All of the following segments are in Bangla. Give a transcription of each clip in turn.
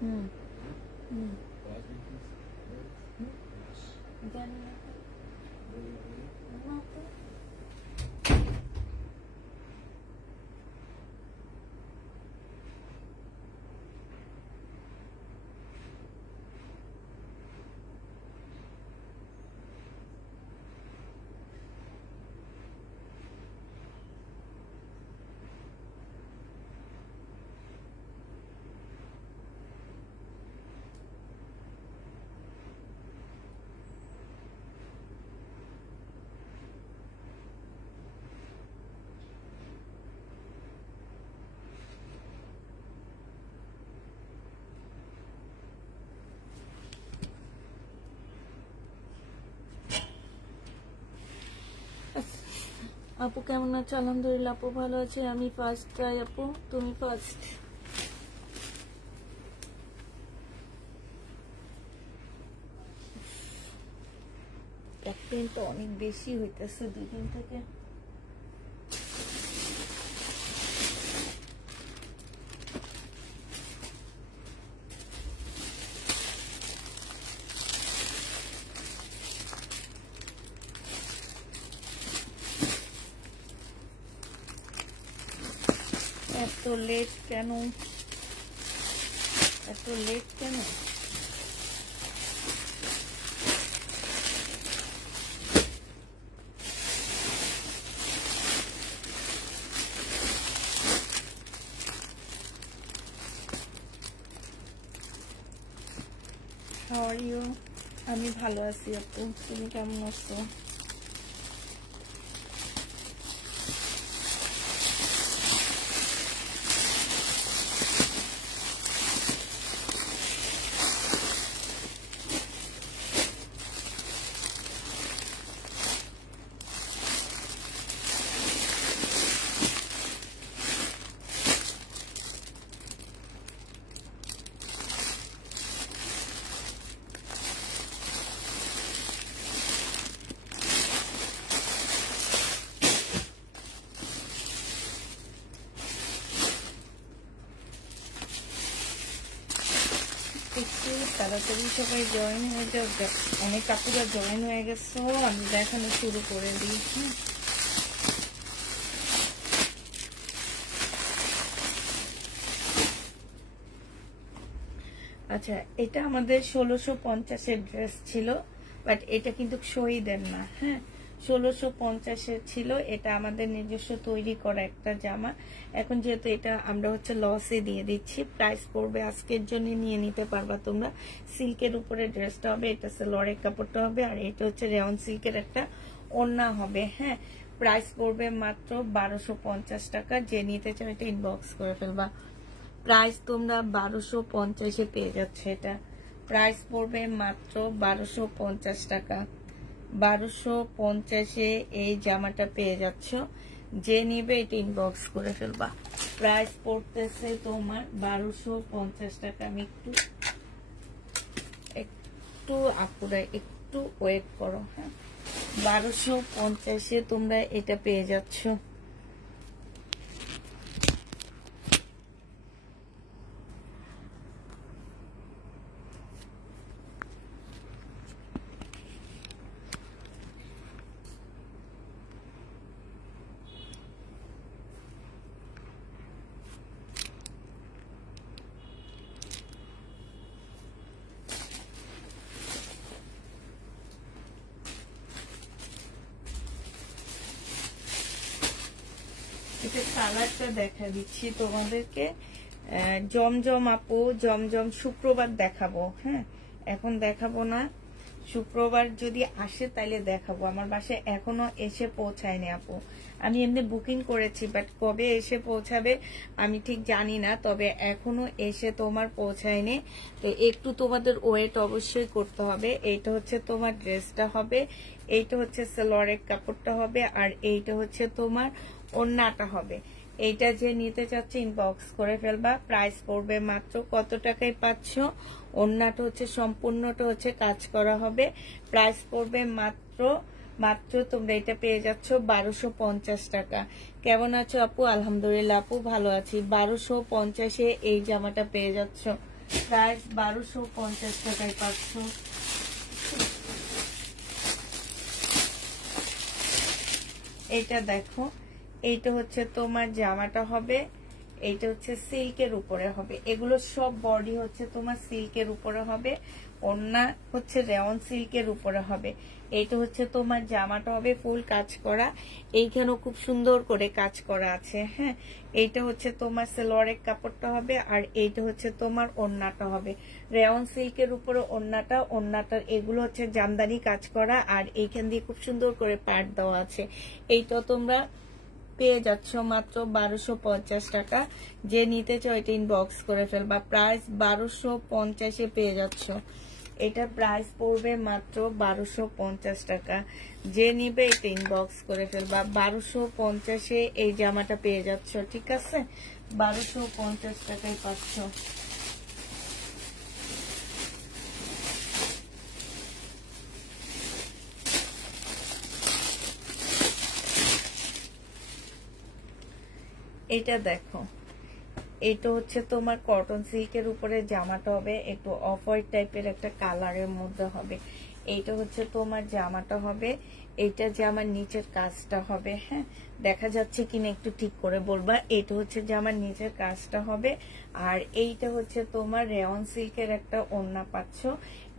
হুম হুম জানি না তো। আপু কেমন আছো? আলহামদুলিল্লাহ আপু ভালো আছে। আমি ফার্স্ট ট্রাই আপু, তুমি ফার্স্ট। ব্যাক পেইনটা অনেক বেশি হইতেছে 2 দিন থেকে। এত লেট কেন? এত লেট কেন? How are you? আমি ভালো আছি আপু, তুমি কেমন আছো? একটু তাড়াতাড়ি সবাই জয়েন হয়ে যাও, অনেক আপুরা জয়েন হয়ে গেছো, আমি দেখানো শুরু করে দিই। আচ্ছা, এটা আমাদের 1650-এর ড্রেস ছিল, বাট এটা কিন্তু শহীদের না। হ্যাঁ, 1650-এর ছিল, এটা আমাদের নিজস্ব তৈরি করা একটা জামা। এখন যেহেতু এটা আমরা হচ্ছে লসে দিয়ে দিচ্ছি, প্রাইস পড়বে আজকের জন্য নিয়ে নিতে পারবা তোমরা। সিল্কের উপরে ড্রেসটা হবে, এটা সেলোয়ারের কাপড়টা হবে, আর এটা হচ্ছে রেয়ন সিল্কের একটা ওড়না হবে। হ্যাঁ, প্রাইস পড়বে মাত্র 1250 টাকা। যে নিতে চাও এটা ইনবক্স করে ফেলবা। প্রাইস তোমরা 1250-এ পেয়ে যাচ্ছে। এটা প্রাইস পড়বে মাত্র 1250 টাকা। 1250-এ এই জামাটা পেয়ে যাচ্ছ। যে নিবে এটা ইনবক্স করে ফেলবা। প্রাইস পড়তেছে তোমার 1250 টাকা। আমি একটু আপুরা একটু ওয়েট করো। হ্যাঁ, 1250-এ তোমরা এটা পেয়ে যাচ্ছ। এটা কালারটা দেখা দিচ্ছি তোমাদেরকে। জমজম আপু, জমজম শুক্রবার দেখাবো। হ্যাঁ, এখন দেখাবো না, শুক্রবার যদি আসে তাইলে দেখাবো। আমার বাসায় এখনো এসে পৌঁছায়নি আপু। আমি এমনি বুকিং করেছি, বাট কবে এসে পৌঁছাবে আমি ঠিক জানি না, তবে এখনো এসে তোমার পৌঁছায়নি। তো একটু তোমাদের ওয়েট অবশ্যই করতে হবে। এইটা হচ্ছে তোমার ড্রেসটা হবে, এইটা হচ্ছে সালোয়ারের কাপড়টা হবে, আর এইটা হচ্ছে তোমার ওড়নাটা হবে। এইটা যে নিতে চাচ্ছে ইনবক্স করে ফেলবা। প্রাইস পড়বে মাত্র কত টাকায় পাচ্ছ? ওড়নাটা হচ্ছে সম্পূর্ণটা হচ্ছে কাজ করা হবে। প্রাইস পড়বে মাত্র তোমরা এটা পেয়ে যাচ্ছ 1250 টাকা। কেমন আছো আপু? আলহামদুলিল্লাহ আপু ভালো আছি। 1250-এ এই জামাটা পেয়ে যাচ্ছ। প্রাইস 1250 টাকায় পাচ্ছ। এটা দেখো, এইটা হচ্ছে তোমার জামাটা হবে, এইটা হচ্ছে সিল্কের উপরে হবে, এগুলো সব বডি হচ্ছে তোমার সিল্কের উপরে হবে, ওড়না হচ্ছে রেয়ন সিল্কের উপরে হবে। এইটা হচ্ছে তোমার জামাটা হবে ফুল কাজ করা, এইখানেও খুব সুন্দর করে কাজ করা আছে। হ্যাঁ, এইটা হচ্ছে তোমার সালোয়ারের কাপড়টা হবে, আর এইটা হচ্ছে তোমার ওড়নাটা হবে রেয়ন সিল্কের উপরে। ওড়নাটার এগুলো হচ্ছে জামদানি কাজ করা, আর এইখান দিয়ে খুব সুন্দর করে পাট দেওয়া আছে। এইটা তোমরা পেয়ে যাচ্ছ মাত্র 1250 টাকা। যে নিতে চাও এটা ইনবক্স করে ফেলবা, প্রাইস 1250-এ পেয়ে যাচ্ছ। এটা প্রাইস পড়বে মাত্র 1250 টাকা। যে নিবে এটা ইনবক্স করে ফেলবা, 1250-এ এই জামাটা পেয়ে যাচ্ছ। ঠিক আছে, 1250 টাকায় পাচ্ছ। এটা দেখো, এটা হচ্ছে তোমার কটন সিল্কের উপরে জামাটা হবে, একটু অফ হোয়াইট টাইপের একটা কালারের মধ্যে হবে। এইটা হচ্ছে তোমার জামাটা হবে, এইটা জামার নিচের কাজটা হবে। হ্যাঁ, দেখা যাচ্ছে কিনা একটু ঠিক করে বলবা। এটা হচ্ছে জামার নিচের কাজটা হবে, আর এইটা হচ্ছে তোমার রেয়ন সিল্কের একটা ওড়না পাচ্ছ।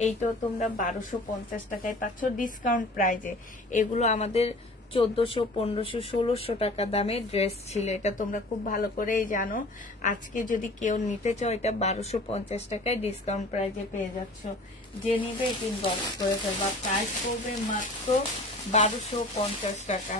এইটাও তোমরা 1250 টাকায় পাচ্ছ ডিসকাউন্ট প্রাইজে। এগুলো আমাদের 1400, 1500, 1600 টাকা দামে ড্রেস ছিল, এটা তোমরা খুব ভালো করেই জানো। আজকে যদি কেউ নিতে চাও এটা 1250 টাকায় ডিসকাউন্ট প্রাইজে পেয়ে যাচ্ছ। যে নিবে এটা ইনবক্স করে ফেলবা, প্রাইস পড়বে মাত্র 1250 টাকা।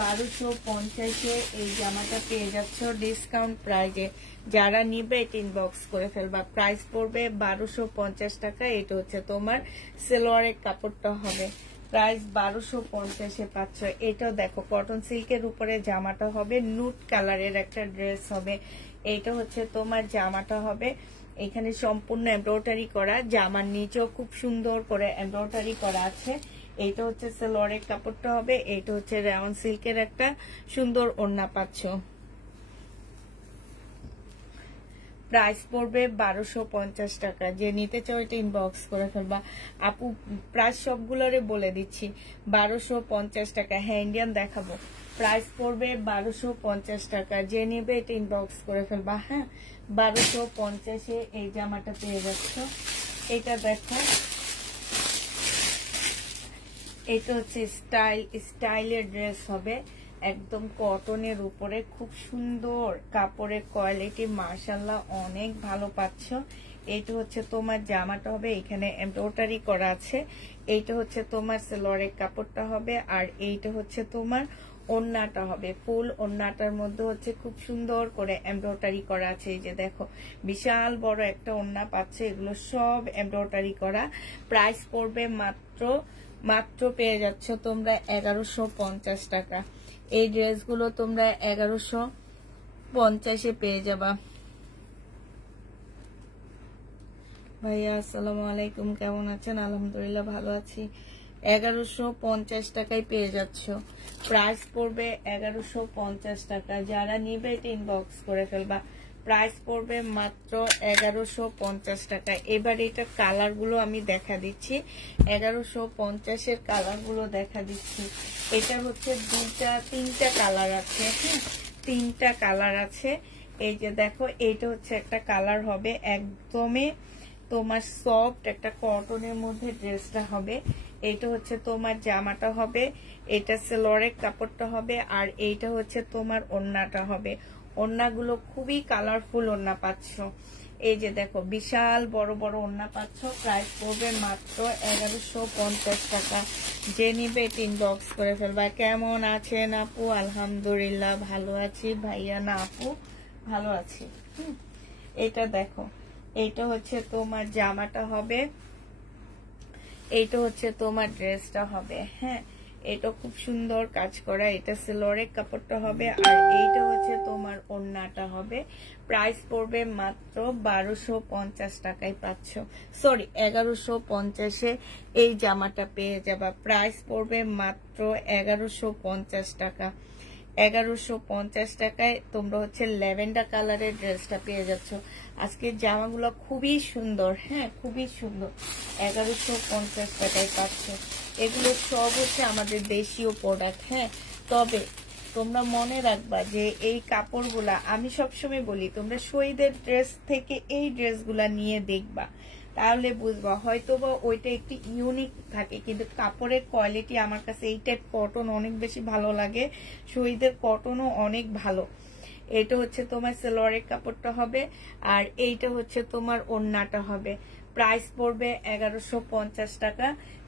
1250-এ এই জামাটা পেয়ে যাচ্ছ ডিসকাউন্ট প্রাইজে। যারা নিবে এটা ইনবক্স করে ফেলবা, প্রাইস পড়বে 1250 টাকা। এটা হচ্ছে তোমার সালোয়ারের কাপড়টা হবে, প্রাইস 1250-এ পাচ্ছ। এটাও দেখো কটন সিল্কের উপরে জামাটা হবে, নুট কালারের একটা ড্রেস হবে। এইটা হচ্ছে তোমার জামাটা হবে, এখানে সম্পূর্ণ এমব্রয়ডারি করা, জামার নিচেও খুব সুন্দর করে এমব্রয়ডারি করা আছে। এইটা হচ্ছে সালোয়ারের কাপড়টা হবে, এইটা হচ্ছে রেয়ন সিল্কের একটা সুন্দর ওড়না পাচ্ছ। প্রাইস পড়বে 1250 টাকা। যে নিতে চাও এটা ইনবক্স করে ফেলবা। আপু প্রাইস সবগুলোরে বলে দিচ্ছি, 1250 টাকা। হ্যাঁ, ইন্ডিয়ান দেখাবো, প্রাইস পড়বে 1250 টাকা। যে নিবে এটা ইনবক্স করে ফেলবা। হ্যাঁ, 1250-এ এই জামাটা পেয়ে যাচ্ছ। এটা দেখো, এটা হচ্ছে স্টাইলের ড্রেস হবে, একদম কটনের উপরে, খুব সুন্দর কাপড়ের কোয়ালিটি, মাশাআল্লাহ অনেক ভালো পাচ্ছ। এইটা হচ্ছে তোমার জামাটা হবে, এখানে এমব্রয়ডারি করা আছে। এইটা হচ্ছে তোমার সালোয়ারের কাপড়টা হবে, আর এইটা হচ্ছে তোমার ওড়নাটা হবে। ফুল ওড়নাটার মধ্যে হচ্ছে খুব সুন্দর করে এমব্রয়ডারি করা আছে। এই যে দেখো, বিশাল বড় একটা ওড়না পাচ্ছে, এগুলো সব এমব্রয়ডারি করা। প্রাইস পড়বে মাত্র পেয়ে যাচ্ছ তোমরা 1150 টাকা। এই ড্রেসগুলো তোমরা 1150-এ পেয়ে যাবা। ভাইয়া আসসালামু আলাইকুম, কেমন আছেন? আলহামদুলিল্লাহ ভালো আছি। 1150 টাকায় পেয়ে যাচ্ছ। প্রাইস পড়বে 1150 টাকা। যারা নিবে এটা ইনবক্স করে ফেলবা, প্রাইস পড়বে মাত্র 1150 টাকা। এবার এটা কালার গুলো আমি দেখা দিচ্ছি, 1150-এর কালার গুলো দেখা দিচ্ছি। এটা হচ্ছে তিনটা কালার আছে। হ্যাঁ, তিনটা কালার আছে। এই যে দেখো, এইটা হচ্ছে একটা কালার হবে, একদমই তোমার সফট একটা কটনের মধ্যে ড্রেসটা হবে। এইটা হচ্ছে তোমার জামাটা হবে, এটা সালোয়ারের কাপড়টা হবে, আর এইটা হচ্ছে তোমার ওড়নাটা হবে। ওড়নাগুলো খুবই কালারফুল ওড়না পাচ্ছ। এই যে দেখো, বিশাল বড় বড় ওড়না পাচ্ছ। প্রাইস পড়বে মাত্র 1150 টাকা। যে নিবে এটা ইনবক্স করে ফেলবা। কেমন আছেন আপু? আলহামদুলিল্লাহ ভালো আছি। ভাইয়া না আপু ভালো আছি। এটা দেখো, এইটা হচ্ছে তোমার জামাটা হবে, এইটা হচ্ছে তোমার ড্রেসটা হবে। হ্যাঁ, এটা খুব সুন্দর কাজ করা, এটা সালোয়ারের কাপড়টা হবে, আর এইটা হচ্ছে তোমার ওড়নাটা হবে। প্রাইস পড়বে মাত্র 1250 টাকায় পাচ্ছ। সরি, 1150-এ এই জামাটা পেয়ে যাবা। প্রাইস পড়বে মাত্র 1150 টাকা। 1150 টাকায় তোমরা হচ্ছে ল্যাভেন্ডার কালারের ড্রেসটা পেয়ে যাচ্ছ। আজকের জামাগুলো খুবই সুন্দর, হ্যাঁ খুবই সুন্দর। 1150 টাকায় পাচ্ছ। এগুলো সব হচ্ছে আমাদের দেশীয় প্রোডাক্ট, হ্যাঁ। তবে তোমরা মনে রাখবা যে এই কাপড়গুলা, আমি সবসময় বলি তোমরা শহীদের ড্রেস থেকে এই ড্রেসগুলা নিয়ে দেখবা, তাহলে বুঝবা। হয়তো বা ওইটা একটু ইউনিক থাকে, কিন্তু কাপড়ের কোয়ালিটি আমার কাছে এই টাইপ কটন অনেক বেশি ভালো লাগে। শহীদের কটনও অনেক ভালো। এটা হচ্ছে তোমার সালোয়ারের কাপড়টা হবে, আর এইটা হচ্ছে তোমার ওড়নাটা হবে। প্রাইস পড়বে 1150 টাকা।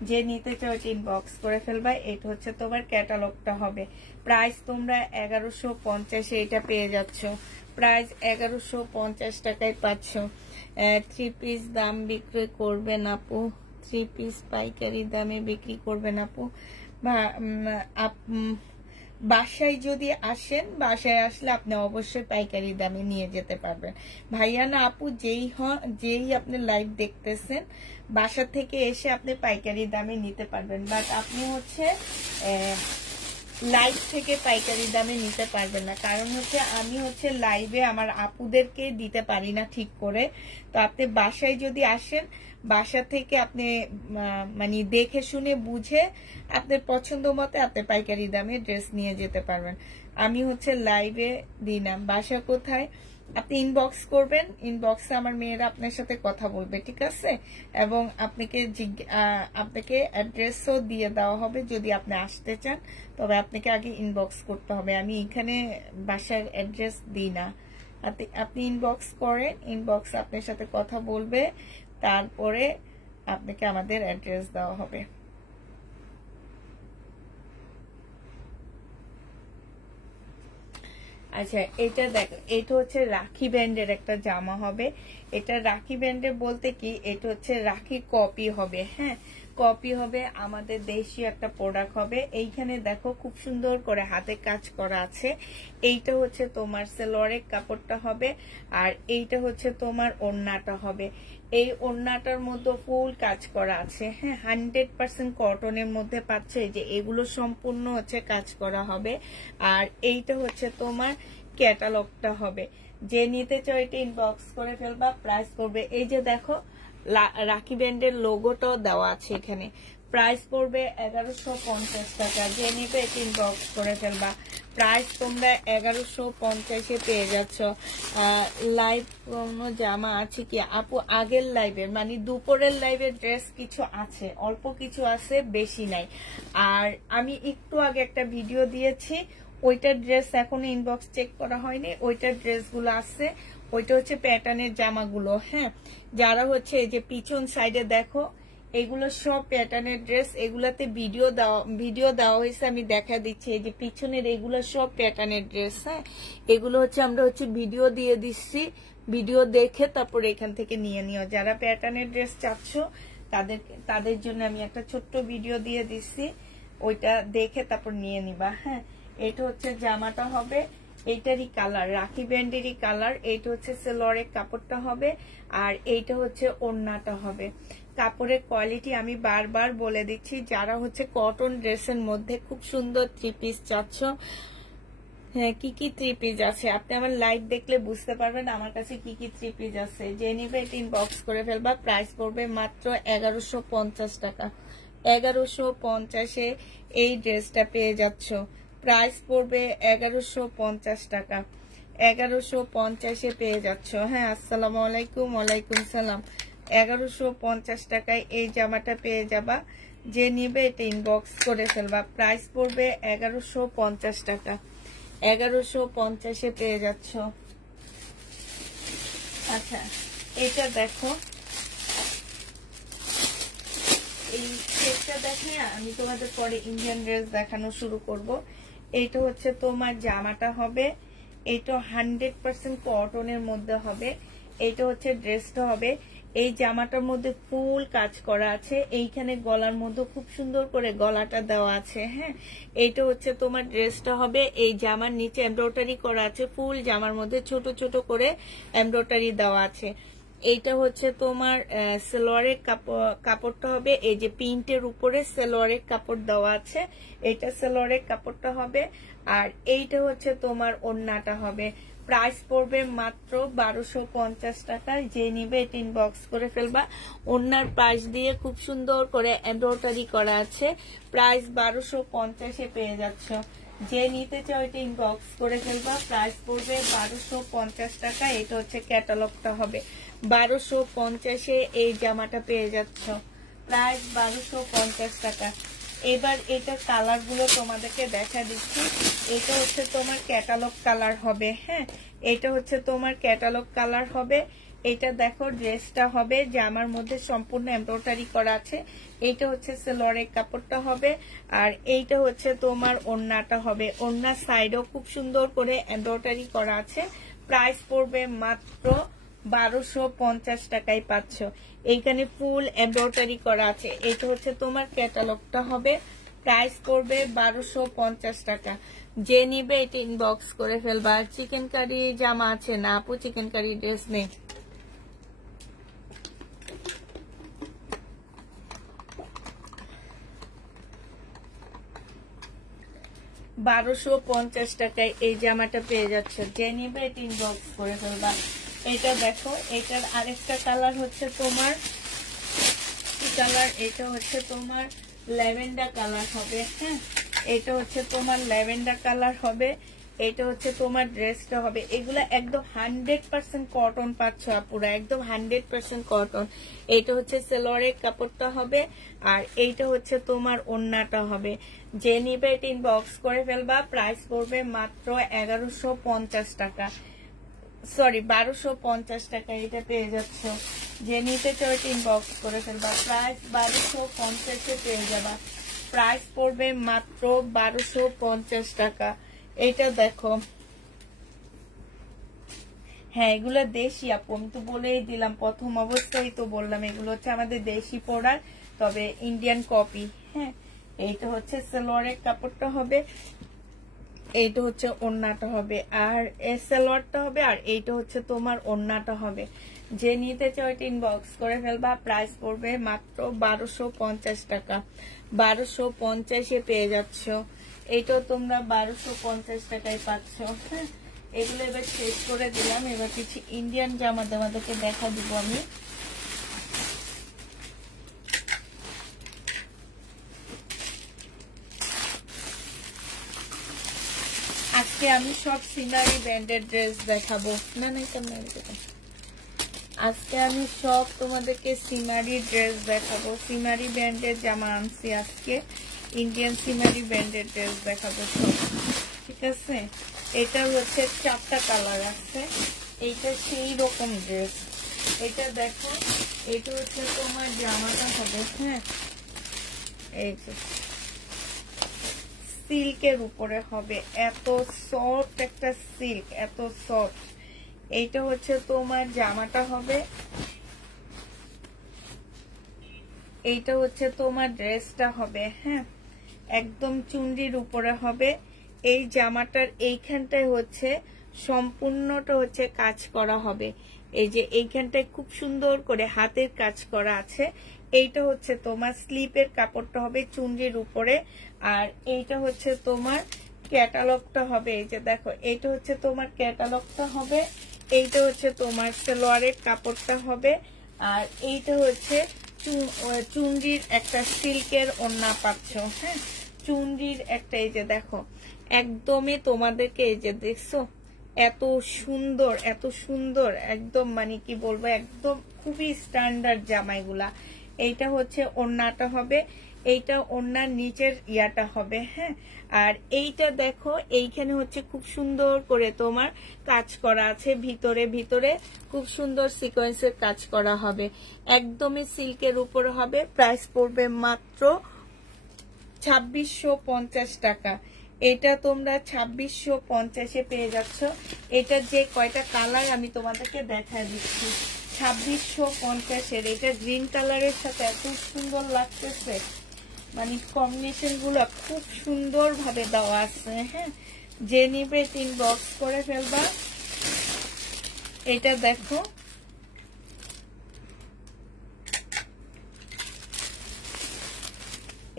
যে নিতে চাও ইনবক্স করে ফেলবা। এটা হচ্ছে তোমার ক্যাটালগটা হবে। প্রাইস তোমরা 1150 এটা পেয়ে যাচ্ছ। প্রাইস 1150 টাকায় পাচ্ছ। 3 পিস দাম বিক্রি করবেন আপু, 3 পিস পাইকারি দামে বিক্রি করবেন আপু। বাসায় যদি আসেন, বাসায় আসলে আপনি অবশ্যই পাইকারি দামে নিয়ে যেতে পারবেন। ভাইয়া না আপু যেই আপনি লাইভ দেখতেছেন, বাসা থেকে এসে আপনি পাইকারি দামে নিতে পারবেন, বাট আপনি হচ্ছে লাইভ থেকে পাইকারি দামে নিতে পারবেন না। কারণ হচ্ছে আমি হচ্ছে লাইভে আমার আপুদেরকে দিতে পারি না ঠিক করে। তো আপনি বাসায় যদি আসেন, বাসা থেকে আপনি মানে দেখে শুনে বুঝে আপনার পছন্দ মতো আপনি পাইকারি দামে ড্রেস নিয়ে যেতে পারবেন। আমি হচ্ছে লাইভে দিই না। বাসা কোথায় আপনি ইনবক্স করবেন, ইনবক্সে আমার মেয়েরা আপনার সাথে কথা বলবে, ঠিক আছে। এবং আপনাকে অ্যাড্রেসও দিয়ে দেওয়া হবে যদি আপনি আসতে চান। তবে আপনাকে আগে ইনবক্স করতে হবে। আমি এখানে বাসার অ্যাড্রেস দিই না। আপনি ইনবক্স করেন, ইনবক্স আপনার সাথে কথা বলবে, তারপরে আপনাকে আমাদের অ্যাড্রেস দেওয়া হবে। আচ্ছা, এটা দেখো, এটা হচ্ছে রাখি ব্যান্ডের একটা জামা হবে। এটা রাখি ব্যান্ডের বলতে কি, এটা হচ্ছে রাখি কপি হবে, হ্যাঁ কপি হবে। আমাদের দেশীয় একটা প্রোডাক্ট হবে। এইখানে দেখো খুব সুন্দর করে হাতে কাজ করা আছে। এইটা হচ্ছে তোমার সালোয়ারের কাপড়টা হবে, আর এইটা হচ্ছে তোমার ওড়নাটা হবে। এই ওড়নাটার মধ্যে ফুল কাজ করা আছে, হ্যাঁ 100% কটনের মধ্যে পাচ্ছে। যে এগুলো সম্পূর্ণ হচ্ছে কাজ করা হবে। আর এইটা হচ্ছে তোমার ক্যাটালগটা হবে। যে নিতে চাও এটা ইনবক্স করে ফেলবা। প্রাইস করবে, এই যে দেখো রাখি ব্যান্ডের লোগোটাও দেওয়া আছে এখানে। প্রাইস পড়বে 1150 টাকা। যে নিবে এটা ইনবক্স করে ফেলবা। প্রাইস তোমরা 1150-এ পেয়ে যাচ্ছ। লাইভ কোনো জামা আছে কি আপু? আগের লাইভের মানে দুপুরের লাইভের ড্রেস কিছু আছে, অল্প কিছু আছে, বেশি নাই। আর আমি একটু আগে একটা ভিডিও দিয়েছি, ওইটার ড্রেস এখনো ইনবক্স চেক করা হয়নি। ওইটার ড্রেসগুলো আছে, ওইটা হচ্ছে প্যাটার্নের জামাগুলো, হ্যাঁ। যারা হচ্ছে এই যে পিছন সাইডে দেখো, এগুলো সব প্যাটার্নের ড্রেস। এগুলাতে ভিডিও দেওয়া হয়েছে, আমি দেখা দিচ্ছি। এই যে পিছনের এগুলো সব প্যাটার্নের ড্রেস, হ্যাঁ। এগুলো হচ্ছে আমরা হচ্ছে ভিডিও দিয়ে দিচ্ছি, ভিডিও দেখে তারপর এখান থেকে নিয়ে নিও। যারা প্যাটার্নের ড্রেস চাচ্ছ তাদের জন্য আমি একটা ছোট্ট ভিডিও দিয়ে দিচ্ছি, ওইটা দেখে তারপর নিয়ে নিবা, হ্যাঁ। এটা হচ্ছে জামাটা হবে, এইটারই কালার রাখি ব্যান্ডেরই কালার। এইটা হচ্ছে সালোয়ারের কাপড়টা হবে, আর এইটা হচ্ছে ওড়নাটা হবে। কাপড়ের কোয়ালিটি আমি বারবার বলে দিচ্ছি, যারা হচ্ছে কটন ড্রেসের মধ্যে খুব সুন্দর 3 পিস চাচ্ছ, হ্যাঁ কি কি 3 পিস আছে আপনি আমার লাইভ দেখলে বুঝতে পারবেন আমার কাছে কি কি 3 পিস আছে। যে নিবে এটা ইনবক্স করে ফেলবা। প্রাইস পড়বে মাত্র 1150 টাকা। 1150-এ এই ড্রেসটা পেয়ে যাচ্ছ। প্রাইস পড়বে 1150 টাকা। 1150-এ পেয়ে যাচ্ছ, হ্যাঁ। আসসালামু আলাইকুম। ওয়ালাইকুম সালাম। 1150 টাকায় এই জামাটা পেয়ে যাবা। যে নিবে এটা ইনবক্স করে ফেলবা। প্রাইস পড়বে 1150 টাকা। 1150-এ পেয়ে যাচ্ছ। আচ্ছা, এটা দেখো, এই সেটটা দেখে আমি তোমাদের পরে ইন্ডিয়ান ড্রেস দেখানো শুরু করব। এইটা হচ্ছে তোমার জামাটা হবে, এইটা 100% কটনের মধ্যে হবে। এইটা হচ্ছে ড্রেসটা হবে। এই জামাটার মধ্যে ফুল কাজ করা আছে। এইখানে গলার মধ্যে খুব সুন্দর করে গলাটা দেওয়া আছে, হ্যাঁ। এইটা হচ্ছে তোমার ড্রেসটা হবে। এই জামার নিচে এমব্রয়ডারি করা আছে, ফুল জামার মধ্যে ছোট ছোট করে এমব্রয়ডারি দেওয়া আছে। এইটা হচ্ছে তোমার সালোয়ারের কাপড়টা হবে এই যে প্রিন্টের উপরে সালোয়ারের কাপড় দেওয়া আছে, এটা সালোয়ারের কাপড়টা হবে। আর এইটা হচ্ছে তোমার ওড়নাটা হবে। প্রাইস পড়বে মাত্র 1250 টাকা। যে নিবে এটা ইনবক্স করে ফেলবা। ওড়নার পাশ দিয়ে খুব সুন্দর করে এমব্রয়ডারি করা আছে। প্রাইস 1250 পেয়ে যাচ্ছ। যে নিতে চাও এটা ইনবক্স করে ফেলবা। প্রাইস পড়বে 1250 টাকা। এটা হচ্ছে ক্যাটালগটা হবে। 1250 এই জামাটা পেয়ে যাচ্ছ। প্রাইস 1250 টাকা। এবার এটা কালার গুলো তোমাদেরকে দেখা দিচ্ছি। এটা হচ্ছে তোমার ক্যাটালগ কালার হবে। হ্যাঁ, এটা হচ্ছে তোমার ক্যাটালগ কালার হবে। এটা দেখো ড্রেসটা হবে জামার মধ্যে সম্পূর্ণ এমব্রয়ডারি করা আছে। এইটা হচ্ছে সালোয়ারের কাপড়টা হবে। আর এইটা হচ্ছে তোমার ওড়নাটা হবে। ওড়নার সাইডও খুব সুন্দর করে এমব্রয়ডারি করা আছে। প্রাইস পড়বে মাত্র 1250 টাকায় পাচ্ছ। এইখানে ফুল এমব্রয়ডারি করা আছে। এটা হচ্ছে তোমার ক্যাটালগটা হবে। প্রাইস পড়বে 1250 টাকা। যে নিবে এটা ইনবক্স করে ফেলবা। চিকেন কারি জামা আছে না আপু? চিকেন কারি ড্রেস নেই। $1250 টাকায় এই জামাটা পেয়ে যাচ্ছে। যে নিবে এটা ইনবক্স করে ফেলবা। এটা দেখো, এটার আরেকটা কালার হচ্ছে তোমার কি কালার, এটা হচ্ছে তোমার ল্যাভেন্ডার কালার হবে। হ্যাঁ, এটা হচ্ছে তোমার ল্যাভেন্ডার কালার হবে। এটা হচ্ছে তোমার ড্রেসটা হবে। এগুলা একদম 100% কটন পাচ্ছ আপুরা, একদম 100% কটন। এটা হচ্ছে সালোয়ারের কাপড়টা হবে। আর এইটা হচ্ছে তোমার ওড়নাটা হবে। যে নিবে এটা ইনবক্স করে ফেলবা। প্রাইস পড়বে মাত্র 1150 টাকা, সরি 1250 টাকা। এটা পেয়ে যাচ্ছ। যে নিতে চাও এটা ইনবক্স করে ফেলবা। প্রাইস 1250 পেয়ে যাবা। প্রাইস পড়বে মাত্র 1250 টাকা। এটা দেখো, হ্যাঁ এগুলো দেশি আপু, আমি তো বলেই দিলাম প্রথম অবস্থায় তো বললাম এগুলো হচ্ছে আমাদের দেশি প্রোডাক্ট, তবে ইন্ডিয়ান কপি। হ্যাঁ, এইটা হচ্ছে সালোয়ারের কাপড়টা হবে। এইটা হচ্ছে ওড়নাটা হবে। আর এই সালোয়ারটা হবে। আর এইটা হচ্ছে তোমার ওড়নাটা হবে। যে নিতে চাও এটা ইনবক্স করে ফেলবা। প্রাইস পড়বে মাত্র 1250 টাকা। 1250 পেয়ে যাচ্ছ। এইটাও তোমরা 1250 টাকায় পাচ্ছ। হ্যাঁ, এগুলো এবার শেষ করে দিলাম। এবার কিছু ইন্ডিয়ান জামা তোমাদেরকে দেখা দিব আমি। আজকে আমি সব সিনারি ব্র্যান্ডের ড্রেস দেখাবো। না না, আজকে আমি সব তোমাদেরকে সিমারি ড্রেস দেখাবো। সিমারি ব্র্যান্ডের জামা আনছি আজকে। ইন্ডিয়ান সিমারি ব্র্যান্ডের ড্রেস দেখাবো সব, ঠিক আছে? এটা হচ্ছে 4টা কালার আছে। এইটা সেই রকম ড্রেস। এটা দেখো, এটা হচ্ছে তোমার জামাটা হবে। হ্যাঁ, এই যে সিল্কের উপরে হবে। এত সফট একটা সিল্ক, এত সফট। এইটা হচ্ছে তোমার জামাটা হবে। এইটা হচ্ছে তোমার ড্রেসটা হবে। হ্যাঁ, একদম চুন্ডির উপরে হবে। এই জামাটার এইখানটায় হচ্ছে সম্পূর্ণটা হচ্ছে কাজ করা হবে। এই যে এইখানটায় খুব সুন্দর করে হাতের কাজ করা আছে। এইটা হচ্ছে তোমার স্লিপের কাপড়টা হবে চুন্ডির উপরে। আর এইটা হচ্ছে তোমার ক্যাটালগটা হবে। এই যে দেখো, এইটা হচ্ছে তোমার ক্যাটালগটা হবে। এইটা হচ্ছে তোমার সালোয়ারের কাপড়টা হবে। আর এইটা হচ্ছে চুন্ডির একটা সিল্কের ওড়না পাচ্ছ। হ্যাঁ, চুন্ডির একটা, এই যে দেখো একদমই তোমাদেরকে, এই যে দেখছো এত সুন্দর, এত সুন্দর, একদম মানে কি বলবো, একদম খুবই স্ট্যান্ডার্ড জামাইগুলা। এইটা হচ্ছে ওড়নাটা হবে। এইটা ওড়নার নিচের ইয়াটা হবে। হ্যাঁ, আর এইটা দেখো এইখানে হচ্ছে খুব সুন্দর করে তোমার কাজ করা আছে। ভিতরে ভিতরে খুব সুন্দর সিকোয়েন্সের কাজ করা হবে। একদমই সিল্কের উপর হবে। প্রাইস পড়বে মাত্র 2650 টাকা। এটা তোমরা 2650 পেয়ে যাচ্ছ। এটা যে কয়টা কালার আমি তোমাদেরকে দেখা দিচ্ছি। 2650। এটা গ্রিন কালারের সাথে এত সুন্দর লাগতেছে, মানে কম্বিনেশন গুলো খুব সুন্দর ভাবে দেওয়া আছে। হ্যাঁ, যে নিবে 3 বক্স করে ফেলবা। এটা দেখো,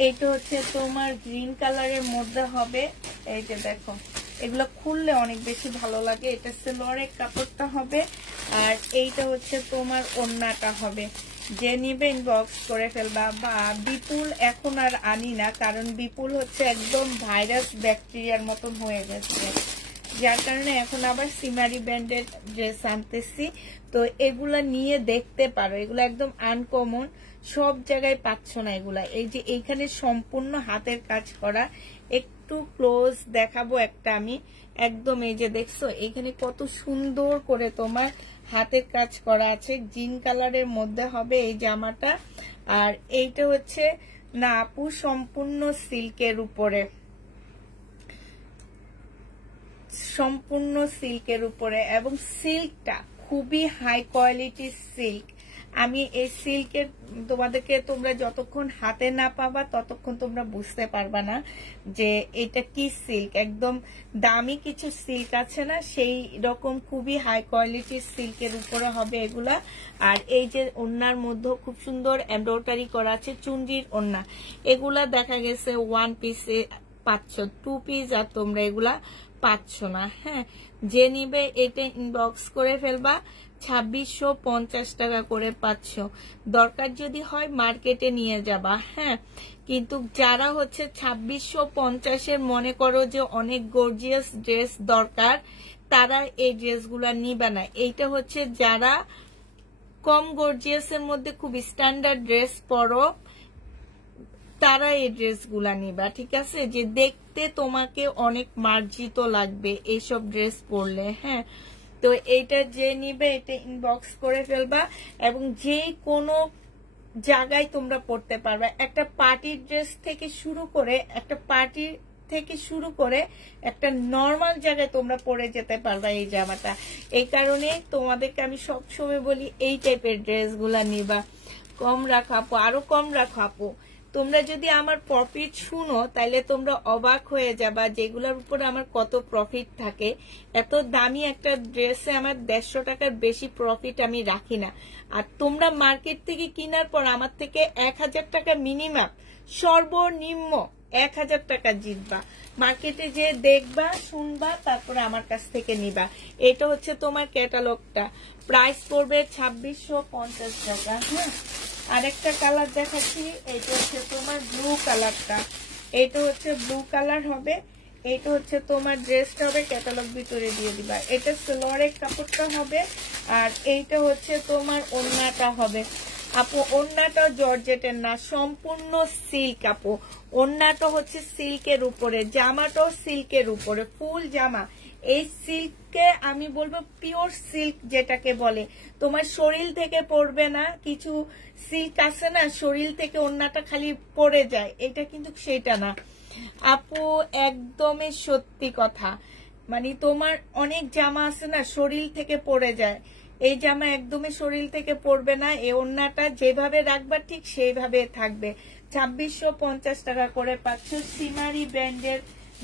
এইটা হচ্ছে তোমার গ্রিন কালারের মধ্যে হবে। এই যে দেখো, এগুলো খুললে অনেক বেশি ভালো লাগে। এটা সালোয়ারের কাপড়টা হবে, আর এইটা হচ্ছে তোমার ওড়নাটা হবে। যে নিবে ইনবক্স করে ফেলবা। বা বিপুল এখন আর আনি না, কারণ বিপুল হচ্ছে একদম ভাইরাস ব্যাকটেরিয়ার মতন হয়ে গেছে, যার কারণে এখন আবার সিমারি ব্র্যান্ডের ড্রেস আনতেছি। তো এগুলা নিয়ে দেখতে পারো, এগুলো একদম আনকমন, সব জায়গায় পাচ্ছ না এগুলা। এই যে এইখানে সম্পূর্ণ হাতের কাজ করা, একটু ক্লোজ দেখাবো একটা আমি একদম। এই যে দেখছো এখানে কত সুন্দর করে তোমার হাতের কাজ করা আছে। জিন কালারের মধ্যে হবে এই জামাটা। আর এইটা হচ্ছে না আপু সম্পূর্ণ সিল্কের উপরে, সম্পূর্ণ সিল্কের উপরে, এবং সিল্কটা খুবই হাই কোয়ালিটির সিল্ক। আমি এই সিল্কের তোমাদেরকে, তোমরা যতক্ষণ হাতে না পাবা ততক্ষণ তোমরা বুঝতে পারবা না যে এটা কি সিল্ক। একদম দামি কিছু সিল্ক আছে না, সেই রকম খুবই হাই কোয়ালিটির সিল্কের উপরে হবে এগুলা। আর এই যে ওড়নার মধ্যে খুব সুন্দর এমব্রয়ডারি করা আছে, চুনরির ওড়না। এগুলা দেখা গেছে 1 পিসে পাচ্ছ, 2 পিস আর তোমরা এগুলা পাচ্ছ না। হ্যাঁ, যে নিবে এটা ইনবক্স করে ফেলবা। 2650 টাকা করে পাচ্ছ। দরকার যদি হয় মার্কেটে নিয়ে যাবা। হ্যাঁ, কিন্তু যারা হচ্ছে 2650-এর মনে করো যে অনেক গর্জিয়াস ড্রেস দরকার, তারা এই ড্রেসগুলা নিবে না। এইটা হচ্ছে যারা কম গর্জিয়াসের মধ্যে খুব স্ট্যান্ডার্ড ড্রেস পরো, তারা এই ড্রেসগুলা নিবা। ঠিক আছে, যে দেখতে তোমাকে অনেক মার্জিত লাগবে এইসব ড্রেস পরলে। হ্যাঁ, তো এইটা যে নিবে এটা ইনবক্স করে ফেলবা, এবং যে কোনো জায়গায় তোমরা পড়তে পারবে। একটা পার্টির ড্রেস থেকে শুরু করে, একটা পার্টি থেকে শুরু করে একটা নর্মাল জায়গায় তোমরা পরে যেতে পারবা এই জামাটা। এই কারণে তোমাদেরকে আমি সবসময় বলি এই টাইপের ড্রেসগুলা নিবা। কম রাখাবো, আরো কম রাখাবো। তোমরা যদি আমার প্রফিট শুনো তাহলে তোমরা অবাক হয়ে যাবা যেগুলোর উপর আমার কত প্রফিট থাকে। এত দামি একটা ড্রেসে আমার 150 টাকার বেশি প্রফিট আমি রাখি না। আর তোমরা মার্কেট থেকে কেনার পর আমার থেকে 1000 টাকা মিনিমাম, সর্বনিম্ন 1000 টাকা জিতবা। মার্কেটে যে দেখবা, শুনবা, তারপরে আমার কাছ থেকে নিবা। এটা হচ্ছে তোমার ক্যাটালগটা, প্রাইস পড়বে 2650 টাকা। হ্যাঁ, আরেকটা কালার দেখাচ্ছি, এটা হচ্ছে তোমার ব্লু কালারটা। এটা হচ্ছে ব্লু কালার হবে। এটা হচ্ছে তোমার ড্রেসটা হবে, ক্যাটালগ ভিতরে দিয়ে দিবা। এটা সালোয়ারের কাপড়টা হবে, আর এইটা হচ্ছে তোমার ওড়নাটা হবে। আপু ওড়নাটা জর্জেটের না, সম্পূর্ণ সিল্ক। আপু ওড়নাটা হচ্ছে সিল্কের উপরে, জামাটাও সিল্কের উপরে, ফুল জামা। এই সিল্ককে আমি বলবো পিওর সিল্ক যেটাকে বলে, তোমার শরীর থেকে পড়বে না। কিছু সিল্ক আছে না শরীর থেকে ওড়নাটা খালি পড়ে যায়, এটা কিন্তু সেটা না আপু, একদমই সত্যি কথা। মানে তোমার অনেক জামা আছে না শরীর থেকে পড়ে যায়, এই জামা একদমই শরীর থেকে পড়বে না। এই ওড়নাটা যেভাবে রাখবা ঠিক সেইভাবে থাকবে। 2650 টাকা করে পাচ্ছ সিমারি ব্র্যান্ডের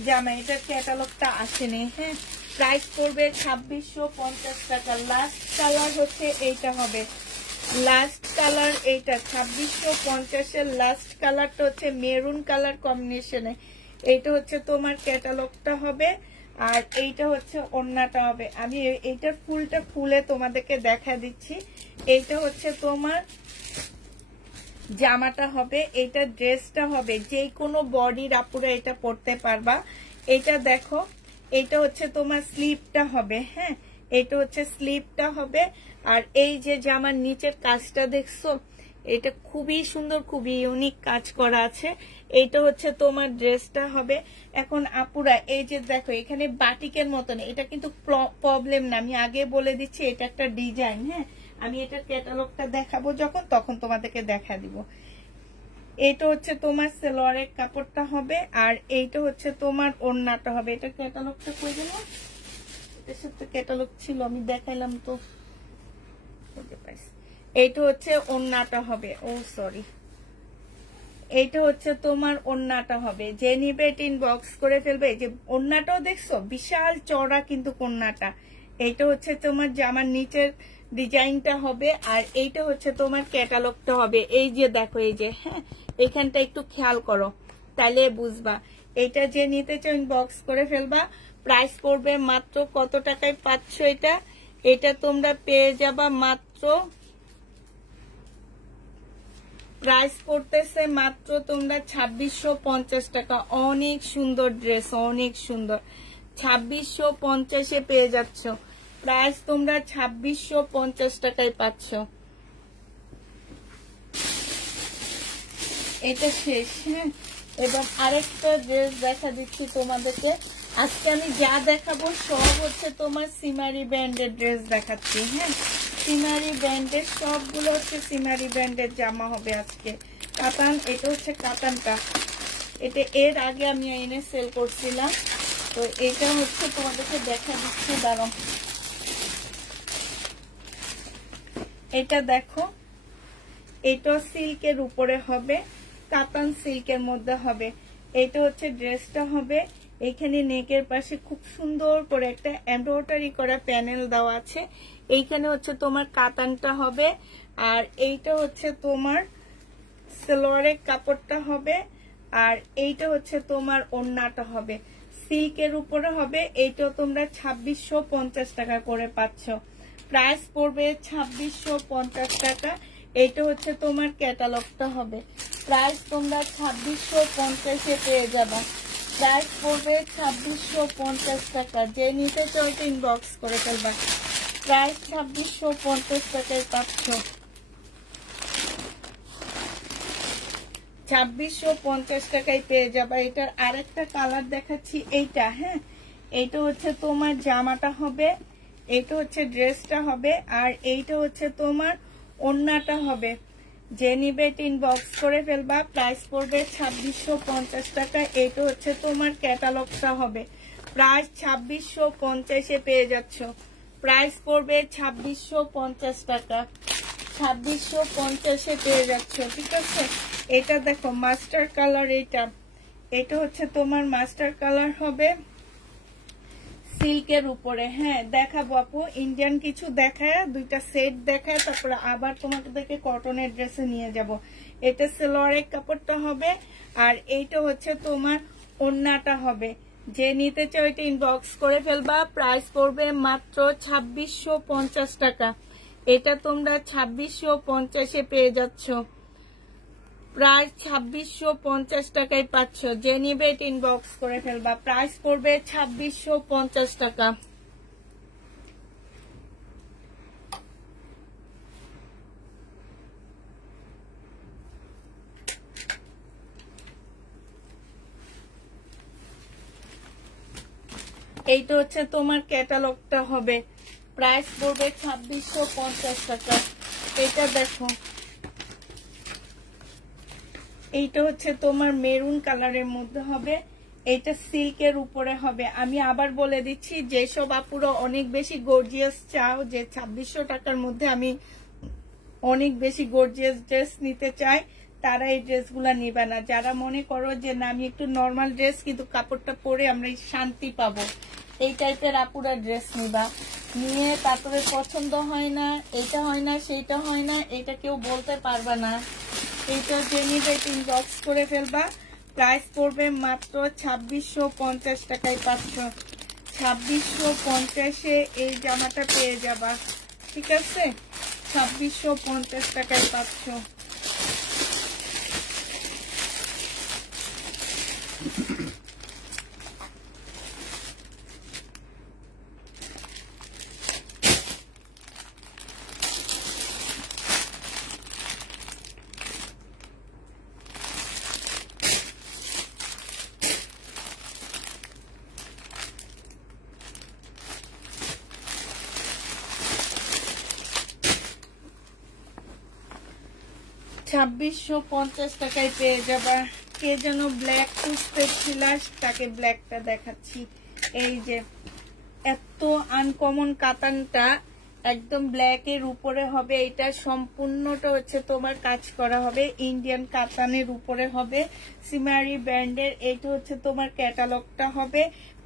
জামা। এটার ক্যাটালগটা আসেনি। হ্যাঁ, প্রাইস পড়বে 2650 টাকা। লাস্ট কালার হচ্ছে এইটা হবে, লাস্ট কালার এইটা 2650-এর লাস্ট কালারটা হচ্ছে মেরুন কালার কম্বিনেশনে। এইটা হচ্ছে তোমার ক্যাটালগটা হবে, আর এইটা হচ্ছে ওড়নাটা হবে। আমি এইটার ফুলটা খুলে তোমাদেরকে দেখা দিচ্ছি। এইটা হচ্ছে তোমার জামাটা হবে, এইটা ড্রেসটা হবে। যে কোনো বডির আপুরা এটা পরতে পারবা। এটা দেখো, এটা হচ্ছে তোমার স্লিপটা হবে। হ্যাঁ, এটা হচ্ছে স্লিপটা হবে। আর এই যে জামার নিচের কাজটা দেখছো, এটা খুবই সুন্দর, খুবই ইউনিক কাজ করা আছে। এইটা হচ্ছে তোমার ড্রেসটা হবে। এখন আপুরা এই যে দেখো এখানে বাটিকের মতন, এটা কিন্তু প্রবলেম না, আমি আগে বলে দিচ্ছি এটা একটা ডিজাইন। হ্যাঁ, আমি এটার ক্যাটালগটা দেখাবো যখন, তখন তোমাদেরকে দেখা দিব। এইটা হচ্ছে তোমার সালোয়ারের কাপড়টা হবে, আর এইটা হচ্ছে তোমার ওড়নাটা হবে। এটা ক্যাটালগটা কই গেল, এটার সাথে ক্যাটালগ ছিল আমি দেখাইলাম তো। এইটা হচ্ছে ওড়নাটা হবে, ও সরি, এইটা হচ্ছে তোমার ওড়নাটা হবে। যে নিবে এটা ইনবক্স করে ফেলবে। এই যে ওড়নাটাও দেখছো বিশাল চওড়া কিন্তু ওড়নাটা। এইটা হচ্ছে তোমার জামার নিচের ডিজাইনটা হবে। আর এইটা হচ্ছে তোমার ক্যাটালগটা হবে। এই যে দেখো, এই যে হ্যাঁ, এখানটা একটু খেয়াল করো, তাহলে বুঝবা। এটা যে নিতে চাও ইনবক্স করে ফেলবা। প্রাইস পড়বে মাত্র কত টাকায় পাচ্ছ এটা? এটা তোমরা পেয়ে যাবা মাত্র, প্রাইস পড়তেছে মাত্র তোমরা 2650 টাকা। অনেক সুন্দর ড্রেস, অনেক সুন্দর। 2650 পেয়ে যাচ্ছ। প্রাইস তোমরা 2650 টাকায় পাচ্ছ। এটা শেষ। হ্যাঁ, এবং আরেকটা ড্রেস দেখা দিচ্ছি তোমাদেরকে। আজকে আমি যা দেখাবো সব হচ্ছে তোমার সিমারি ব্র্যান্ডের ড্রেস দেখাচ্ছি। হ্যাঁ, সিমারি ব্র্যান্ডের সবগুলো হচ্ছে সিমারি ব্র্যান্ডের জামা হবে আজকে। কাতান, এটা হচ্ছে কাতানটা। এটা এর আগে আমি এনে সেল করছিলাম, তো এটা হচ্ছে তোমাদেরকে দেখা দিচ্ছি। দাঁড়াও, এটা দেখো, এটা সিল্কের উপরে হবে, কাতান সিল্কের মধ্যে হবে। এটা হচ্ছে ড্রেসটা হবে। এইখানে নেকের পাশে খুব সুন্দর করে একটা এমব্রয়ডারি করা প্যানেল দেওয়া আছে। এইখানে হচ্ছে তোমার কাতানটা হবে, আর এইটা হচ্ছে তোমার সালোয়ারের কাপড়টা হবে, আর এইটা হচ্ছে তোমার ওড়নাটা হবে। সিল্কের উপরে হবে। এইটাও তোমরা 2650 টাকা করে পাচ্ছ। প্রাইস পড়বে 2650 টাকা। এইটা হচ্ছে তোমার ক্যাটালগটা হবে। প্রাইস তোমরা 2650 পেয়ে যাবা। প্রাইস পড়বে 2650 টাকা। যে নিতে চাও ইনবক্স করে ফেলবা। প্রাইস 2650 টাকায় পাচ্ছ। 2650 টাকায় পেয়ে যাবা। এটার আরেকটা কালার দেখাচ্ছি, এইটা। হ্যাঁ, এইটা হচ্ছে তোমার জামাটা হবে, এইটা হচ্ছে ড্রেসটা হবে, আর এইটা হচ্ছে তোমার ওড়নাটা হবে। যে নিবে ইনবক্স করে ফেলবা। প্রাইস পড়বে 2650 টাকা। এইটা হচ্ছে তোমার ক্যাটালগটা হবে। প্রাইস 2650 পেয়ে যাচ্ছ। প্রাইস পড়বে 2650 টাকা। 2650 পেয়ে যাচ্ছ, ঠিক আছে। এটা দেখো মাস্টার কালার। এটা হচ্ছে তোমার মাস্টার কালার হবে সিল্কের উপরে। হ্যাঁ, দেখাবো আপু, ইন্ডিয়ান কিছু দেখায়, দুইটা সেট দেখায়, তারপরে আবার তোমাদেরকে কটনের ড্রেসে নিয়ে যাব। এটা সালোয়ারের কাপড়টা হবে, আর এইটা হচ্ছে তোমার ওড়নাটা হবে। যে নিতে চাও এটা ইনবক্স করে ফেলবা। প্রাইস পড়বে মাত্র 2650 টাকা। এটা তোমরা 2650 পেয়ে যাচ্ছ। প্রাইস 2650 টাকায় পাচ্ছ। যে নিবে ইনবক্স করে ফেলবা। প্রাইস পড়বে 2650 টাকা। এইটা হচ্ছে তোমার ক্যাটালগটা হবে। প্রাইস পড়বে 2650 টাকা। এটা দেখো, এইটা হচ্ছে তোমার মেরুন কালারের মধ্যে হবে। এটা সিল্কের উপরে হবে। আমি আবার বলে দিচ্ছি, যেসব আপুরা অনেক বেশি গর্জিয়াস চাও, যে 2600 টাকার মধ্যে আমি অনেক বেশি গর্জিয়াস ড্রেস নিতে চাই, তারা এই ড্রেসগুলা নিবে না। যারা মনে করো যে না, আমি একটু নর্মাল ড্রেস কিন্তু কাপড়টা পরে আমরা শান্তি পাবো, এই টাইপের আপুরা ড্রেস নিবা। নিয়ে তারপরে পছন্দ হয় না, এইটা হয় না, সেইটা হয় না, এটা কেউ বলতে পারবা না। এইটা যে নিবে ইনবক্স করে ফেলবা। প্রাইস পড়বে মাত্র 2650 টাকায় পাচ্ছ। 2650 এই জামাটা পেয়ে যাবা, ঠিক আছে। 2650 টাকায় পাচ্ছ। $2650 টাকায় পেয়ে যাবা। কে যেন ব্ল্যাক খুঁজতে ছিল, তাকে ব্ল্যাকটা দেখাচ্ছি। এই যে এত আনকমন কাতানটা একদম ব্ল্যাক এর উপরে হবে। এটা সম্পূর্ণটা হচ্ছে তোমার কাজ করা হবে, ইন্ডিয়ান কাতানের উপরে হবে, সিমারি ব্র্যান্ডের। এইটা হচ্ছে তোমার ক্যাটালগটা হবে।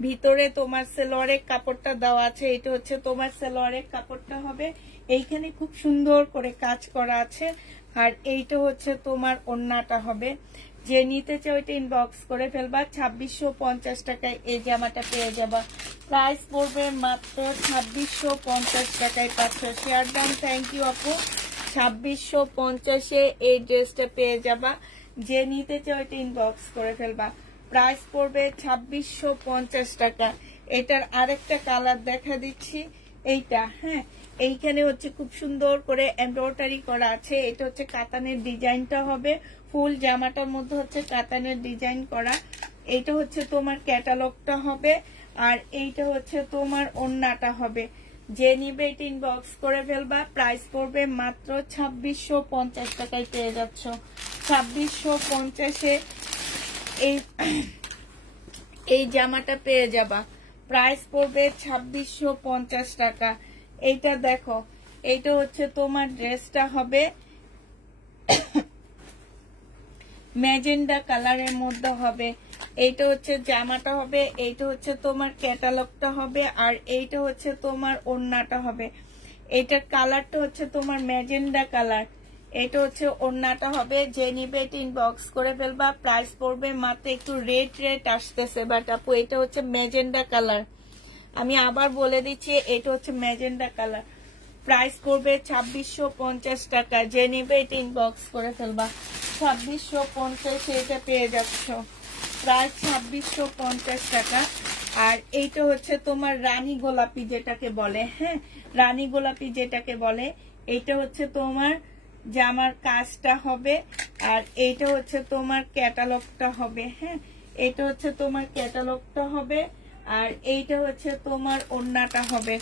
ভিতরে তোমার সালোয়ারের কাপড়টা দেওয়া আছে। এটা হচ্ছে তোমার সালোয়ারের কাপড়টা হবে। এইখানে খুব সুন্দর করে কাজ করা আছে। আর এইটা হচ্ছে তোমার ওড়নাটা হবে। যে নিতে চাও এটা ইনবক্স করে ফেলবা। 2650 টাকায় এই জামাটা পেয়ে যাবা। প্রাইস পড়বে মাত্র 2650 টাকায় পাচ্ছ। শেয়ার ডাউন, থ্যাংক ইউ আপু। 2650-এ এই ড্রেসটা পেয়ে যাবা। যে নিতে চাও এটা ইনবক্স করে ফেলবা। প্রাইস পড়বে 2650 টাকা। এটার আরেকটা কালার দেখা দিচ্ছি, এইটা। হ্যাঁ, এইখানে হচ্ছে খুব সুন্দর করে এমব্রয়ডারি করা আছে। এটা হচ্ছে কাতানের ডিজাইনটা হবে, ফুল জামাটার মধ্যে হচ্ছে কাতানের ডিজাইন করা। এইটা হচ্ছে তোমার ক্যাটালগটা হবে, আর এইটা হচ্ছে তোমার ওড়নাটা হবে। যে নিবে এটা ইনবক্স করে ফেলবা। প্রাইস পড়বে মাত্র 2650 টাকায় পেয়ে যাচ্ছ। 2650-এ এই জামাটা পেয়ে যাবা। প্রাইস পড়বে 2650 টাকা। এইটা দেখো, এইটা হচ্ছে তোমার ড্রেসটা হবে ম্যাজেন্ডা কালারের মধ্যে হবে। এইটা হচ্ছে জামাটা হবে, এইটা হচ্ছে তোমার ক্যাটালগটা হবে, আর এইটা হচ্ছে তোমার ওড়নাটা হবে। এইটার কালারটা হচ্ছে তোমার ম্যাজেন্ডা কালার। এটা হচ্ছে ওড়নাটা হবে। যে নিবে এটা ইনবক্স করে ফেলবা। প্রাইস পড়বে মাত্র, একটু রেড রেড আসতেছে বাট আপু এটা হচ্ছে ম্যাজেন্ডা কালার। আমি আবার বলে দিচ্ছি, এটা হচ্ছে ম্যাজেন্ডা কালার। প্রাইস পড়বে 2650 টাকা। যে নিবে এটা ইনবক্স করে ফেলবা। 2650 এটা পেয়ে যাচ্ছ। প্রাইস 2650 টাকা। আর এইটা হচ্ছে তোমার রানী গোলাপি যেটাকে বলে। হ্যাঁ, রানী গোলাপি যেটাকে বলে। এইটা হচ্ছে তোমার জামার কাজটা হবে, আর এইটা হচ্ছে তোমার ক্যাটালগটা হবে। হ্যাঁ, এটা হচ্ছে তোমার ক্যাটালগটা হবে, আর এইটা হচ্ছে তোমার ওড়নাটা হবে।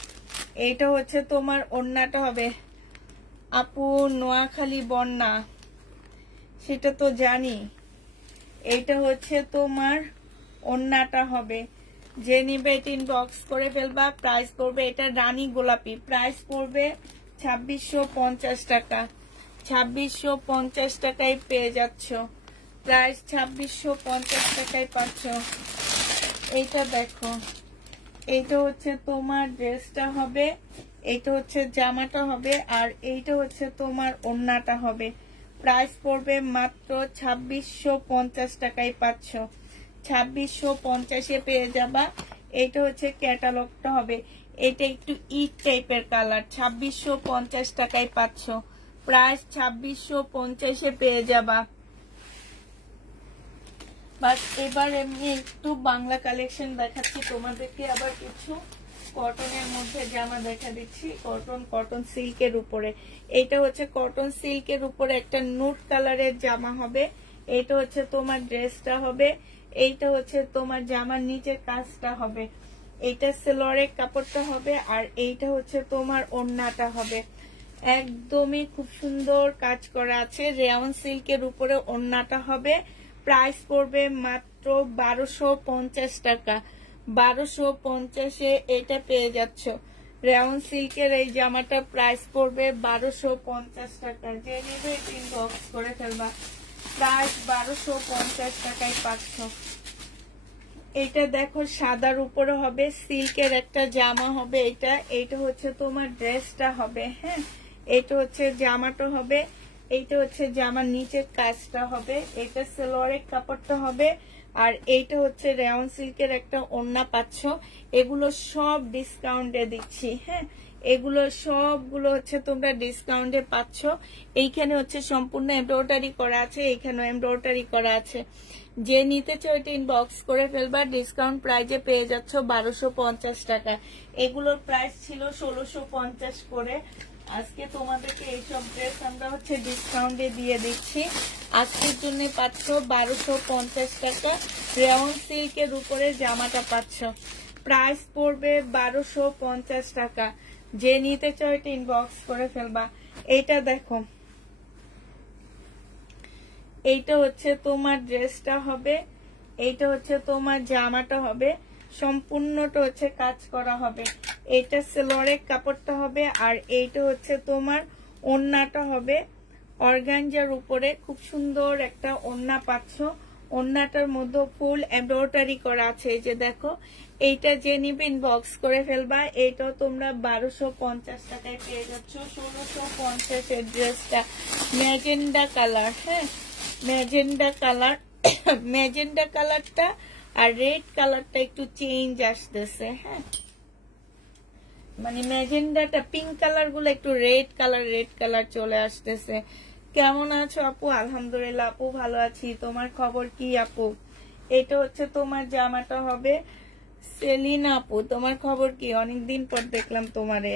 এইটা হচ্ছে তোমার ওড়নাটা হবে। আপু নোয়াখালী বন্যা, সেটা তো জানি। এইটা হচ্ছে তোমার ওড়নাটা হবে। যে নিবে এটা ইনবক্স করে ফেলবা। প্রাইস পড়বে, এটা রানী গোলাপি। প্রাইস পড়বে 2650 টাকা। 2650 টাকায় পেয়ে যাচ্ছ। প্রাইস 2650 টাকায় পাচ্ছ। এইটা দেখো, এইটা হচ্ছে তোমার ড্রেসটা হবে, এইটা হচ্ছে জামাটা হবে, আর এইটা হচ্ছে তোমার ওড়নাটা হবে। প্রাইস পড়বে মাত্র 2650 টাকায় পাচ্ছ। 2650-এ পেয়ে যাবা। এটা হচ্ছে ক্যাটালগটা হবে। এটা একটু ইট টাইপের কালার। 2650 টাকায় পাচ্ছ। প্রাইস 2650-এ পেয়ে যাবা। বাট এবার এমনি একটু বাংলা কালেকশন দেখাচ্ছি তোমাদেরকে। আবার কিছু কটনের মধ্যে জামা দেখা দিচ্ছি, কটন সিল্কের উপরে। এইটা হচ্ছে কটন সিল্কের উপরে একটা নুট কালারের জামা হবে। এইটা হচ্ছে তোমার ড্রেসটা হবে। এইটা হচ্ছে তোমার জামার নিচের কাজটা হবে। এইটা সেলোয়ারের কাপড়টা হবে, আর এইটা হচ্ছে তোমার ওড়নাটা হবে। একদমই খুব সুন্দর কাজ করা আছে। রেয়ন সিল্কের উপরে ওড়নাটা হবে। প্রাইস পড়বে মাত্র 1250 টাকা। 1250-এ এটা পেয়ে যাচ্ছ। রেয়ন সিল্কের এই জামাটা প্রাইস পড়বে 1250 টাকা। যে নেবে ইনবক্স করে ফেলবা। প্রাইস 1250 টাকায় পাচ্ছ। এটা দেখো, সাদার উপরে হবে, সিল্কের একটা জামা হবে। এইটা হচ্ছে তোমার ড্রেসটা হবে। হ্যাঁ, এটা হচ্ছে জামাটা হবে, এইটা হচ্ছে জামার নিচের কাজটা হবে। এটা সেলোয়ারের কাপড়টা হবে, আর এইটা হচ্ছে রেয়ন সিল্কের একটা ওড়না পাচ্ছ। এগুলো সব ডিসকাউন্টে দিচ্ছি। হ্যাঁ, এগুলো সবগুলো হচ্ছে তোমরা ডিসকাউন্টে পাচ্ছ। এইখানে হচ্ছে সম্পূর্ণ এমব্রয়ডারি করা আছে, এইখানে এমব্রয়ডারি করা আছে। যে নিতে চাও এটা ইনবক্স করে ফেলবা। ডিসকাউন্ট প্রাইজে পেয়ে যাচ্ছ 1250 টাকা। এগুলোর প্রাইস ছিল 1650 করে। আজকে তোমাদেরকে এইসব ড্রেস আমরা হচ্ছে ডিসকাউন্টে দিয়ে দিচ্ছি। আজকের জন্য পাচ্ছ 1250 টাকা। রেয়ন সিল্কের উপরে জামাটা পাচ্ছ। প্রাইস পড়বে 1250 টাকা। যে নিতে চাও এটা ইনবক্স করে ফেলবা। এইটা দেখো, এইটা হচ্ছে তোমার ড্রেসটা হবে, এইটা হচ্ছে তোমার জামাটা হবে। সম্পূর্ণটা হচ্ছে কাজ করা হবে। এইটা সেলোয়ারের কাপড়টা হবে, আর এইটা হচ্ছে তোমার ওড়নাটা হবে। অর্গানজার উপরে খুব সুন্দর একটা ওড়না পাচ্ছ। ওন্নাটার মধ্যে ফুল এমব্রয়ডারি করা আছে। এই যে দেখো, এইটা যে নিবে ইনবক্স করে ফেলবা। এইটাও তোমরা 1250 টাকায় পেয়ে যাচ্ছ। 1650 এর ড্রেসটা ম্যাজেন্ডা কালার। হ্যাঁ, ম্যাজেন্ডা কালার। ম্যাজেন্ডা কালারটা আর রেড কালারটা একটু চেঞ্জ আসতেছে। হ্যাঁ, মানে ম্যাজেন্ডাটা পিঙ্ক কালার গুলো একটু রেড কালার চলে আসতেছে। কেমন আছো আপু? আলহামদুলিল্লাহ আপু ভালো আছি। তোমার খবর কি আপু? এটা হচ্ছে তোমার জামাটা হবে। সেলিনা আপু তোমার খবর কি? অনেকদিন পর দেখলাম তোমারে।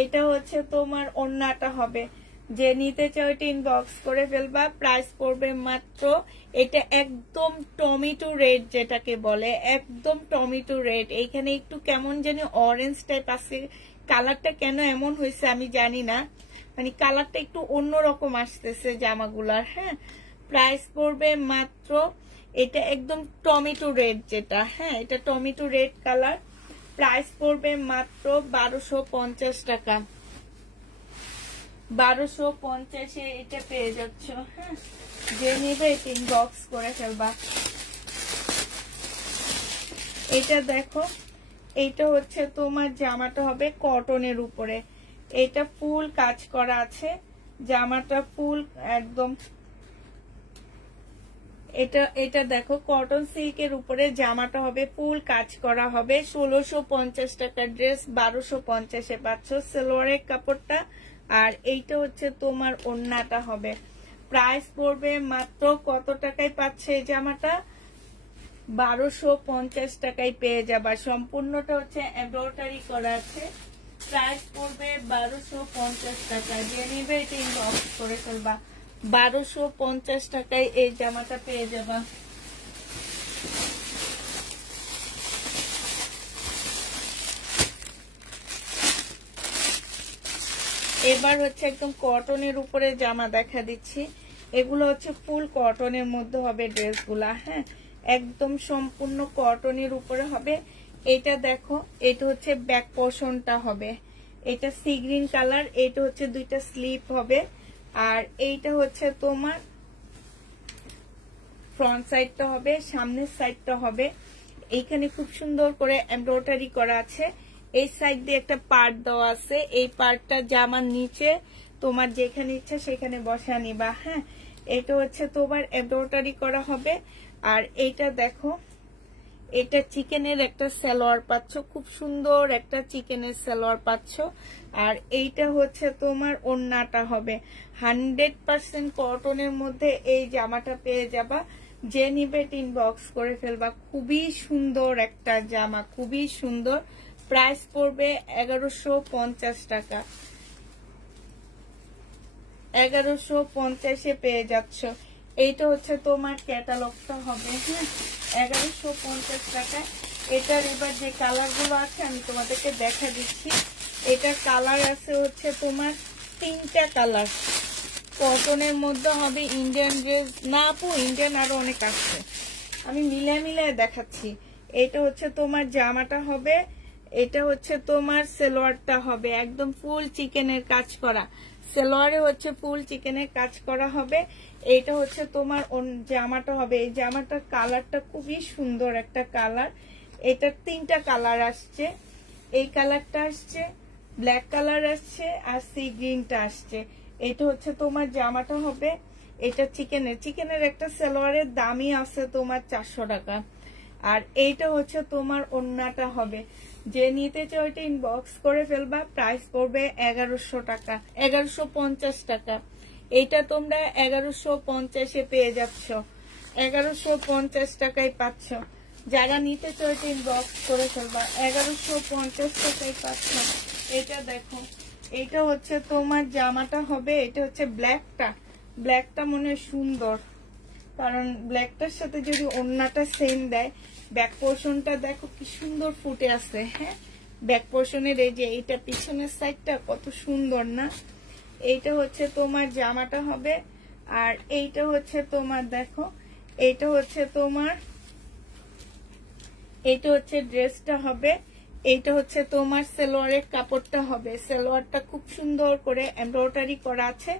এটা হচ্ছে তোমার ওন্নাটা হবে। যে নিতে চাও এটা ইনবক্স করে ফেলবা। প্রাইস পড়বে মাত্র, এটা একদম টমেটো রেড যেটাকে বলে, একদম টমেটো রেড। এইখানে একটু কেমন জানি অরেঞ্জ টাইপ আছে। কালারটা কেন এমন হয়েছে আমি জানি না, মানে কালারটা একটু অন্যরকম আসতেছে জামাগুলার। হ্যাঁ, প্রাইস পড়বে মাত্র, এটা একদম টমেটো রেড যেটা। হ্যাঁ, এটা টমেটো রেড কালার। প্রাইস পড়বে মাত্র 1250 টাকা। 1250-এ এটা পেয়ে যাচ্ছ। হ্যাঁ, যে নিবে এটা ইনবক্স করে ফেলবা। এটা দেখো, এইটা হচ্ছে তোমার জামাটা হবে কটনের উপরে। এটা ফুল কাজ করা আছে, জামাটা ফুল একদম। এটা দেখো কটন সিল্কের উপরে জামাটা হবে, ফুল কাজ করা হবে। 1650 টাকার ড্রেস 1250-এ পাচ্ছ সালোয়ারের কাপড়টা। আর এইটা হচ্ছে তোমার ওন্নাটা হবে। প্রাইস পড়বে মাত্র কত টাকায় পাচ্ছে এই জামাটা? 1250 টাকায় পেয়ে যাবা। সম্পূর্ণটা হচ্ছে এমব্রয়ডারি করা আছে। প্রাইস পড়বে 1250 টাকা। যে নিবে এটা ইনবক্স করে ফেলবা। 1250 টাকায় এই জামাটা পেয়ে যাবা। এবার হচ্ছে একদম কটনের উপরে জামা দেখা দিচ্ছি। এগুলো হচ্ছে ফুল কটনের মধ্যে হবে ড্রেসগুলা। হ্যাঁ, একদম সম্পূর্ণ কটনের উপরে হবে। এটা দেখো, এটা হচ্ছে ব্যাক পোর্শনটা হবে, এটা সি গ্রিন কালার। এটা হচ্ছে দুইটা স্লিপ হবে। আর এইটা হচ্ছে তোমার ফ্রন্ট সাইডটা হবে, সামনের সাইডটা হবে। এইখানে খুব সুন্দর করে এমব্রয়ডারি করা আছে। এই সাইড দিয়ে একটা পার্ট দেওয়া আছে। এই পার্টটা জামার নিচে তোমার যেখানে ইচ্ছা সেখানে বসা নিবা। হ্যাঁ, এটা হচ্ছে তোমার এমব্রয়ডারি করা হবে। আর এইটা দেখো, এটা চিকেনের একটা সালোয়ার পাচ্ছ, খুব সুন্দর একটা চিকেনের সালোয়ার পাচ্ছ। আর এইটা হচ্ছে তোমার ওন্নাটা হবে। 100% কটনের মধ্যে এই জামাটা পেয়ে যাবা। যে নিবে ইনবক্স করে ফেলবা। খুবই সুন্দর একটা জামা, খুবই সুন্দর। প্রাইস পড়বে 1150 টাকা। 1150-এ পেয়ে যাচ্ছ। এইটা হচ্ছে তোমার ক্যাটালগটা হবে। হ্যাঁ, 1150 টাকা। এটার এবার যে কালার গুলো আছে আমি তোমাদেরকে দেখা দিচ্ছি। এটার কালার আছে হচ্ছে তোমার 3টা কালার। কটনের মধ্যে হবে, ইন্ডিয়ান ড্রেস না আপু, ইন্ডিয়ান আরো অনেক আছে, আমি মিলায় দেখাচ্ছি। এটা হচ্ছে তোমার জামাটা হবে, এটা হচ্ছে তোমার সালোয়ারটা হবে একদম ফুল চিকেনের কাজ করা। সালোয়ারে হচ্ছে ফুল চিকেনের কাজ করা হবে। এইটা হচ্ছে তোমার জামাটা হবে। এই জামাটার কালারটা খুবই সুন্দর একটা কালার। এটার 3টা কালার আসছে। এই কালারটা আসছে, ব্ল্যাক কালার আসছে, আর সি গ্রিনটা আসছে। এটা হচ্ছে তোমার জামাটা হবে। এটা চিকেনের একটা সালোয়ারের দামই আছে তোমার 400 টাকা। আর এইটা হচ্ছে তোমার ওন্নাটা হবে। যে নিতে চাও এটা ইনবক্স করে ফেলবা। প্রাইস পড়বে 1100 টাকা, 1150 টাকা। এইটা তোমরা 1150-এ পেয়ে যাচ্ছ। 1150 টাকায় পাচ্ছ। যারা নিতে চাও এটা ইনবক্স করে ফেলবা। 1150 টাকায় পাচ্ছ। এটা দেখো, এটা হচ্ছে তোমার জামাটা হবে। এটা হচ্ছে ব্ল্যাকটা মনে হয় সুন্দর, কারণ ব্ল্যাকটার সাথে যদি ওন্নাটা সেম দেয়। ব্যাক পোর্শনটা দেখো কি সুন্দর ফুটে আছে। হ্যাঁ, ব্যাক পোর্শনের এই যে এইটা পিছনের সাইডটা কত সুন্দর না। এইটা হচ্ছে তোমার জামাটা হবে। আর এইটা হচ্ছে তোমার দেখো, এইটা হচ্ছে তোমার, এইটা হচ্ছে ড্রেসটা হবে। এইটা হচ্ছে তোমার সালোয়ারের কাপড়টা হবে। সালোয়ারটা খুব সুন্দর করে এমব্রয়ডারি করা আছে।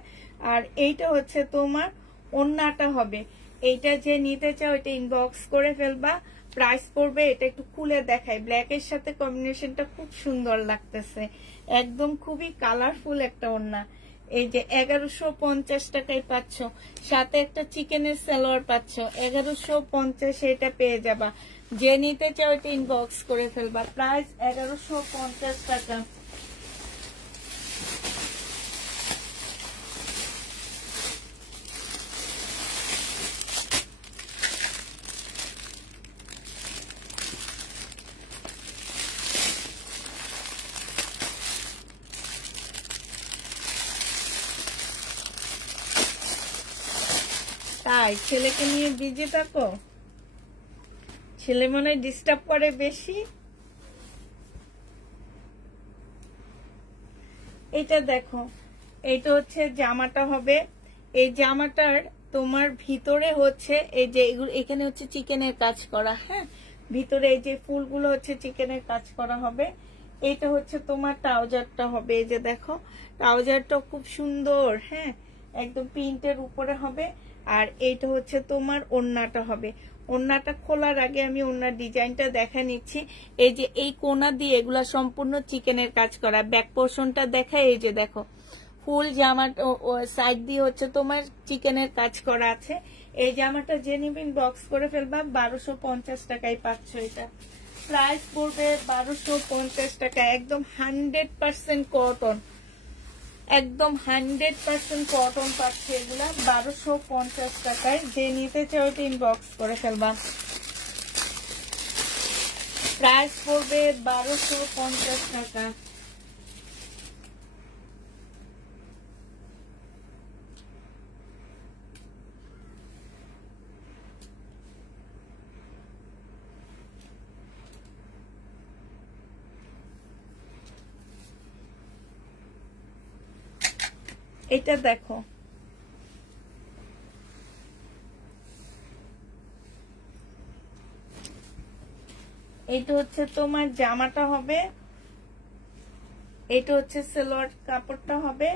আর এইটা হচ্ছে তোমার ওড়নাটা হবে। এইটা যে নিতে চাও এটা ইনবক্স করে ফেলবা। প্রাইস পড়বে, এটা একটু খুলে দেখাই, ব্ল্যাকের সাথে কম্বিনেশনটা খুব সুন্দর লাগতেছে, একদম খুবই কালারফুল একটা ওড়না। এই যে 1150 টাকায় পাচ্ছ, সাথে একটা চিকেনের সালোয়ার পাচ্ছ, 1150 এটা পেয়ে যাবা। যে নিতে চাও এটা ইনবক্স করে ফেলবা। প্রাইস 1150 টাকা। তাই ছেলেকে নিয়ে বিজি থাকো? ছেলে মনে হয় ডিস্টার্ব করে বেশি। এটা দেখো, এটা হচ্ছে জামাটা হবে। এই জামাটার তোমার ভিতরে হচ্ছে এই যে এখানে হচ্ছে চিকেনের কাজ করা, হ্যাঁ, ভিতরে এই যে ফুলগুলো হচ্ছে চিকেনের কাজ করা হবে। এটা হচ্ছে তোমার ট্রাউজারটা হবে, এই যে দেখো ট্রাউজারটা খুব সুন্দর, হ্যাঁ, একদম প্রিন্টের উপরে হবে। আর এইটা হচ্ছে তোমার ওড়নাটা হবে। ওড়নাটা খোলার আগে আমি ওড়নার ডিজাইনটা দেখা নিচ্ছি। এই যে এই কোনা দিয়ে এগুলা সম্পূর্ণ চিকেনের কাজ করা। ব্যাক পোর্শনটা দেখা, এই যে দেখো ফুল জামাটা সাইড দিয়ে হচ্ছে তোমার চিকেনের কাজ করা আছে। এই জামাটা যে নিবেন বক্স করে ফেলবা। 1250 টাকায় পাচ্ছ এটা। প্রাইস পড়বে 1250 টাকা। একদম 100% কটন, একদম 100% কটন পাচ্ছে এগুলা 1250 টাকায়। যে নিতে চাও এটা ইনবক্স করে ফেলবা। প্রাইস পড়বে 1250 টাকা। এটা দেখো, এটা হচ্ছে তোমার জামাটা হবে, এটা হচ্ছে সালোয়ার কাপড়টা হবে,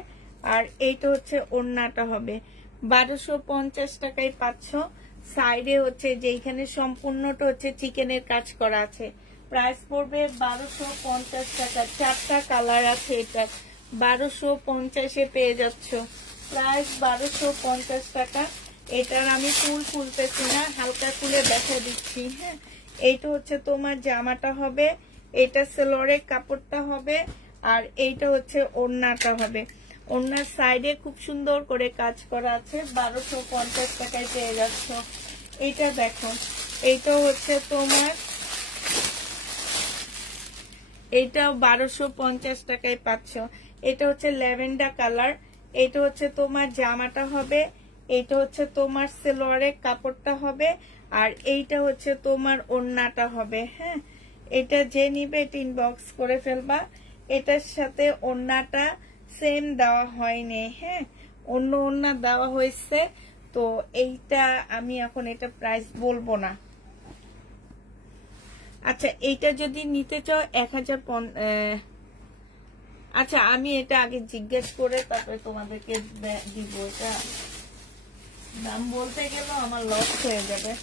আর এইটা হচ্ছে ওড়নাটা হবে। 1250 টাকায় পাচ্ছ। সাইডে হচ্ছে যে এখানে সম্পূর্ণটা হচ্ছে চিকেনের কাজ করা আছে। প্রাইস পড়বে 1250 টাকা। 4টা কালার আছে এটা, 1250-এ পেয়ে যাচ্ছ। প্রাইস 1250 টাকা। এটার আমি ফুল খুলতেছি না, হালকা খুলে দেখা দিচ্ছি, হ্যাঁ। এইটা হচ্ছে তোমার জামাটা হবে, এটা সালোয়ারের কাপড়টা হবে, আর এইটা হচ্ছে ওড়নাটা হবে। ওড়নার সাইডে খুব সুন্দর করে কাজ করা আছে। 1250 টাকায় পেয়ে যাচ্ছ। এইটা দেখো, এইটা হচ্ছে তোমার, এইটাও 1250 টাকায় পাচ্ছ। এটা হচ্ছে ল্যাভেন্ডার কালার। এটা হচ্ছে তোমার জামাটা হবে, এটা হচ্ছে তোমার সালোয়ারের কাপড়টা হবে, আর এইটা হচ্ছে তোমার ওড়নাটা হবে, হ্যাঁ। এটা যে নিবে এটা ইনবক্স করে ফেলবা। এটার সাথে ওড়নাটা সেম দেওয়া হয়নি, হ্যাঁ, অন্য ওড়না দেওয়া হয়েছে। তো এইটা আমি এখন এটা প্রাইস বলবো না। আচ্ছা, এইটা যদি নিতে চাও 1050। আচ্ছা, আমি এটা আগে জিজ্ঞেস করে তারপরে তোমাদেরকে দিব। এটা দাম বলতে গেলেও আমার লস হয়ে যাবে।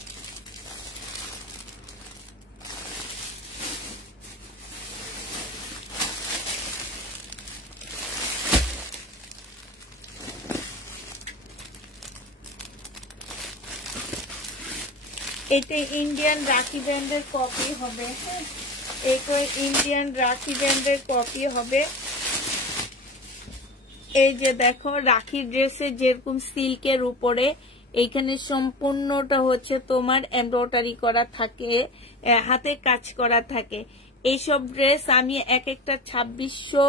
এটা ইন্ডিয়ান রাখি ব্র্যান্ডের কপি হবে, হ্যাঁ, এটা ইন্ডিয়ান রাখি ব্র্যান্ডের কপি হবে। এই যে দেখো রাখি ড্রেসে যেরকম সিল্কের উপরে এইখানে সম্পূর্ণটা হচ্ছে তোমার এমব্রয়ডারি করা থাকে, হাতে কাজ করা থাকে। এইসব ড্রেস আমি এক একটা 2650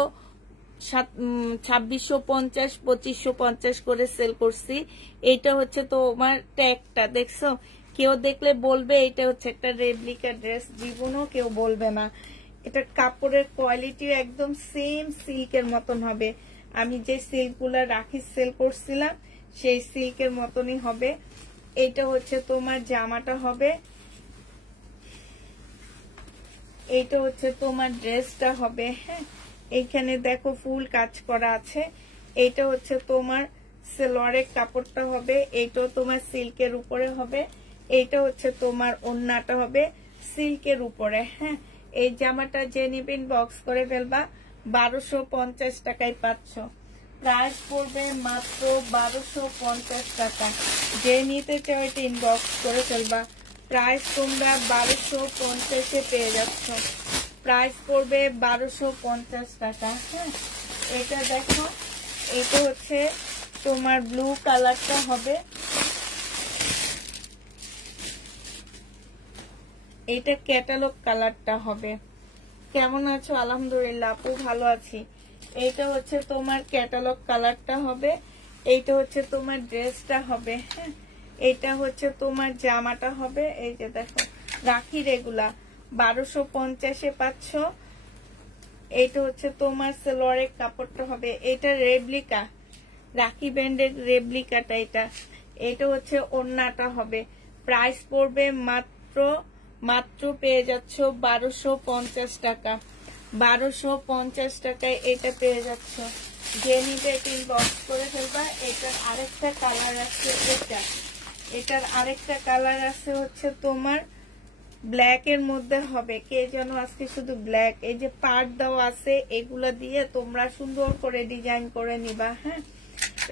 2550 করে সেল করছি। এটা হচ্ছে তোমার ট্যাগটা দেখছো, কেউ দেখলে বলবে এটা হচ্ছে একটা রেপ্লিকা ড্রেস, জীবনও কেউ বলবে না। এটা কাপড়ের কোয়ালিটি একদম সেম সিল্কের মতন হবে। আমি যে সিল্কগুলা রাখি সেল করছিলাম সেই সিল্কের মতনই হবে। এটা হচ্ছে তোমার জামাটা হবে, এইটা হচ্ছে তোমার ড্রেসটা হবে, হ্যাঁ। এইখানে দেখো ফুল কাজ করা আছে। এইটা হচ্ছে তোমার সালোয়ারের কাপড়টা হবে, এইটাও তোমার সিল্কের উপরে হবে, এইটা হচ্ছে তোমার ওড়নাটা হবে সিল্কের উপরে। হ্যাঁ, এই জামাটা যে নিবেন বক্স করে ফেলবা, 1250 টাকায় পাচ্ছ। প্রাইস পড়বে মাত্র 1250 টাকা। যে নিতে চাও এটা ইনবক্স করে ফেলবা। প্রাইস তোমরা 1250-এ পেয়ে যাচ্ছ। প্রাইস পড়বে 1250 টাকা। হ্যাঁ, এটা দেখো, এটা হচ্ছে তোমার ব্লু কালারটা হবে, এটা ক্যাটালগ কালারটা হবে। কেমন আছো? আলহামদুলিল্লাহ আপু, ভালো আছি। এইটা হচ্ছে তোমার ক্যাটালগ কালারটা হবে, এইটা হচ্ছে তোমার ড্রেসটা হবে। হ্যাঁ, এইটা হচ্ছে তোমার জামাটা হবে। এই যে দেখো, রাখি রেগুলা 1250-এ পাচ্ছ। এইটা হচ্ছে তোমার সালোয়ারের কাপড়টা হবে, এটা রেপ্লিকা, রাখি ব্যান্ডের রেপ্লিকাটা এটা। এটা হচ্ছে ওড়নাটা হবে। প্রাইস পড়বে মাত্র পেয়ে যাচ্ছ 1250 টাকা। 1250 টাকায় এটা পেয়ে যাচ্ছ। যে নিবে এটা ইনবক্স করে ফেলবা। এটার আরেকটা কালার আছে, এটার আরেকটা কালার আছে হচ্ছে তোমার ব্ল্যাক এর মধ্যে হবে। কে যেন আজকে শুধু ব্ল্যাক, এই যে পার্ট দেওয়া আছে এগুলা দিয়ে তোমরা সুন্দর করে ডিজাইন করে নিবা। হ্যাঁ,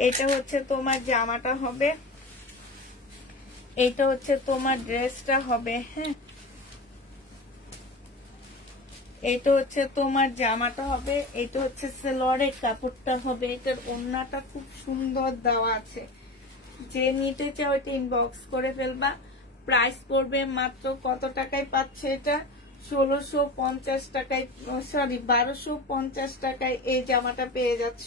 এটা হচ্ছে তোমার জামাটা হবে, এটা হচ্ছে তোমার ড্রেসটা হবে। হ্যাঁ, এটা হচ্ছে তোমার জামাটা হবে, এটা হচ্ছে সালোয়ারের কাপড়টা হবে। এটার ওড়নাটা খুব সুন্দর দেওয়া আছে। যে নিতে চাও এটা ইনবক্স করে ফেলবা। প্রাইস পড়বে মাত্র কত টাকায় পাচ্ছে এটা? 1650 টাকায়, সরি 1250 টাকায় এই জামাটা পেয়ে যাচ্ছ।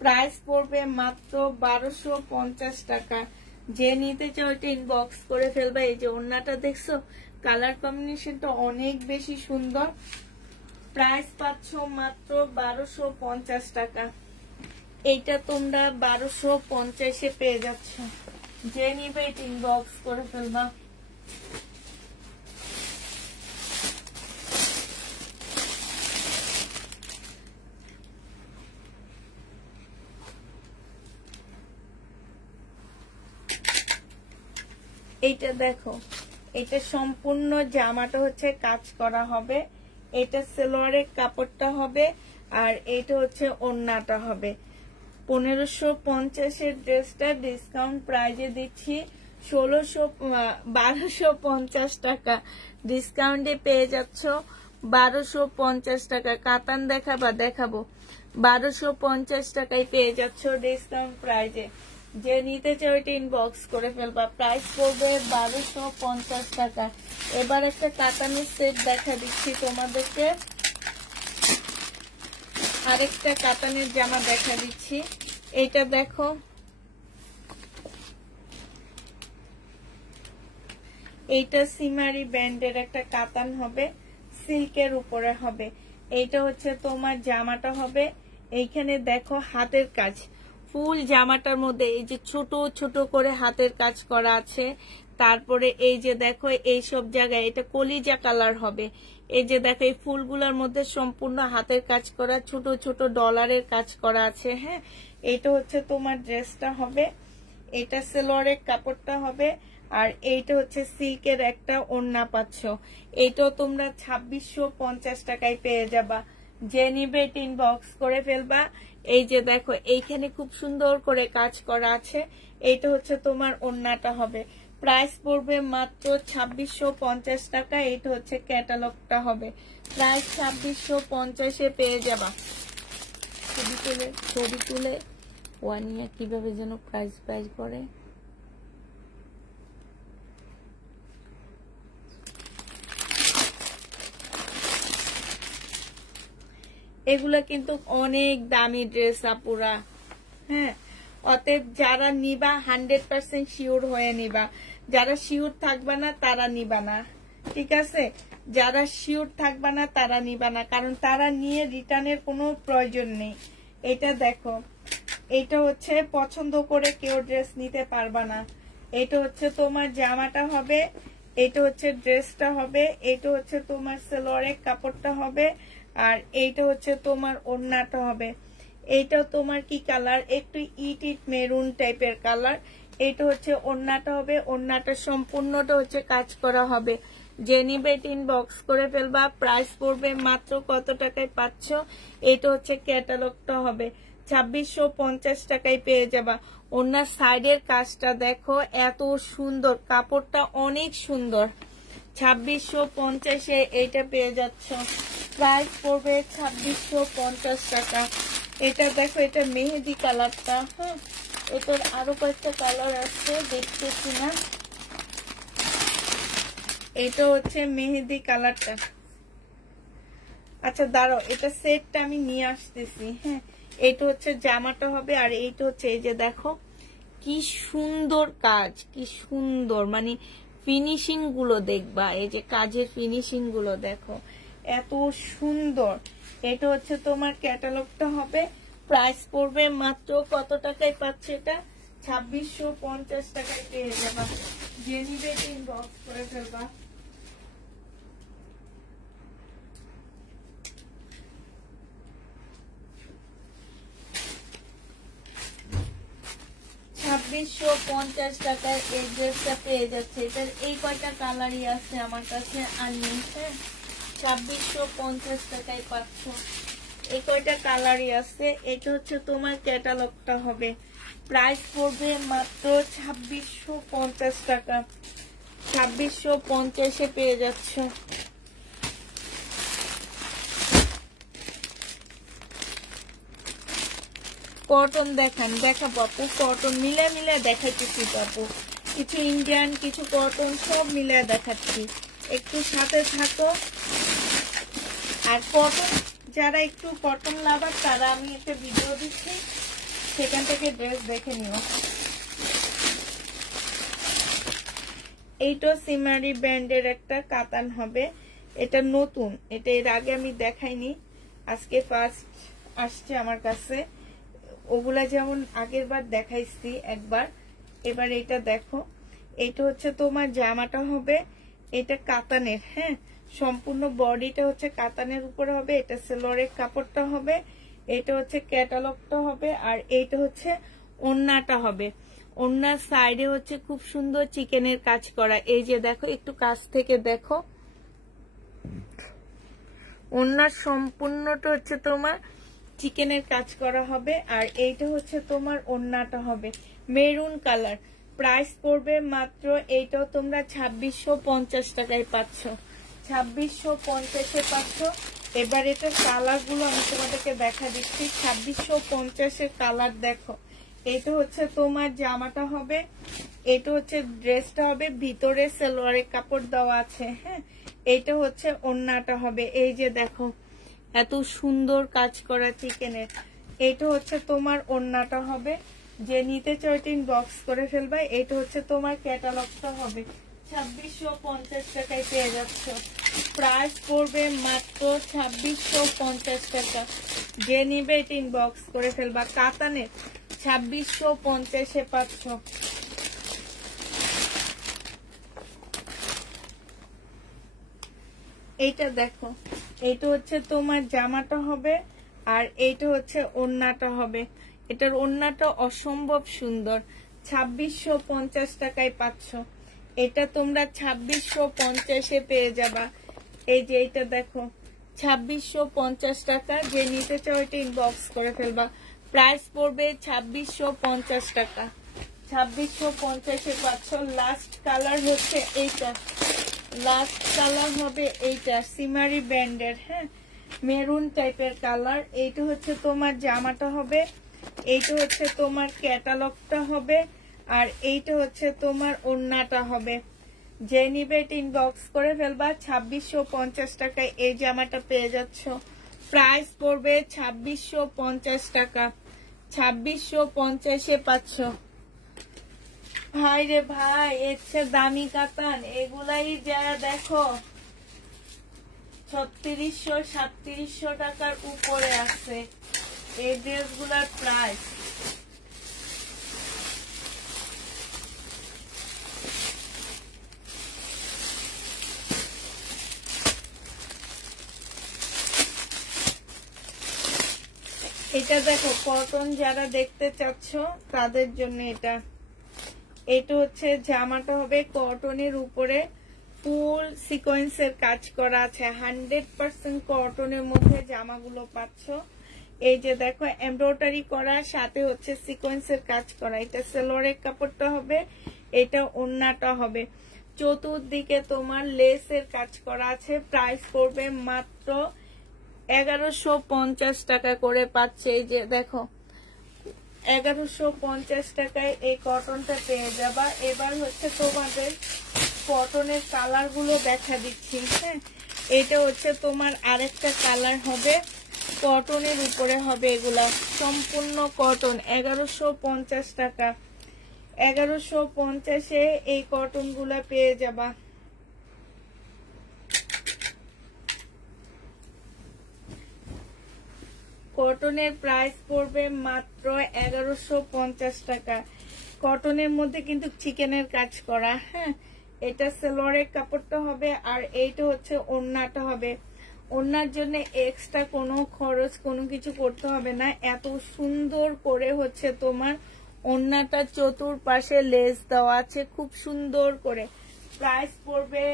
প্রাইস পড়বে মাত্র 1250 টাকা। যে নিতে চাও এটা ইনবক্স করে ফেলবা। এই যে ওড়নাটা দেখছো, কালার কম্বিনেশনটা অনেক বেশি সুন্দর। প্রাইস পাচ্ছ মাত্র 1250 টাকা। এইটা তোমরা 1250-এ পেয়ে যাচ্ছ। যে নিবে এটা ইনবক্স করে ফেলবা। এইটা দেখো, এটা সম্পূর্ণ জামাটা হচ্ছে কাজ করা হবে, এটা সালোয়ারের কাপড়টা হবে, আর এটা হচ্ছে ওড়নাটা হবে। 1550-এর ড্রেসটা ডিসকাউন্ট প্রাইজে দিচ্ছি 1250 টাকা। ডিসকাউন্টে পেয়ে যাচ্ছ 1250 টাকা। কাতান দেখাবো 1250 টাকায় পেয়ে যাচ্ছ ডিসকাউন্ট প্রাইজে। যে নিতে চাও এটা ইনবক্স করে ফেলবা। প্রাইস পড়বে 1250 টাকা। এবার একটা কাতানের সেট দেখা দিচ্ছি তোমাদেরকে, আরেকটা কাতানের জামা দেখা দিচ্ছি। এটা দেখো, এইটা সিমারি ব্যান্ডের একটা কাতান হবে, সিল্কের উপরে হবে। এইটা হচ্ছে তোমার জামাটা হবে। এইখানে দেখো হাতের কাজ, ফুল জামাটার মধ্যে এই যে ছোট ছোট করে হাতের কাজ করা আছে। তারপরে এই যে দেখো এই সব জায়গায় এটা কলিজা কালার হবে। এই যে দেখো এই ফুলগুলোর মধ্যে সম্পূর্ণ হাতের কাজ করা, ছোট ছোট ডলারের কাজ করা আছে। হ্যাঁ, এটা হচ্ছে তোমার ড্রেসটা হবে, এটা সালোয়ারের কাপড়টা হবে, আর এইটা হচ্ছে সিল্কের একটা ওড়না পাচ্ছ। এইটাও তোমরা 2650 টাকায় পেয়ে যাবা। যে নিবে এটা ইনবক্স করে ফেলবা। এই যে দেখো এইখানে খুব সুন্দর করে কাজ করা আছে, এইটা হচ্ছে তোমার ওড়নাটা হবে। প্রাইস পড়বে মাত্র 2650 টাকা। এইটা হচ্ছে ক্যাটালগটা হবে। প্রাইস 2650-এ পেয়ে যাবা। ছবি তুলে ওয়ানিয়া কিভাবে যেন প্রাইস করে। এগুলা কিন্তু অনেক দামি ড্রেস আপুরা। হ্যাঁ, অতএব যারা নিবা 100% শিওর হয়ে নিবা। যারা শিওর থাকবা না তারা নিবা না, ঠিক আছে? যারা শিওর থাকবা না তারা নিবা না, কারণ তারা নিয়ে রিটার্নের কোনো প্রয়োজন নেই। এটা দেখো, এটা হচ্ছে পছন্দ করে কেউ ড্রেস নিতে পারবা না। এটা হচ্ছে তোমার জামাটা হবে, এটা হচ্ছে ড্রেসটা হবে, এটা হচ্ছে তোমার সালোয়ারের কাপড়টা হবে, আর এইটা হচ্ছে তোমার ওড়নাটা হবে। এইটা তোমার কি কালার, একটু ইট মেরুন টাইপের কালার। এটা হচ্ছে ওড়নাটা হবে, ওড়নাটা সম্পূর্ণটা হচ্ছে কাজ করা হবে। যে নিবে ইনবক্স করে ফেলবা। প্রাইস পড়বে মাত্র কত টাকায় পাচ্ছ, এটা হচ্ছে ক্যাটালগটা হবে 2650 টাকায় পেয়ে যাবা। ওনার সাইডের কাজটা দেখো এত সুন্দর, কাপড়টা অনেক সুন্দর। 2650-এ এইটা পেয়ে যাচ্ছ। প্রাইস পড়বে 2650 টাকা। এটা দেখো, এটা মেহেদি কালারটা। হ্যাঁ, এটার আরো কয়েকটা কালার আছে, দেখতেছি না। এটা হচ্ছে মেহেদি কালারটা। আচ্ছা দাঁড়াও, এটা সেটটা আমি নিয়ে আসতেছি। হ্যাঁ, এটা হচ্ছে জামাটা হবে, আর এইটা হচ্ছে এই যে দেখো কি সুন্দর কাজ, কি সুন্দর, মানে ফিনিশিং গুলো দেখবা, এই যে কাজের ফিনিশিং গুলো দেখো এত সুন্দর। এটা হচ্ছে তোমার ক্যাটালগটা হবে। প্রাইস পড়বে মাত্র কত টাকায় পাচ্ছে এটা, 2650 টাকায় পেয়ে যাবা। যে নিবে ইনবক্স করে ফেলবা। টাকায় এই ড্রেসটা পেয়ে যাচ্ছে। এটার এই কয়টা কালারই আছে আমার কাছে, আর নেই। হ্যাঁ, 2650 টাকায় পাচ্ছ, এই কয়টা কালারই আছে। এটা হচ্ছে তোমার ক্যাটালগটা হবে। প্রাইস পড়বে মাত্র 2650 টাকা। 2650-এ পেয়ে যাচ্ছ। কটন দেখান, দেখাবো আপু, কটন মিলে মিলে দেখাচ্ছি আপু। কিছু ইন্ডিয়ান, কিছু কটন, সব মিলে দেখাচ্ছি, একটু সাথে থাকো। আর কটন যারা একটু কটন লাভার, তারা আমি একটা ভিডিও দিচ্ছি, সেখান থেকে ড্রেস দেখে নিও। এইটা সিমারি ব্র্যান্ডের একটা কাতান হবে। এটা নতুন, এটা এর আগে আমি দেখাইনি, আজকে ফার্স্ট আসছে আমার কাছে। ওগুলা যেমন আগের বার দেখাইছি একবার, এবার এটা দেখো। এটা হচ্ছে তোমার জামাটা হবে, এটা কাতানের। হ্যাঁ, সম্পূর্ণ বডিটা হচ্ছে কাতানের উপরে হবে। এটা সেলোয়ারের কাপড়টা হবে। এটা হচ্ছে ক্যাটালগটা হবে, আর এইটা হচ্ছে ওড়নাটা হবে। ওড়নার সাইডে হচ্ছে খুব সুন্দর চিকেনের কাজ করা। এই যে দেখো, একটু কাছ থেকে দেখো, ওড়নার সম্পূর্ণটা হচ্ছে তোমার চিকেনের কাজ করা হবে। আর এইটা হচ্ছে তোমার ওড়নাটা হবে মেরুন কালার। প্রাইস পড়বে মাত্র, এইটাও তোমরা 2650 টাকায় পাচ্ছ। 2650-এ পাচ্ছ। এবার এটা কালার গুলো আমি তোমাদেরকে দেখা দিচ্ছি। 2650-এর কালার দেখো। এটা হচ্ছে তোমার জামাটা হবে, এটা হচ্ছে ড্রেসটা হবে, ভিতরে সালোয়ারের কাপড় দেওয়া আছে। হ্যাঁ, এটা হচ্ছে ওড়নাটা হবে। এই যে দেখো এত সুন্দর কাজ করা চিকেনের। এটা হচ্ছে তোমার ওড়নাটা হবে। যে নিতে চাও ইনবক্স করে ফেলবা। এটা হচ্ছে তোমার ক্যাটালগটা হবে। 2650 টাকায় পেয়ে যাচ্ছ। প্রাইস পড়বে মাত্র 2650 টাকা। যে নিবে ইনবক্স করে ফেলবা। কাতানের 2650-এ পাচ্ছ। এইটা দেখো, এইটা হচ্ছে তোমার জামাটা হবে, আর এইটা হচ্ছে ওড়নাটা হবে। এটার ওড়নাটা অসম্ভব সুন্দর। 2650 টাকায় পাচ্ছ। এটা তোমরা 2650-এ পেয়ে যাবা। এই যে এইটা দেখো, 2650 টাকা। যে নিতে চাও এটা ইনবক্স করে ফেলবা। প্রাইস পড়বে 2650 টাকা। 2650-এ পাচ্ছ। লাস্ট কালার হচ্ছে এইটা, লাস্ট কালার হবে এইটা সিমারি ব্র্যান্ডের। হ্যাঁ, মেরুন টাইপের কালার। এইটা হচ্ছে তোমার জামাটা হবে, এইটা হচ্ছে তোমার ক্যাটালগটা হবে, আর এইটা হচ্ছে তোমার ওড়নাটা হবে। যে নিবে ইনবক্স করে ফেলবা। 2650 টাকায় এই জামাটা পেয়ে যাচ্ছ। প্রাইস পড়বে 2650 টাকা। 2650-এ পাচ্ছ। ভাই রে ভাই, এর চেয়ে দামি কাতান এগুলাই যারা দেখো 3600 3700 টাকার উপরে আছে এই ড্রেসগুলোর প্রাইস। এটা দেখো কটন যারা দেখতে চাচ্ছ তাদের জন্য এটা হচ্ছে জামাটা হবে কটনের উপরে ফুল সিকোয়েন্সের কাজ করা আছে 100% কটনের মধ্যে জামাগুলো পাচ্ছ এই যে দেখো এমব্রয়ডারি করা সাথে হচ্ছে সিকোয়েন্সের কাজ করা এটা সালোয়ারের কাপড়টা হবে এটা ওড়নাটা হবে চতুর্দিকে তোমার লেসের কাজ করা আছে প্রাইস পড়বে মাত্র 1150 টাকা করে পাচ্ছে এই যে দেখো 1150 টাকায় এই কটনটা পেয়ে যাবা এবার হচ্ছে তোমাদের কটনের কালার গুলো দেখা দিচ্ছি হ্যাঁ এটা হচ্ছে তোমার আরেকটা কালার হবে কটনের উপরে হবে এগুলা সম্পূর্ণ কটন 1150 টাকা 1150 এই কটন গুলা পেয়ে যাবা কটনের প্রাইস পড়বে মাত্র 1150 টাকা কটনের মধ্যে কিন্তু চিকেনের কাজ করা হ্যাঁ এটা সালোয়ারের কাপড়টা হবে আর এইটা হচ্ছে ওড়নাটা হবে ওড়নার জন্য এক্সট্রা কোনো খরচ কোনো কিছু করতে হবে না এত সুন্দর করে হচ্ছে তোমার ওড়নাটা চতুর্পাশে লেস দেওয়া আছে খুব সুন্দর করে প্রাইস পড়বে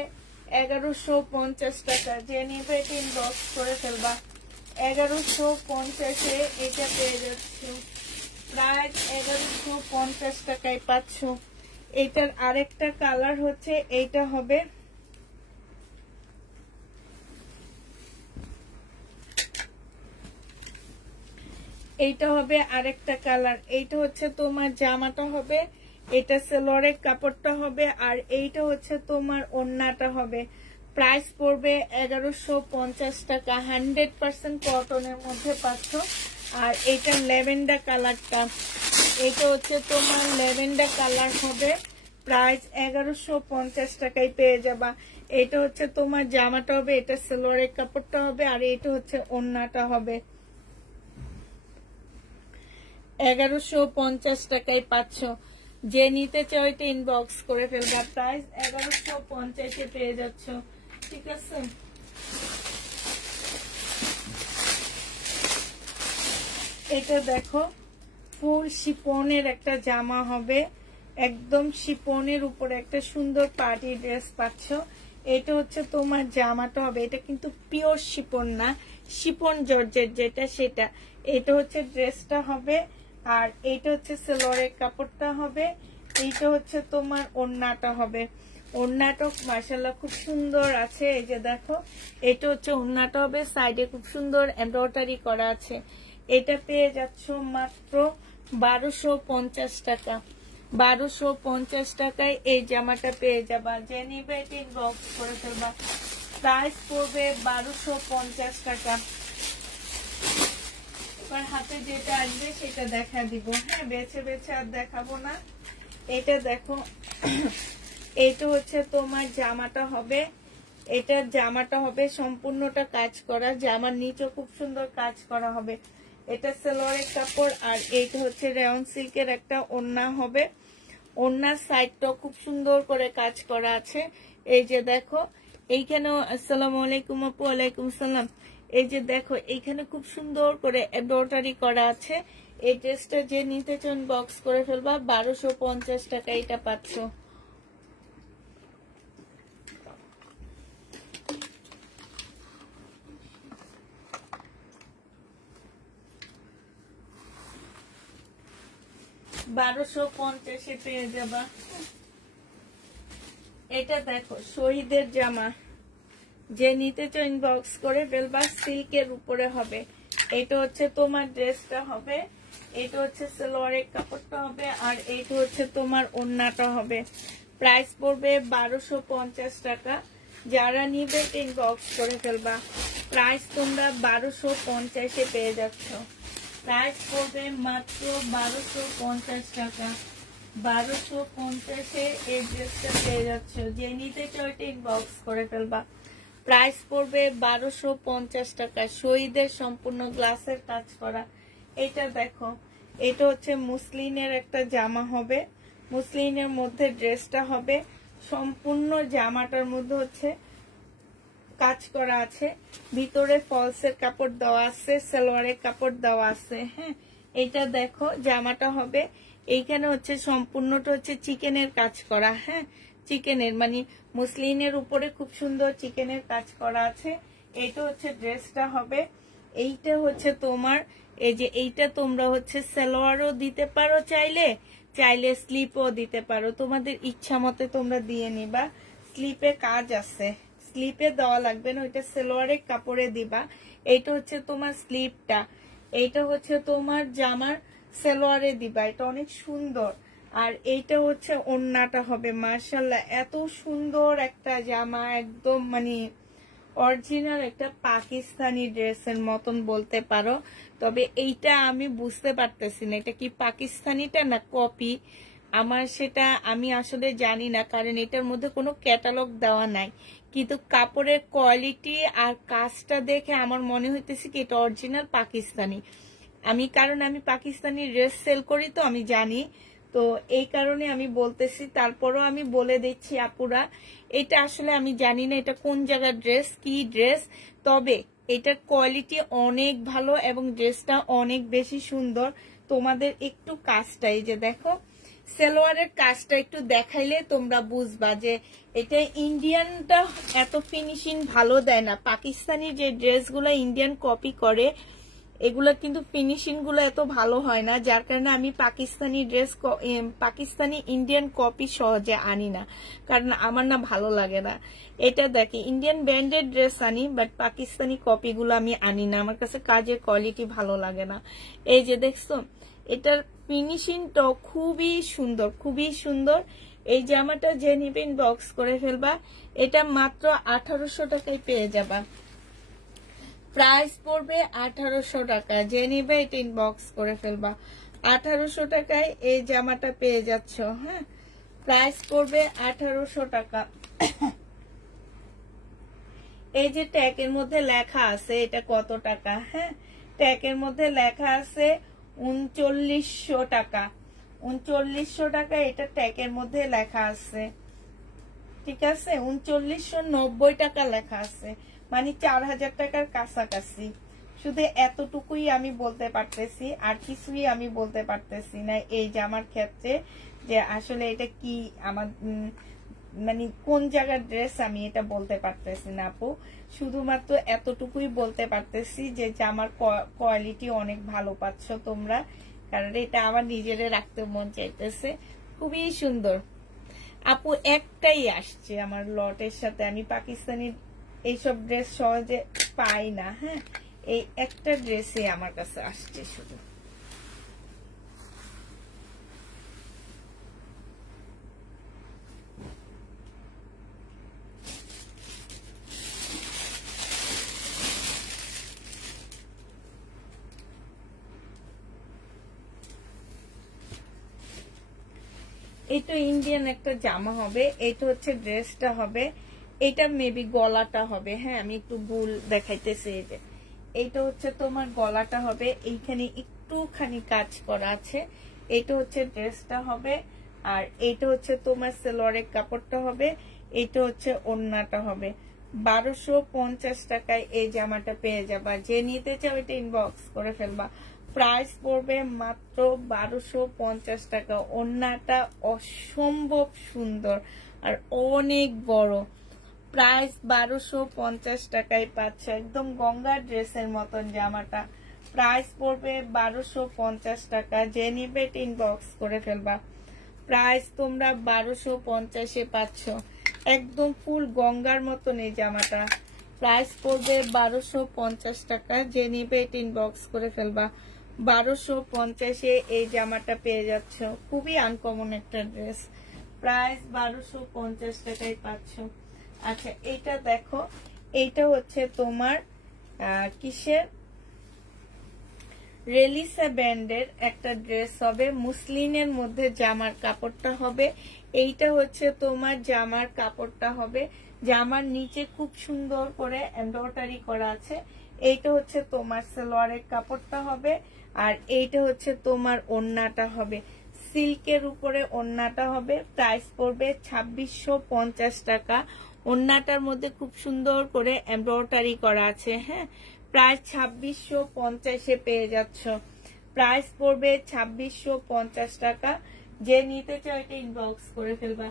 1150 টাকা যে নিবে ইনবক্স করে ফেলবা 1150 এটা পেয়ে যাচ্ছে প্রায় 1150 টাকায় পাচ্ছ এটার আরেকটা কালার হচ্ছে এইটা হবে এইটা হবে আরেকটা কালার এইটা হচ্ছে তোমার জামাটা হবে এটা সালোয়ারের কাপড়টা হবে আর এইটা হচ্ছে তোমার ওড়নাটা হবে প্রাইস পড়বে 1150 টাকা 100% কটনের মধ্যে পাচ্ছ আর এটা ল্যাভেন্ডার কালারটা এটা হচ্ছে তোমার ল্যাভেন্ডার কালার হবে প্রাইস 1150 টাকায় পেয়ে যাবা এটা হচ্ছে তোমার জামাটা হবে এটা সালোয়ারের কাপড়টা হবে আর এটা হচ্ছে ওড়নাটা হবে 1150 টাকায় পাচ্ছ যে নিতে চাও এটা ইনবক্স করে ফেলবা প্রাইস 1150 পেয়ে যাচ্ছ ঠিক আছে এটা দেখো ফুল শিফনের একটা জামা হবে একদম শিফনের উপরে একটা সুন্দর পার্টি ড্রেস পাচ্ছ এটা হচ্ছে তোমার জামাটা হবে এটা কিন্তু পিওর শিফন না শিফন জর্জেট যেটা সেটা এটা হচ্ছে ড্রেসটা হবে আর এইটা হচ্ছে সালোয়ারের কাপড়টা হবে এইটা হচ্ছে তোমার ওড়নাটা হবে ওড়নাটা মাশাআল্লাহ খুব সুন্দর আছে এই যে দেখো এটা হচ্ছে ওড়নাটা হবে সাইডে খুব সুন্দর এমব্রয়ডারি করা আছে এটা পেয়ে যাচ্ছ মাত্র 1250 টাকা 1250 টাকায় এই জামাটা পেয়ে যাবা যে নিবে ইনবক্স করে ফেলবা প্রাইস পড়বে 1250 টাকা এবার হাতে যেটা আসবে সেটা দেখা দিব হ্যাঁ বেছে বেছে আর দেখাবো না এটা দেখো এইটা হচ্ছে তোমার জামাটা হবে এটার জামাটা হবে সম্পূর্ণটা কাজ করা জামার নিচে খুব সুন্দর কাজ করা হবে এটা সালোয়ারের কাপড় আর এইটা হচ্ছে রেয়ন সিল্কের একটা ওড়না হবে ওড়নার সাইডটা খুব সুন্দর করে কাজ করা আছে এই যে দেখো এইখানেও আসসালামু আলাইকুম আপু ওয়ালাইকুম সালাম এই যে দেখো এইখানে খুব সুন্দর করে এমব্রয়ডারি করা আছে এই ড্রেসটা যে নিতে চান বক্স করে ফেলবা 1250 টাকা এটা পাচ্ছ পেয়ে যাবা এটা দেখো শহীদের জামা যে নিতে চাও ইনবক্স করে ফেলবা সিল্কের উপরে হবে এটা হচ্ছে তোমার ড্রেসটা হবে এটা হচ্ছে সালোয়ারের কাপড়টা হবে আর এটা হচ্ছে তোমার ওড়নাটা হবে প্রাইস পড়বে 1250 টাকা যারা নিবে ইনবক্স করে ফেলবা প্রাইস তোমরা 1250 পেয়ে যাচ্ছ প্রাইস পড়বে মাত্র 1250 টাকা 1250 এই ড্রেসটা পেয়ে যাচ্ছ যে নিতে চাও এটা ইনবক্স করে ফেলবা প্রাইস পড়বে 1250 টাকা শহীদের সম্পূর্ণ গ্লাসের কাজ করা এটা দেখো এটা হচ্ছে মুসলিনের একটা জামা হবে মুসলিনের মধ্যে ড্রেসটা হবে সম্পূর্ণ জামাটার মধ্যে হচ্ছে কাজ করা আছে, ভিতরে ফলসের কাপড় দেওয়া আছে, সালোয়ারের কাপড় দেওয়া আছে। হ্যাঁ, এটা দেখো জামাটা হবে, এইখানে হচ্ছে সম্পূর্ণটা হচ্ছে চিকেনের কাজ করা। হ্যাঁ, চিকেনের মানে মুসলিনের উপরে খুব সুন্দর চিকেনের কাজ করা আছে। এইটা হচ্ছে ড্রেসটা হবে। এইটা হচ্ছে তোমার এই যে এইটা তোমরা হচ্ছে সালোয়ারও দিতে পারো, চাইলে স্লিপও দিতে পারো, তোমাদের ইচ্ছা মতে তোমরা দিয়ে নিবা। স্লিপে কাজ আছে, স্লিপে দেওয়া লাগবে না, ওইটা সালোয়ারের কাপড়ে দিবা। এইটা হচ্ছে তোমার স্লিপটা, এইটা হচ্ছে তোমার জামার সালোয়ারে দিবা, এটা অনেক সুন্দর। আর এইটা হচ্ছে ওড়নাটা হবে। মাশাআল্লাহ, এত সুন্দর একটা জামা, একদম মানে অরিজিনাল একটা পাকিস্তানি ড্রেসের মতন বলতে পারো। তবে এইটা আমি বুঝতে পারতেছি না এটা কি পাকিস্তানিটা না কপি, আমার সেটা আমি আসলে জানি না, কারণ এটার মধ্যে কোনো ক্যাটালগ দেওয়া নাই। কিন্তু কাপড়ের কোয়ালিটি আর কাজটা দেখে আমার মনে হইতেছে কি এটা অরিজিনাল পাকিস্তানি। কারণ আমি পাকিস্তানি ড্রেস সেল করি, তো আমি জানি, তো এই কারণে আমি বলতেছি। তারপরও আমি বলে দিচ্ছি আপুরা, এটা আসলে আমি জানি না এটা কোন জায়গার ড্রেস, কি ড্রেস, তবে এটার কোয়ালিটি অনেক ভালো এবং ড্রেসটা অনেক বেশি সুন্দর। তোমাদের একটু কাজটা এই যে দেখো, সালোয়ারের কাজটা একটু দেখাইলে তোমরা বুঝবা যে এটা ইন্ডিয়ানটা এত ফিনিশিং ভালো দেয় না। পাকিস্তানি যে ড্রেসগুলো ইন্ডিয়ান কপি করে এগুলা কিন্তু ফিনিশিং গুলো এত ভালো হয় না, যার কারণে আমি Pakistani dress Pakistani Indian copy সহজে আনি না, কারণ আমার না ভালো লাগে না। এটা দেখি ইন্ডিয়ান ব্র্যান্ডেড ড্রেস আনি, বাট পাকিস্তানি কপি গুলো আমি আনি না, আমার কাছে কাজের কোয়ালিটি ভালো লাগে না। এই যে দেখছো এটার ফিনিশিংটা খুবই সুন্দর, খুবই সুন্দর। এই জামাটা যে নিবে ইনবক্স করে ফেলবা, এটা মাত্র 1800 টাকায় পেয়ে যাবা। প্রাইস পড়বে 1800 টাকা, যে নিবে এটা ইনবক্স করে ফেলবা। 1800 টাকায় এই জামাটা পেয়ে যাচ্ছ। হ্যাঁ, প্রাইস পড়বে 1800 টাকা। এই যে ট্যাগের মধ্যে লেখা আছে এটা কত টাকা। হ্যাঁ, ট্যাগের মধ্যে লেখা আছে 3900 টাকা। 3900 টাকা এটা ট্যাগের মধ্যে লেখা আছে, ঠিক আছে। 3990 টাকা লেখা আছে, মানে 4000 টাকার কাছাকাছি। শুধু এতটুকুই আমি বলতে পারতেছি, আর কিছুই আমি বলতে পারতেছি না এই জামার ক্ষেত্রে, যে আসলে এটা কি আমার মানে কোন জায়গার ড্রেস আমি এটা বলতে পারতেছি না আপু। শুধুমাত্র এতটুকুই বলতে পারতেছি যে জামার কোয়ালিটি অনেক ভালো পাচ্ছ তোমরা, কারণ এটা আমার নিজেরে রাখতে মন চাইতেছে। খুবই সুন্দর আপু, একটাই আসছে আমার লটের সাথে, আমি পাকিস্তানি এইসব ড্রেস সহজে পাই না। হ্যাঁ, এই একটা ড্রেসে আমার কাছে আসছে শুধু। এটা ইন্ডিয়ান একটা জামা হবে, এটা হচ্ছে ড্রেসটা হবে, এটা মেবি গলাটা হবে। হ্যাঁ, আমি একটু ভুল দেখাইতেছি। এই যে এইটা হচ্ছে তোমার গলাটা হবে, এইখানে একটুখানি কাজ করা আছে। এটা হচ্ছে ড্রেসটা হবে, আর এইটা হচ্ছে তোমার সালোয়ারের কাপড়টা হবে, এটা হচ্ছে ওড়নাটা হবে। 1250 টাকায় এই জামাটা পেয়ে যাবা। যে নিতে চাও এটা ইনবক্স করে ফেলবা। প্রাইস পড়বে মাত্র 1250 টাকা। ওড়নাটা অসম্ভব সুন্দর আর অনেক বড়। প্রাইস 1250 টাকায় পাচ্ছ, একদম গঙ্গা ড্রেসের মতন জামাটা। প্রাইস পড়বে 1250 টাকা। যে নিবে ইনবক্স করে ফেলবা। প্রাইস তোমরা 1250-এ পাচ্ছ, একদম ফুল গঙ্গার মতন এই জামাটা। প্রাইস পড়বে 1250 টাকা। যে নিবে ইনবক্স করে ফেলবা। 1250-এ এই জামাটা পেয়ে যাচ্ছ, খুবই আনকমন একটা ড্রেস। প্রাইস 1250 টাকায় পাচ্ছ। আচ্ছা, এইটা দেখো, এইটা হচ্ছে তোমার কিসের রেলিসা ব্র্যান্ডের একটা ড্রেস হবে, মুসলিনের মধ্যে জামার কাপড়টা হবে। এইটা হচ্ছে তোমার জামার কাপড়টা হবে, জামার নিচে খুব সুন্দর করে এমব্রয়ডারি করা আছে। এইটা হচ্ছে তোমার সালোয়ারের কাপড়টা হবে, আর এইটা হচ্ছে তোমার ওড়নাটা হবে, সিল্কের উপরে ওড়নাটা হবে। প্রাইস পড়বে 2650 টাকা। ওন্নাটার মধ্যে খুব সুন্দর করে এমব্রয়ডারি করা আছে। হ্যাঁ, প্রাইস 2650 পেয়ে যাচ্ছ। প্রাইস পড়বে 2650 টাকা। যে নিতে চাও এটা ইনবক্স করে ফেলবা।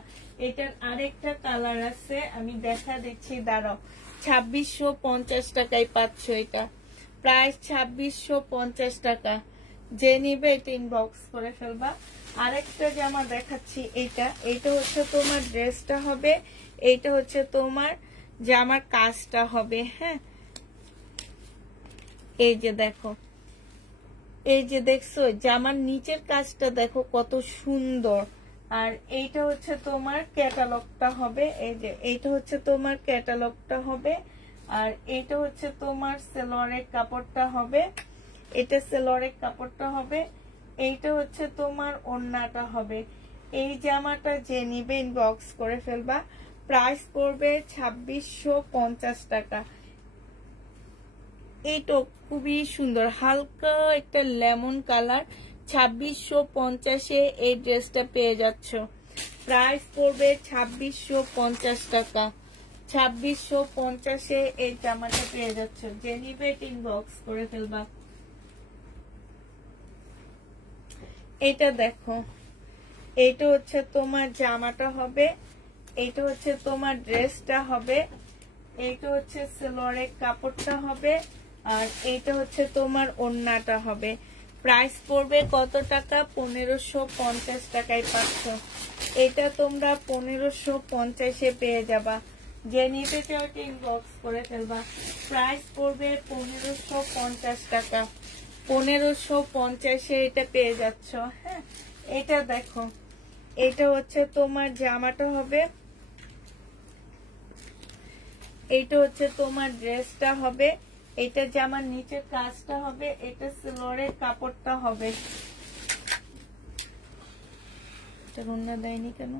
এটার আরেকটা কালার আছে, আমি দেখা দিচ্ছি, দাঁড়াও। 2650 টাকায় পাচ্ছ এটা। প্রাইস 2650 টাকা। যে নিবে এটা ইনবক্স করে ফেলবা। আরেকটা জামা দেখাচ্ছি, এটা হচ্ছে তোমার ড্রেসটা হবে, এইটা হচ্ছে তোমার জামার কাজটা হবে। হ্যাঁ, এই যে দেখো, এই যে দেখছো জামার নিচের কাজটা দেখো কত সুন্দর। আর এইটা হচ্ছে তোমার ক্যাটালগটা হবে, এই যে এইটা হচ্ছে তোমার ক্যাটালগটা হবে। আর এইটা হচ্ছে তোমার সেলোয়ারের কাপড়টা হবে, এটা সেলোয়ারের কাপড়টা হবে। এইটা হচ্ছে তোমার ওড়নাটা হবে। এই জামাটা যে নিবে ইনবক্স করে ফেলবা। প্রাইস পড়বে 2650 টাকা। এইটা খুবই সুন্দর, হালকা একটা লেমন কালার। 2650 এই ড্রেসটা পেয়ে যাচ্ছ। প্রাইস পড়বে 2650 টাকা। 2650 এই জামাটা পেয়ে যাচ্ছ। যে নিবে ইনবক্স করে ফেলবা। এটা দেখো, এইটা হচ্ছে তোমার জামাটা হবে, এইটা হচ্ছে তোমার ড্রেসটা হবে, এইটা হচ্ছে সেলোয়ারের কাপড়টা হবে, আর এইটা হচ্ছে তোমার ওড়নাটা হবে। প্রাইস পড়বে কত টাকা? 1550 টাকায় পাচ্ছ। এটা তোমরা 1550 পেয়ে যাবা। যে নিতে চাও ইনবক্স করে ফেলবা। প্রাইস পড়বে 1550 টাকা। 1550 এটা পেয়ে যাচ্ছ। হ্যাঁ, এটা দেখো, এটা হচ্ছে তোমার জামাটা হবে, এইটা হচ্ছে তোমার ড্রেসটা হবে, এটা জামার নিচের কাজটা হবে, এটা সেলোয়ারের কাপড়টা হবে। এটা ওড়না দেয়নি কেন?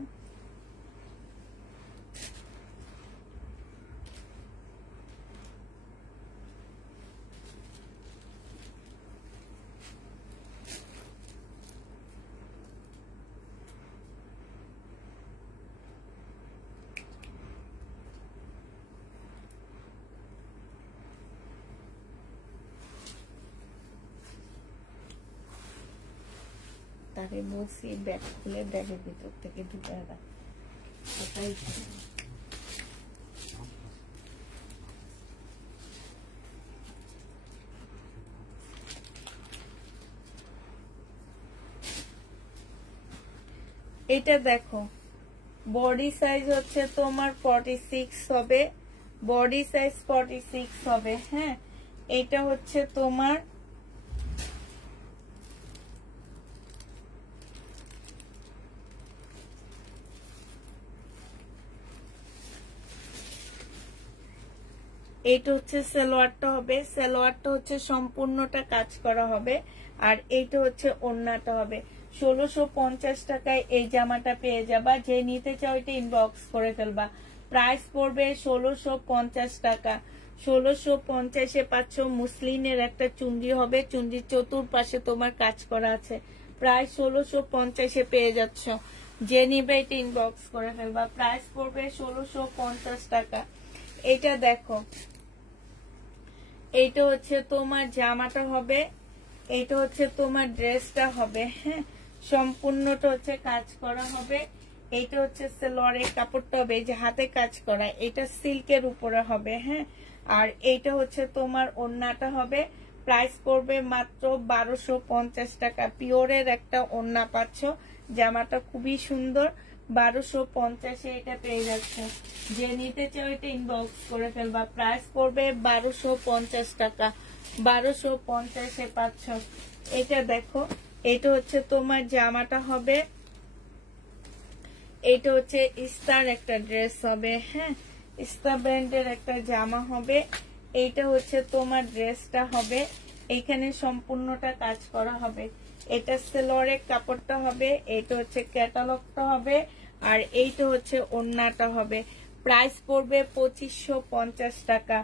তারে বলছি ব্যাগ খুলে ব্যাগের ভিতর থেকে ঢুকে রাখ। এটা দেখো, বডি সাইজ হচ্ছে তোমার 46 হবে, বডি সাইজ 46 হবে। হ্যাঁ, এটা হচ্ছে তোমার এইটা হচ্ছে সালোয়ারটা হবে, সালোয়ারটা হচ্ছে সম্পূর্ণটা কাজ করা হবে। আর এইটা হচ্ছে ওড়নাটা হবে। 1650 টাকায় এই জামাটা পেয়ে যাবা। যে নিতে চাও এটা ইনবক্স করে ফেলবা। প্রাইস পড়বে 1650 টাকা। 1650 পাচ্ছ। মুসলিনের একটা চুন্ডি হবে, চুন্ডির চতুর্পাশে তোমার কাজ করা আছে। প্রাইস 1650 পেয়ে যাচ্ছ। যে নিবে এটা ইনবক্স করে ফেলবা। প্রাইস পড়বে 1650 টাকা। এটা দেখো, এইটা হচ্ছে তোমার জামাটা হবে, এইটা হচ্ছে তোমার ড্রেসটা হবে। হ্যাঁ, সম্পূর্ণটা হচ্ছে কাজ করা হবে। এইটা হচ্ছে সেলোয়ারের কাপড়টা হবে, এই যে হাতে কাজ করা, এটা সিল্কের উপরে হবে। হ্যাঁ, আর এইটা হচ্ছে তোমার ওড়নাটা হবে। প্রাইস পড়বে মাত্র 1250 টাকা। পিওরের একটা ওড়না পাচ্ছ। জামাটা খুবই সুন্দর। 1250 এটা পেয়ে যাচ্ছে। যে নিতে চাও এটা ইনবক্স করে ফেলবা। প্রাইস পড়বে 1250 টাকা। 1250 পাচ্ছ। এটা দেখো, এটা হচ্ছে তোমার জামাটা হবে, এটা হচ্ছে ইস্তার একটা ড্রেস হবে। হ্যাঁ, ইস্তা ব্র্যান্ডের একটা জামা হবে। এইটা হচ্ছে তোমার ড্রেসটা হবে, এইখানে সম্পূর্ণটা কাজ করা হবে। এটা সেলোয়ারের কাপড়টা হবে, এটা হচ্ছে ক্যাটালগটা হবে, আর এইটা হচ্ছে ওড়নাটা হবে। প্রাইস পড়বে 2550 টাকা।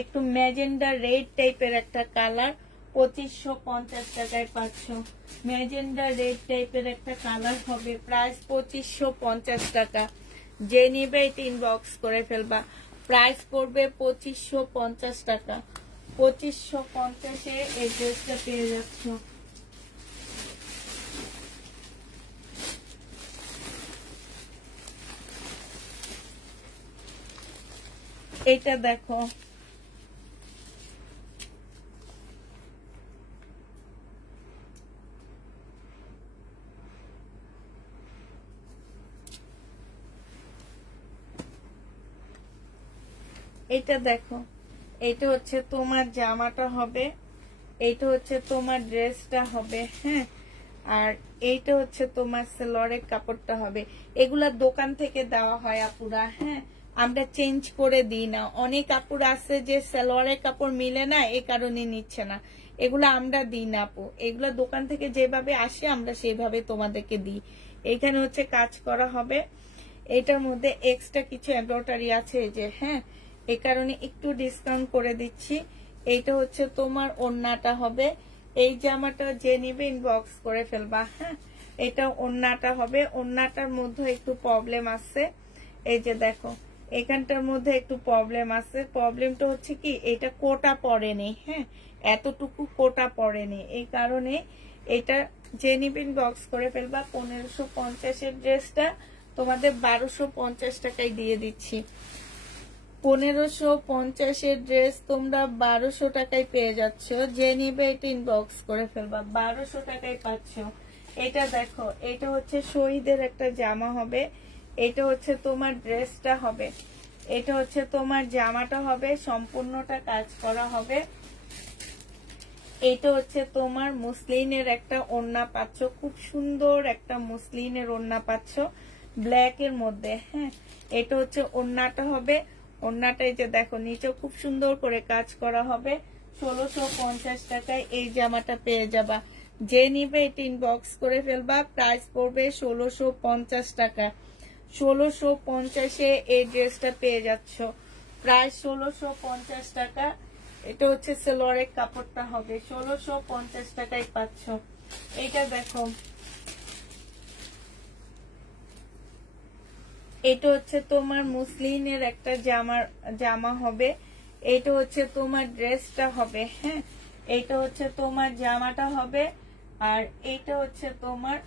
একটু ম্যাজেন্ডা রেড টাইপের একটা কালার, 2550 টাকায় পাচ্ছ। ম্যাজেন্ডা রেড টাইপের একটা কালার হবে। প্রাইস 2550 টাকা। যে নিবে এটা ইনবক্স করে ফেলবা। প্রাইস পড়বে 2550 টাকা। 2550-এ এই ড্রেসটা পেয়ে যাচ্ছ। এটা দেখো, এটা দেখো, এটা হচ্ছে তোমার জামাটা হবে, এইটা হচ্ছে তোমার ড্রেসটা হবে, হ্যাঁ, আর এইটা হচ্ছে তোমার সেলরের কাপড়টা হবে। এগুলা দোকান থেকে দেওয়া হয় আপুরা, হ্যাঁ, আমরা চেঞ্জ করে দিই না। অনেক আপুরা আছে যে সেলরের কাপড় মিলে না, এই কারণে নিচ্ছে না। এগুলা আমরা দিই না আপু, এগুলা দোকান থেকে যেভাবে আসে আমরা সেইভাবে তোমাদেরকে দিই। এইখানে হচ্ছে কাজ করা হবে, এটার মধ্যে এক্সট্রা কিছু এমব্রয়ডারি আছে এই যে, হ্যাঁ, এই কারণে একটু ডিসকাউন্ট করে দিচ্ছি। এইটা হচ্ছে তোমার ওড়নাটা হবে। এই জামাটা যে নিবে ইনবক্স করে ফেলবা, হ্যাঁ। এটা ওড়নাটা হবে, ওড়নাটার মধ্যে একটু প্রবলেম আছে, এই যে দেখো এখানটার মধ্যে একটু প্রবলেম আছে। প্রবলেমটা হচ্ছে কি, এটা কোটা পড়েনি, হ্যাঁ, এতটুকু কোটা পড়েনি, এই কারণে এটা যে নিবে ইনবক্স করে ফেলবা। 1550-এর ড্রেসটা তোমাদের 1250 টাকায় দিয়ে দিচ্ছি। 1550-এর ড্রেস তোমরা 1200 টাকায় পেয়ে যাচ্ছ। যে নিবে এটা ইনবক্স করে ফেলবা, 1200 টাকায় পাচ্ছ। এটা দেখো, এটা হচ্ছে শহীদের একটা জামা হবে, এটা হচ্ছে তোমার ড্রেসটা হবে, এটা হচ্ছে তোমার জামাটা হবে, সম্পূর্ণটা কাজ করা হবে। এটা হচ্ছে তোমার মুসলিনের একটা ওড়না পাচ্ছ, খুব সুন্দর একটা মুসলিনের ওড়না পাচ্ছ ব্ল্যাক এর মধ্যে, হ্যাঁ। এটা হচ্ছে ওড়নাটা হবে, ওড়নাটা এই যে দেখো নিচে খুব সুন্দর করে কাজ করা হবে। 1650 টাকায় এই জামাটা পেয়ে যাবা। যে নিবে এটা ইনবক্স করে ফেলবা। প্রাইস পড়বে 1650 টাকা। 1650-এ এই ড্রেসটা পেয়ে যাচ্ছ, প্রায় 1650 টাকা। এটা হচ্ছে সেলোয়ারের কাপড়টা হবে, 1650 টাকায় পাচ্ছ। এটা দেখো, এটা হচ্ছে তোমার মুসলিনের একটা জামা হবে, এটা হচ্ছে তোমার ড্রেসটা হবে, হ্যাঁ, এটা হচ্ছে তোমার জামাটা হবে, আর এইটা হচ্ছে তোমার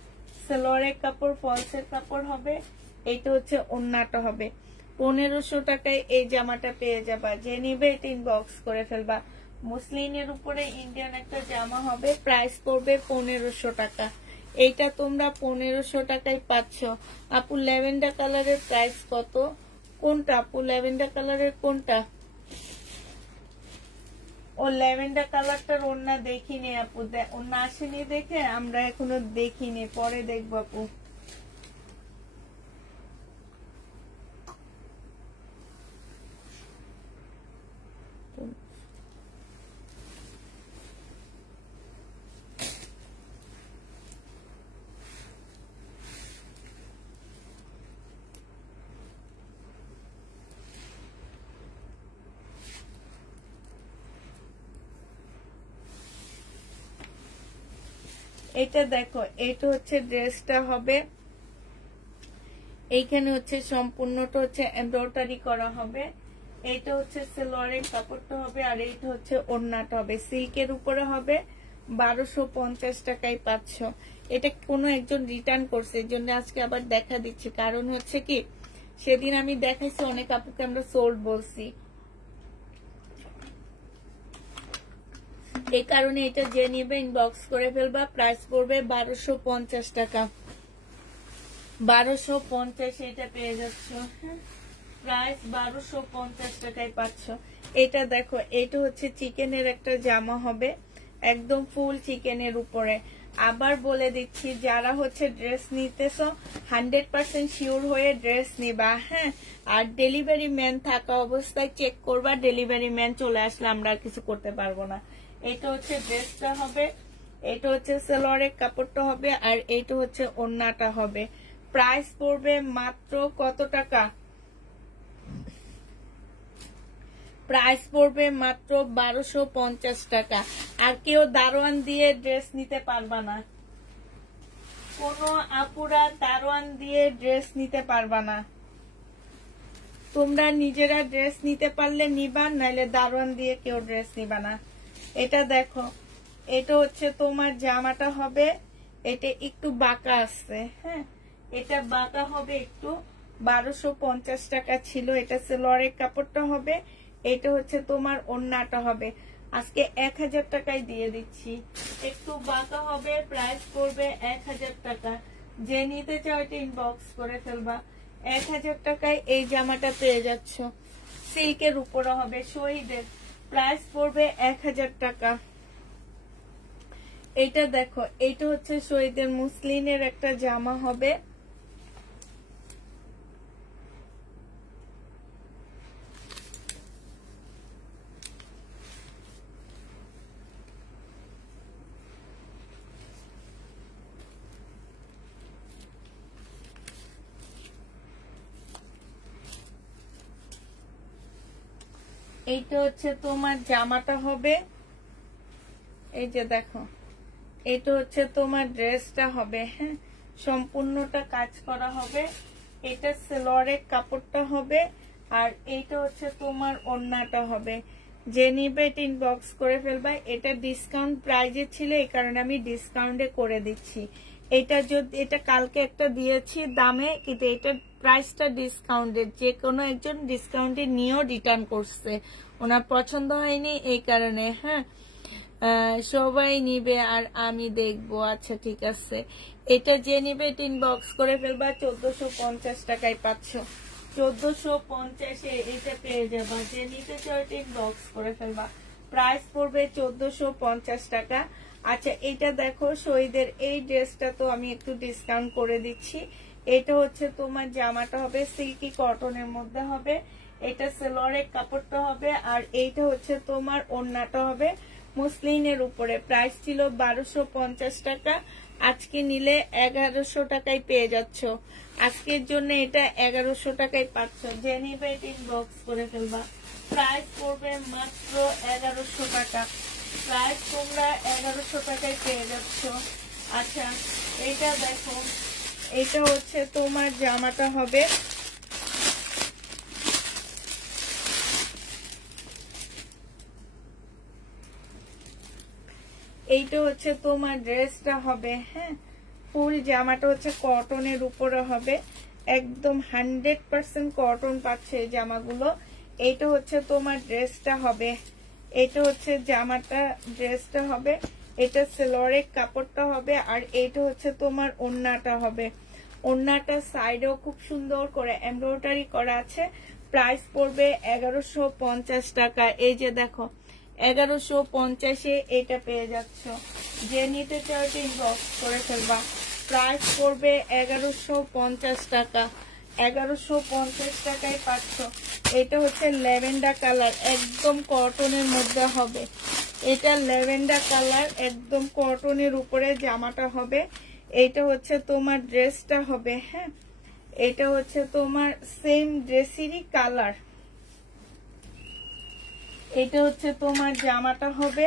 সেলোয়ারের কাপড়, ফলসের কাপড় হবে, এইটা হচ্ছে ওড়নাটা হবে। 1500 টাকায় এই জামাটা পেয়ে যাবা। যে নিবে এটা ইনবক্স করে ফেলবা। মুসলিনের উপরে ইন্ডিয়ান একটা জামা হবে, প্রাইস পড়বে 1500 টাকা। এইটা তোমরা 1500 টাকায় পাচ্ছ। আপু ল্যাভেন্ডার কালারের প্রাইস কত? কোনটা আপু, ল্যাভেন্ডার কালারের কোনটা? ও ল্যাভেন্ডার কালারটার ওড়না দেখিনি আপু, ওড়না আসেনি দেখে আমরা এখনো দেখিনি, পরে দেখবো আপু। এটা দেখো, এটা হচ্ছে ড্রেসটা হবে, এইখানে হচ্ছে সম্পূর্ণটা হচ্ছে এমব্রয়ডারি করা হবে। এটা হচ্ছে সেলোয়ারের কাপড়টা হবে, আর এইটা হচ্ছে ওড়নাটা হবে, সিল্কের উপরে হবে। 1250 টাকায় পাচ্ছ। এটা কোনো একজন রিটার্ন করছে, এই জন্য আজকে আবার দেখা দিচ্ছি। কারণ হচ্ছে কি, সেদিন আমি দেখাইছি অনেক আপুকে আমরা সোল্ড বলছি, এই কারণে এটা যে নিবে ইনবক্স করে ফেলবা। প্রাইস পড়বে 1250 টাকা। 1250 এটা পেয়ে যাচ্ছ, প্রাইস 1250 টাকায় পাচ্ছ। এটা দেখো, এটা হচ্ছে চিকেনের একটা জামা হবে, একদম ফুল চিকেনের উপরে। আবার বলে দিচ্ছি, যারা হচ্ছে ড্রেস নিতেছো 100% শিওর হয়ে ড্রেস নিবা, হ্যাঁ। আর ডেলিভারি ম্যান থাকা অবস্থায় চেক করবা, ডেলিভারি ম্যান চলে আসলে আমরা কিছু করতে পারবো না। এটা হচ্ছে ড্রেসটা হবে, এটা হচ্ছে সালোয়ারের কাপড়টা হবে, আর এইটা হচ্ছে ওড়নাটা হবে। প্রাইস পড়বে মাত্র কত টাকা? প্রাইস পড়বে মাত্র 1250 টাকা। আর কেউ দারোয়ান দিয়ে ড্রেস নিতে পারবা না, কোনো আপুরা দারোয়ান দিয়ে ড্রেস নিতে পারবা না। তোমরা নিজেরা ড্রেস নিতে পারলে নিবা, নাইলে দারোয়ান দিয়ে কেউ ড্রেস নিবা না। এটা দেখো, এটা হচ্ছে তোমার জামাটা হবে, এটা একটু বাঁকা আছে, হ্যাঁ এটা বাঁকা হবে একটু। 1250 টাকা ছিল। এটা সেলোয়ারের কাপড়টা হবে, এটা হচ্ছে তোমার ওড়নাটা হবে। আজকে 1000 টাকায় দিয়ে দিচ্ছি। একটু বাঁকা হবে, প্রাইস পড়বে 1000 টাকা। যে নিতে চাও এটা ইনবক্স করে ফেলবা। 1000 টাকায় এই জামাটা পেয়ে যাচ্ছ। সিল্কের উপরে হবে, শহীদের, প্রাইস পড়বে 1000 টাকা। এটা দেখো, এটা হচ্ছে শহীদের মুসলিনের একটা জামা হবে। এইটা হচ্ছে তোমার জামাটা হবে, এই যে দেখো, এটা হচ্ছে তোমার ড্রেসটা হবে, হ্যাঁ সম্পূর্ণটা কাজ করা হবে। এটা সেলোয়ারের কাপড়টা হবে, আর এইটা হচ্ছে তোমার ওড়নাটা হবে। যে নিবে এটা ইনবক্স করে ফেলবা। এটা ডিসকাউন্ট প্রাইজে ছিল, এই কারণে আমি ডিসকাউন্টে করে দিচ্ছি। এটা কালকে একটা দিয়েছি দামে, কিন্তু এটার প্রাইসটা ডিসকাউন্টেড। যে কোনো একজন ডিসকাউন্টে নিয়েও রিটার্ন করছে, ওনার পছন্দ হয়নি এই কারণে। হ্যাঁ সবাই নিবে আর আমি দেখবো। আচ্ছা ঠিক আছে, এটা যে নিবে এটা ইনবক্স করে ফেলবা। 1450 টাকায় পাচ্ছ। 1450-এ এটা পেয়ে যাবা। যে নিতে চাও এটা ইনবক্স করে ফেলবা। প্রাইস পড়বে 1450 টাকা। আচ্ছা এটা দেখো, শহীদের এই ড্রেসটা তো আমি একটু ডিসকাউন্ট করে দিচ্ছি। এটা হচ্ছে তোমার জামাটা হবে, সিল্কি কটনের মধ্যে হবে। এটা সেলোয়ারের কাপড়টা হবে, আর এইটা হচ্ছে তোমার ওড়নাটা হবে মুসলিনের উপরে। প্রাইস ছিল 1250 টাকা, আজকে নিলে 1100 টাকায় পেয়ে যাচ্ছ। আজকের জন্য এটা 1100 টাকায় পাচ্ছ। যে নিবে এটা ইনবক্স করে ফেলবা। প্রাইস পড়বে মাত্র 1100 টাকা। প্রাইস তোমরা 1100 টাকায় পেয়ে যাচ্ছ। আচ্ছা এটা দেখো, এটা হচ্ছে তোমার জামাটা হবে, এইটা হচ্ছে তোমার ড্রেসটা হবে। হ্যাঁ ফুল জামাটা হচ্ছে কটনের উপরে হবে, একদম 100% কটন পাচ্ছে এই জামাগুলো। এইটা হচ্ছে তোমার ড্রেসটা হবে, এটা হচ্ছে জামাটা, ড্রেসটা হবে। এটা সেলোয়ারের কাপড়টা হবে, আর এইটা হচ্ছে তোমার ওড়নাটা হবে। ওড়নাটা সাইডেও খুব সুন্দর করে এমব্রয়ডারি করা আছে। প্রাইস পড়বে 1150 টাকা। এই যে দেখো 1150-এ এটা পেয়ে যাচ্ছ। যে নিতে চাও এটা ইনবক্স করে ফেলবা। প্রাইস পড়বে 1150 টাকা। 1150 টাকায় পাচ্ছ। এটা হচ্ছে ল্যাভেন্ডার কালার, একদম কটনের মধ্যে হবে। এটা ল্যাভেন্ডার কালার, একদম কটনের উপরে জামাটা হবে। এটা হচ্ছে তোমার ড্রেসটা হবে। হ্যাঁ এটা হচ্ছে তোমার সেম ড্রেসেরই কালার। এটা হচ্ছে তোমার জামাটা হবে,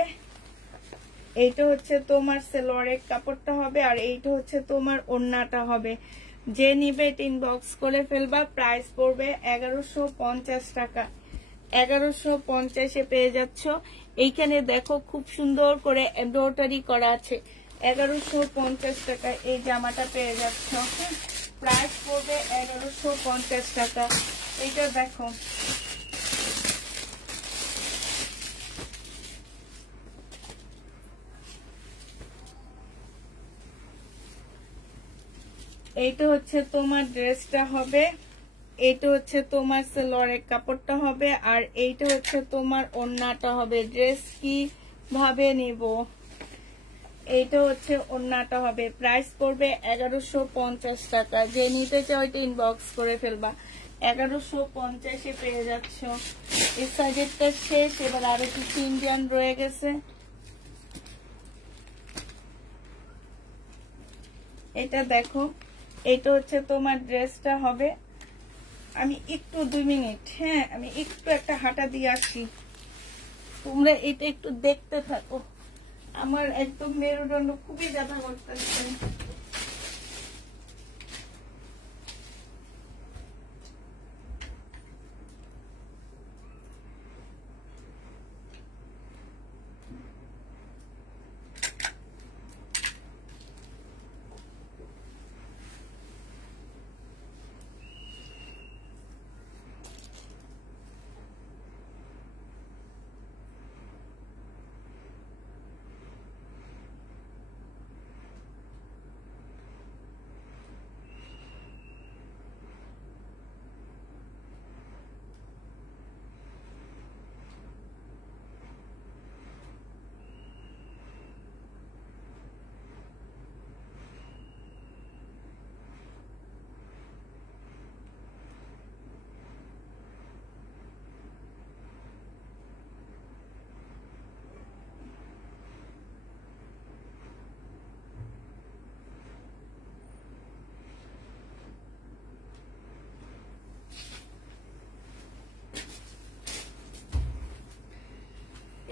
এইটা হচ্ছে তোমার সেলোয়ারের কাপড়টা হবে, আর এইটা হচ্ছে তোমার ওড়নাটা হবে। যে নিবে এটা ইনবক্স করে ফেলবা। প্রাইস পড়বে 1150 টাকা। 1150-এ পেয়ে যাচ্ছ। এইখানে দেখো খুব সুন্দর করে এমব্রয়ডারি করা আছে। 1150 টাকা এই জামাটা পেয়ে যাচ্ছ। প্রাইস পড়বে 1150 টাকা। এটা দেখো, এইটা হচ্ছে তোমার ড্রেসটা হবে, এইটা হচ্ছে তোমার সেলোয়ারের কাপড়টা হবে, আর এইটা হচ্ছে তোমার ওড়নাটা হবে। ড্রেস কি ভাবে নিব, এইটা হচ্ছে ওড়নাটা হবে। প্রাইস পড়বে 1150 টাকা। যে নিতে চাও এটা ইনবক্স করে ফেলবা। 1150-এ পেয়ে যাচ্ছ। এই সাইজেরটা শেষ, এবার আরো কিছু ইন্ডিয়ান রয়ে গেছে। এটা দেখো, এটা হচ্ছে তোমার ড্রেসটা হবে। আমি একটু 2 মিনিট, হ্যাঁ আমি একটু একটা হাঁটা দিয়ে আসি, তোমরা এটা একটু দেখতে থাকো। আমার একদম মেরুদণ্ড খুবই ব্যথা করতেছে।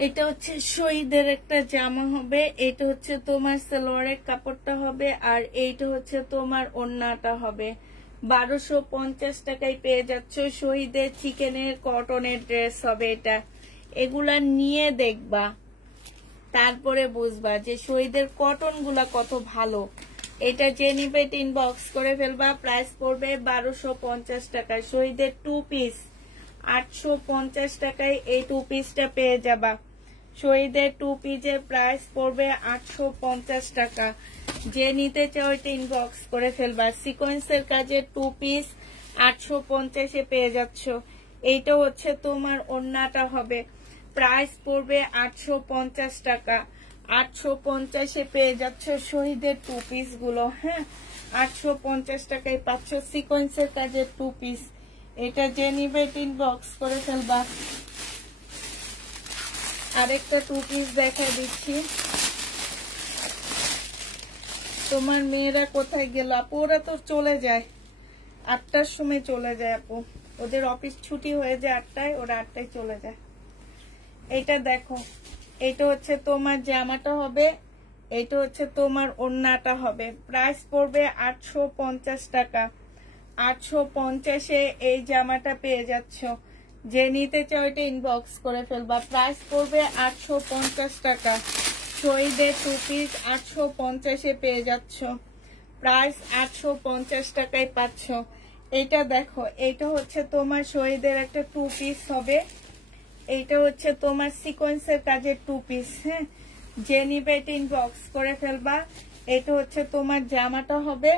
এটা হচ্ছে শহীদের একটা জামা হবে, এটা হচ্ছে তোমার সালোয়ারের কাপড়টা হবে, আর এইটা হচ্ছে তোমার ওড়নাটা হবে। 1250 টাকায় পেয়ে যাচ্ছ শহীদের চিকেনের কটনের ড্রেস হবে এটা। এগুলা নিয়ে দেখবা, তারপরে বুঝবা যে শহীদের কটন গুলা কত ভালো। এটা যে নিবে ইনবক্স করে ফেলবা, প্রাইস পড়বে 1250 টাকায়। শহীদের 2 পিস 850 টাকায় এই 2 পিসটা পেয়ে যাবা। শহীদের 2 পিসের প্রাইস পড়বে 850 টাকা। যে নিতে চাও এটা ইনবক্স করে ফেলবা। সিকোয়েন্সের কাজের 2 পিস 850 পেয়ে যাচ্ছ। এইটা হচ্ছে তোমার ওড়নাটা হবে, প্রাইস পড়বে 850 টাকা। 850 পেয়ে যাচ্ছ শহীদের 2 পিস গুলো। হ্যাঁ, 850 টাকায় পাচ্ছ সিকোয়েন্সের কাজের 2 পিস। এটা যে নিবে ইনবক্স করে ফেলবা। আরেকটা 2 পিস দেখা দিচ্ছি। তোমার মেয়েরা কোথায় গেল আপু? ওরা তো চলে যায় 8টার সময় চলে যায় আপু, ওদের অফিস ছুটি হয়ে যায় 8টায়, ওরা 8টায় চলে যায়। এটা দেখো, এটা হচ্ছে তোমার জামাটা হবে, এটা হচ্ছে তোমার ওড়নাটা হবে। প্রাইস পড়বে 850 টাকা। 850 এই জামাটা পেয়ে যাচ্ছ। যে নিতে চাও এটা ইনবক্স করে ফেলবা। প্রাইস পড়বে 850 টাকা। শহীদের 2 পিস 850 পেয়ে যাচ্ছ। প্রাইস 850 টাকায় পাচ্ছ। এটা দেখো, এটা হচ্ছে তোমার শহীদের একটা 2 পিস হবে, এইটা হচ্ছে তোমার সিকোয়েন্সের কাজের 2 পিস। হ্যাঁ, যে নিবে এটা ইনবক্স করে ফেলবা। এটা হচ্ছে তোমার জামাটা হবে,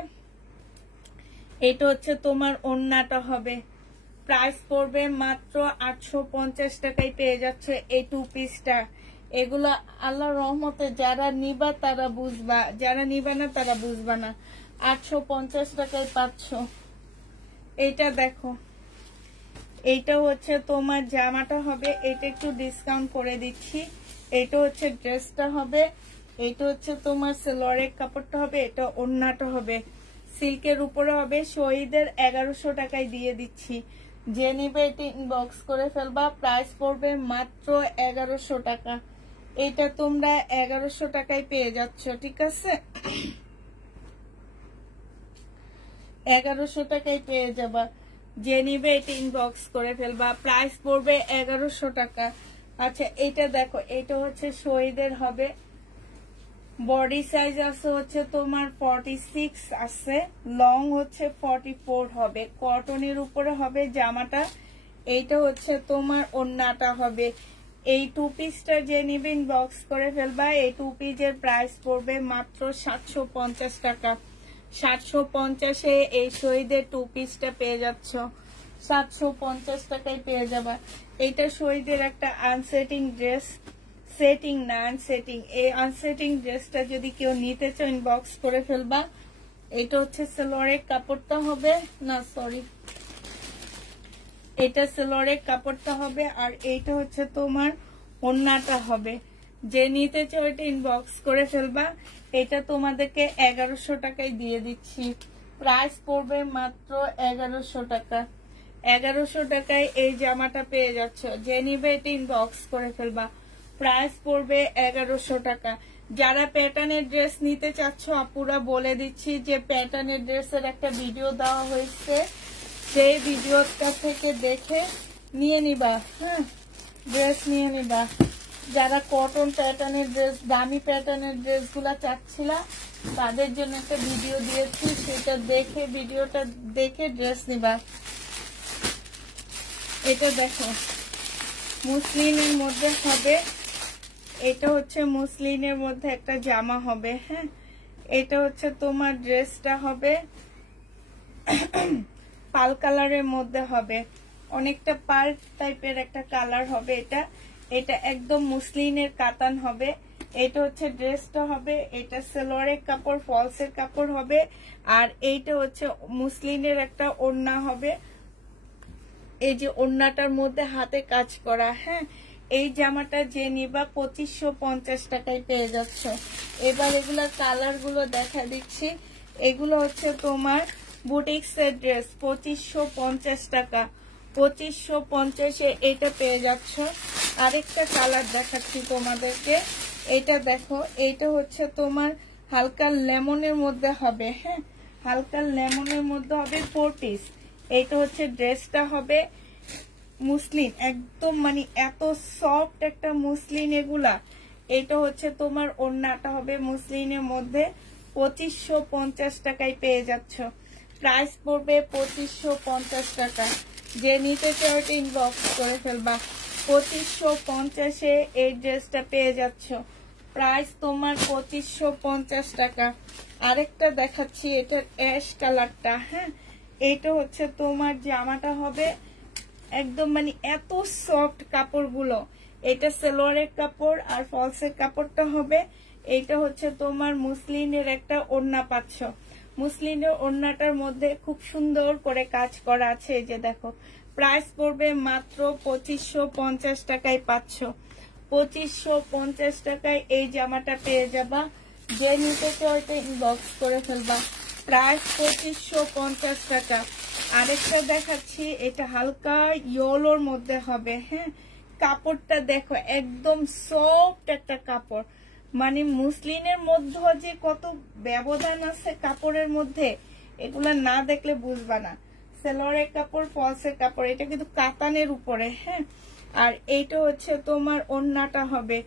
এটা হচ্ছে তোমার ওড়নাটা হবে। প্রাইস পড়বে মাত্র 850 টাকায় পেয়ে যাচ্ছে এই 2 পিসটা। এগুলো আল্লাহর রহমতে যারা নিবা তারা বুঝবা, যারা নিবা না তারা বুঝবা না। 850 টাকায় পাচ্ছ। এইটা দেখো, এইটা হচ্ছে তোমার জামাটা হবে, এটা একটু ডিসকাউন্ট করে দিচ্ছি। এটা হচ্ছে ড্রেসটা হবে, এটা হচ্ছে তোমার সালোয়ারের কাপড়টা হবে, এটা ওড়নাটা হবে, সিল্কের উপরে হবে। শহীদের 1100 টাকায় দিয়ে দিচ্ছি। যে নিবে এটা ইনবক্স করে ফেলবা। প্রাইস পড়বে মাত্র 1100 টাকা। এটা তোমরা 1100 টাকায় পেয়ে যাচ্ছ, ঠিক আছে? 1100 টাকায় পেয়ে যাবা। যে নিবে এটা ইনবক্স করে ফেলবা। প্রাইস পড়বে 1100 টাকা। আচ্ছা, এটা দেখো, এটা হচ্ছে শহীদের হবে, বডি সাইজ আছে হচ্ছে তোমার 46 আছে, লং হচ্ছে 44 হবে, কটনের উপরে হবে জামাটা। এইটা হচ্ছে তোমার ওড়নাটা হবে। এই 2 পিসটা যে নিবে ইনবক্স করে ফেলবা। এই 2 পিসের প্রাইস পড়বে মাত্র 750 টাকা। 750 এই শহীদের 2 পিসটা পেয়ে যাচ্ছ। 750 টাকায় পেয়ে যাবা। এইটা শহীদের একটা আনসেটিং ড্রেস, সেটিং না আনসেটিং। এই আনসেটিং ড্রেসটা যদি কেউ নিতে চাও ইনবক্স করে ফেলবা। এটা হচ্ছে সালোয়ারের কাপড়টা হবে, না সরি, এটা সালোয়ারের কাপড়টা হবে, আর এইটা হচ্ছে তোমার ওড়নাটা হবে। যে নিতে চাও এটা ইনবক্স করে ফেলবা। এটা তোমাদেরকে 1100 টাকায় দিয়ে দিচ্ছি। প্রাইস পড়বে মাত্র 1100 টাকা। 1100 টাকায় এই জামাটা পেয়ে যাচ্ছ। যে নিবে এটা ইনবক্স করে ফেলবা। প্রাইস পড়বে 1100 টাকা। যারা প্যাটার্নের ড্রেস নিতে চাচ্ছ আপুরা বলে দিচ্ছি যে প্যাটার্নের ড্রেসের একটা ভিডিও দেওয়া হয়েছে, সেই ভিডিওটা থেকে দেখে নিয়ে নিবা। হ্যাঁ, ড্রেস নিয়ে নিবা। যারা কটন প্যাটার্নের ড্রেস, দামি প্যাটার্নের ড্রেসগুলা চাচ্ছিলা তাদের জন্য একটা ভিডিও দিয়েছি, সেটা দেখে, ভিডিওটা দেখে ড্রেস নিবা। এটা দেখো, মুসলিনের মধ্যে হবে, এটা হচ্ছে মুসলিনের মধ্যে একটা জামা হবে। হ্যাঁ, এটা হচ্ছে তোমার ড্রেসটা হবে, পাল কালারের মধ্যে হবে, অনেকটা পাল টাইপের একটা কালার হবে। এটা একদম মুসলিনের কাতান হবে। এটা হচ্ছে ড্রেসটা হবে, এটা সালোয়ারের কাপড়, ফলসের কাপড় হবে, আর এইটা হচ্ছে মুসলিনের একটা ওড়না হবে। এই যে ওড়নাটার মধ্যে হাতে কাজ করা। হ্যাঁ, এই জামাটা যে নিবা 2550 টাকায় পেয়ে যাচ্ছ। এবার এগুলা কালার গুলো দেখা দিচ্ছি। এগুলো হচ্ছে তোমার বুটিক্সের ড্রেস, 2550 টাকা। 2550 এটা পেয়ে যাচ্ছ। আরেকটা কালার দেখাচ্ছি তোমাদেরকে। এটা দেখো, এইটা হচ্ছে তোমার হালকা লেমনের মধ্যে হবে। হ্যাঁ, হালকা লেমনের মধ্যে হবে 4 পিস। এইটা হচ্ছে ড্রেসটা হবে মুসলিন, একদম মানে এত সফট একটা মুসলিন এগুলা। এটা হচ্ছে তোমার ওড়নাটা হবে মুসলিনের মধ্যে। 2550 টাকায় পেয়ে যাচ্ছ। প্রাইস পড়বে 2550 টাকা। যে নিতে চাও এটা ইনবক্স করে ফেলবা। 2550-এ এই ড্রেসটা পেয়ে যাচ্ছ। প্রাইস তোমার 2550 টাকা। আরেকটা দেখাচ্ছি, এটা অ্যাশ কালারটা। হ্যাঁ, এটা হচ্ছে তোমার জামাটা হবে একদম মানে এত সফট কাপড়গুলো। এটা সালোয়ারের কাপড় আর ফলসের কাপড়টা হবে। এটা হচ্ছে তোমার মুসলিনের একটা ওড়না পাচ্ছ। মুসলিনের ওড়নাটার মধ্যে খুব সুন্দর করে কাজ করা আছে। এই যে দেখো, প্রাইস পড়বে মাত্র 2550 টাকায় পাচ্ছ। 2550 টাকায় এই জামাটা পেয়ে যাবা। যে নিতে চাও এটা ইনবক্স করে ফেলবা। প্রাইস 2550 টাকা। আরেকটা দেখাচ্ছি, এটা হালকা ইয়েলোর মধ্যে হবে। হ্যাঁ, কাপড়টা দেখো একদম সফট একটা কাপড়। মানে মুসলিনের মধ্যে যে কত ব্যবধান আছে কাপড়ের মধ্যে, এগুলা না দেখলে বুঝবা না। সালোয়ারের কাপড়, ফলসের কাপড়, এটা কিন্তু কাতানের উপরে। হ্যাঁ, আর এইটা হচ্ছে তোমার ওড়নাটা হবে।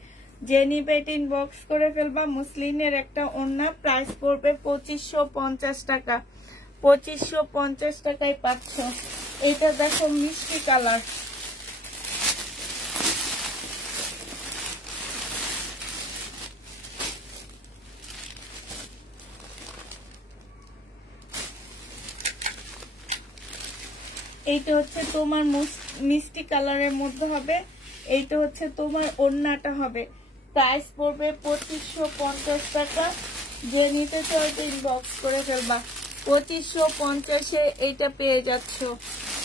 যে নিবে এটা ইনবক্স করে ফেলবা। মুসলিনের একটা ওড়না, প্রাইস পড়বে 2550 টাকা। 2550 টাকায় পাচ্ছ। এটা দেখো মিষ্টি কালার। এইটা হচ্ছে তোমার মিষ্টি কালারের মধ্যে হবে। এইটা হচ্ছে তোমার ওড়নাটা হবে। প্রাইস পড়বে 2550 টাকা। যে নিতে চাও এটা ইনবক্স করে ফেলবা। 2550-এ এইটা পেয়ে যাচ্ছ।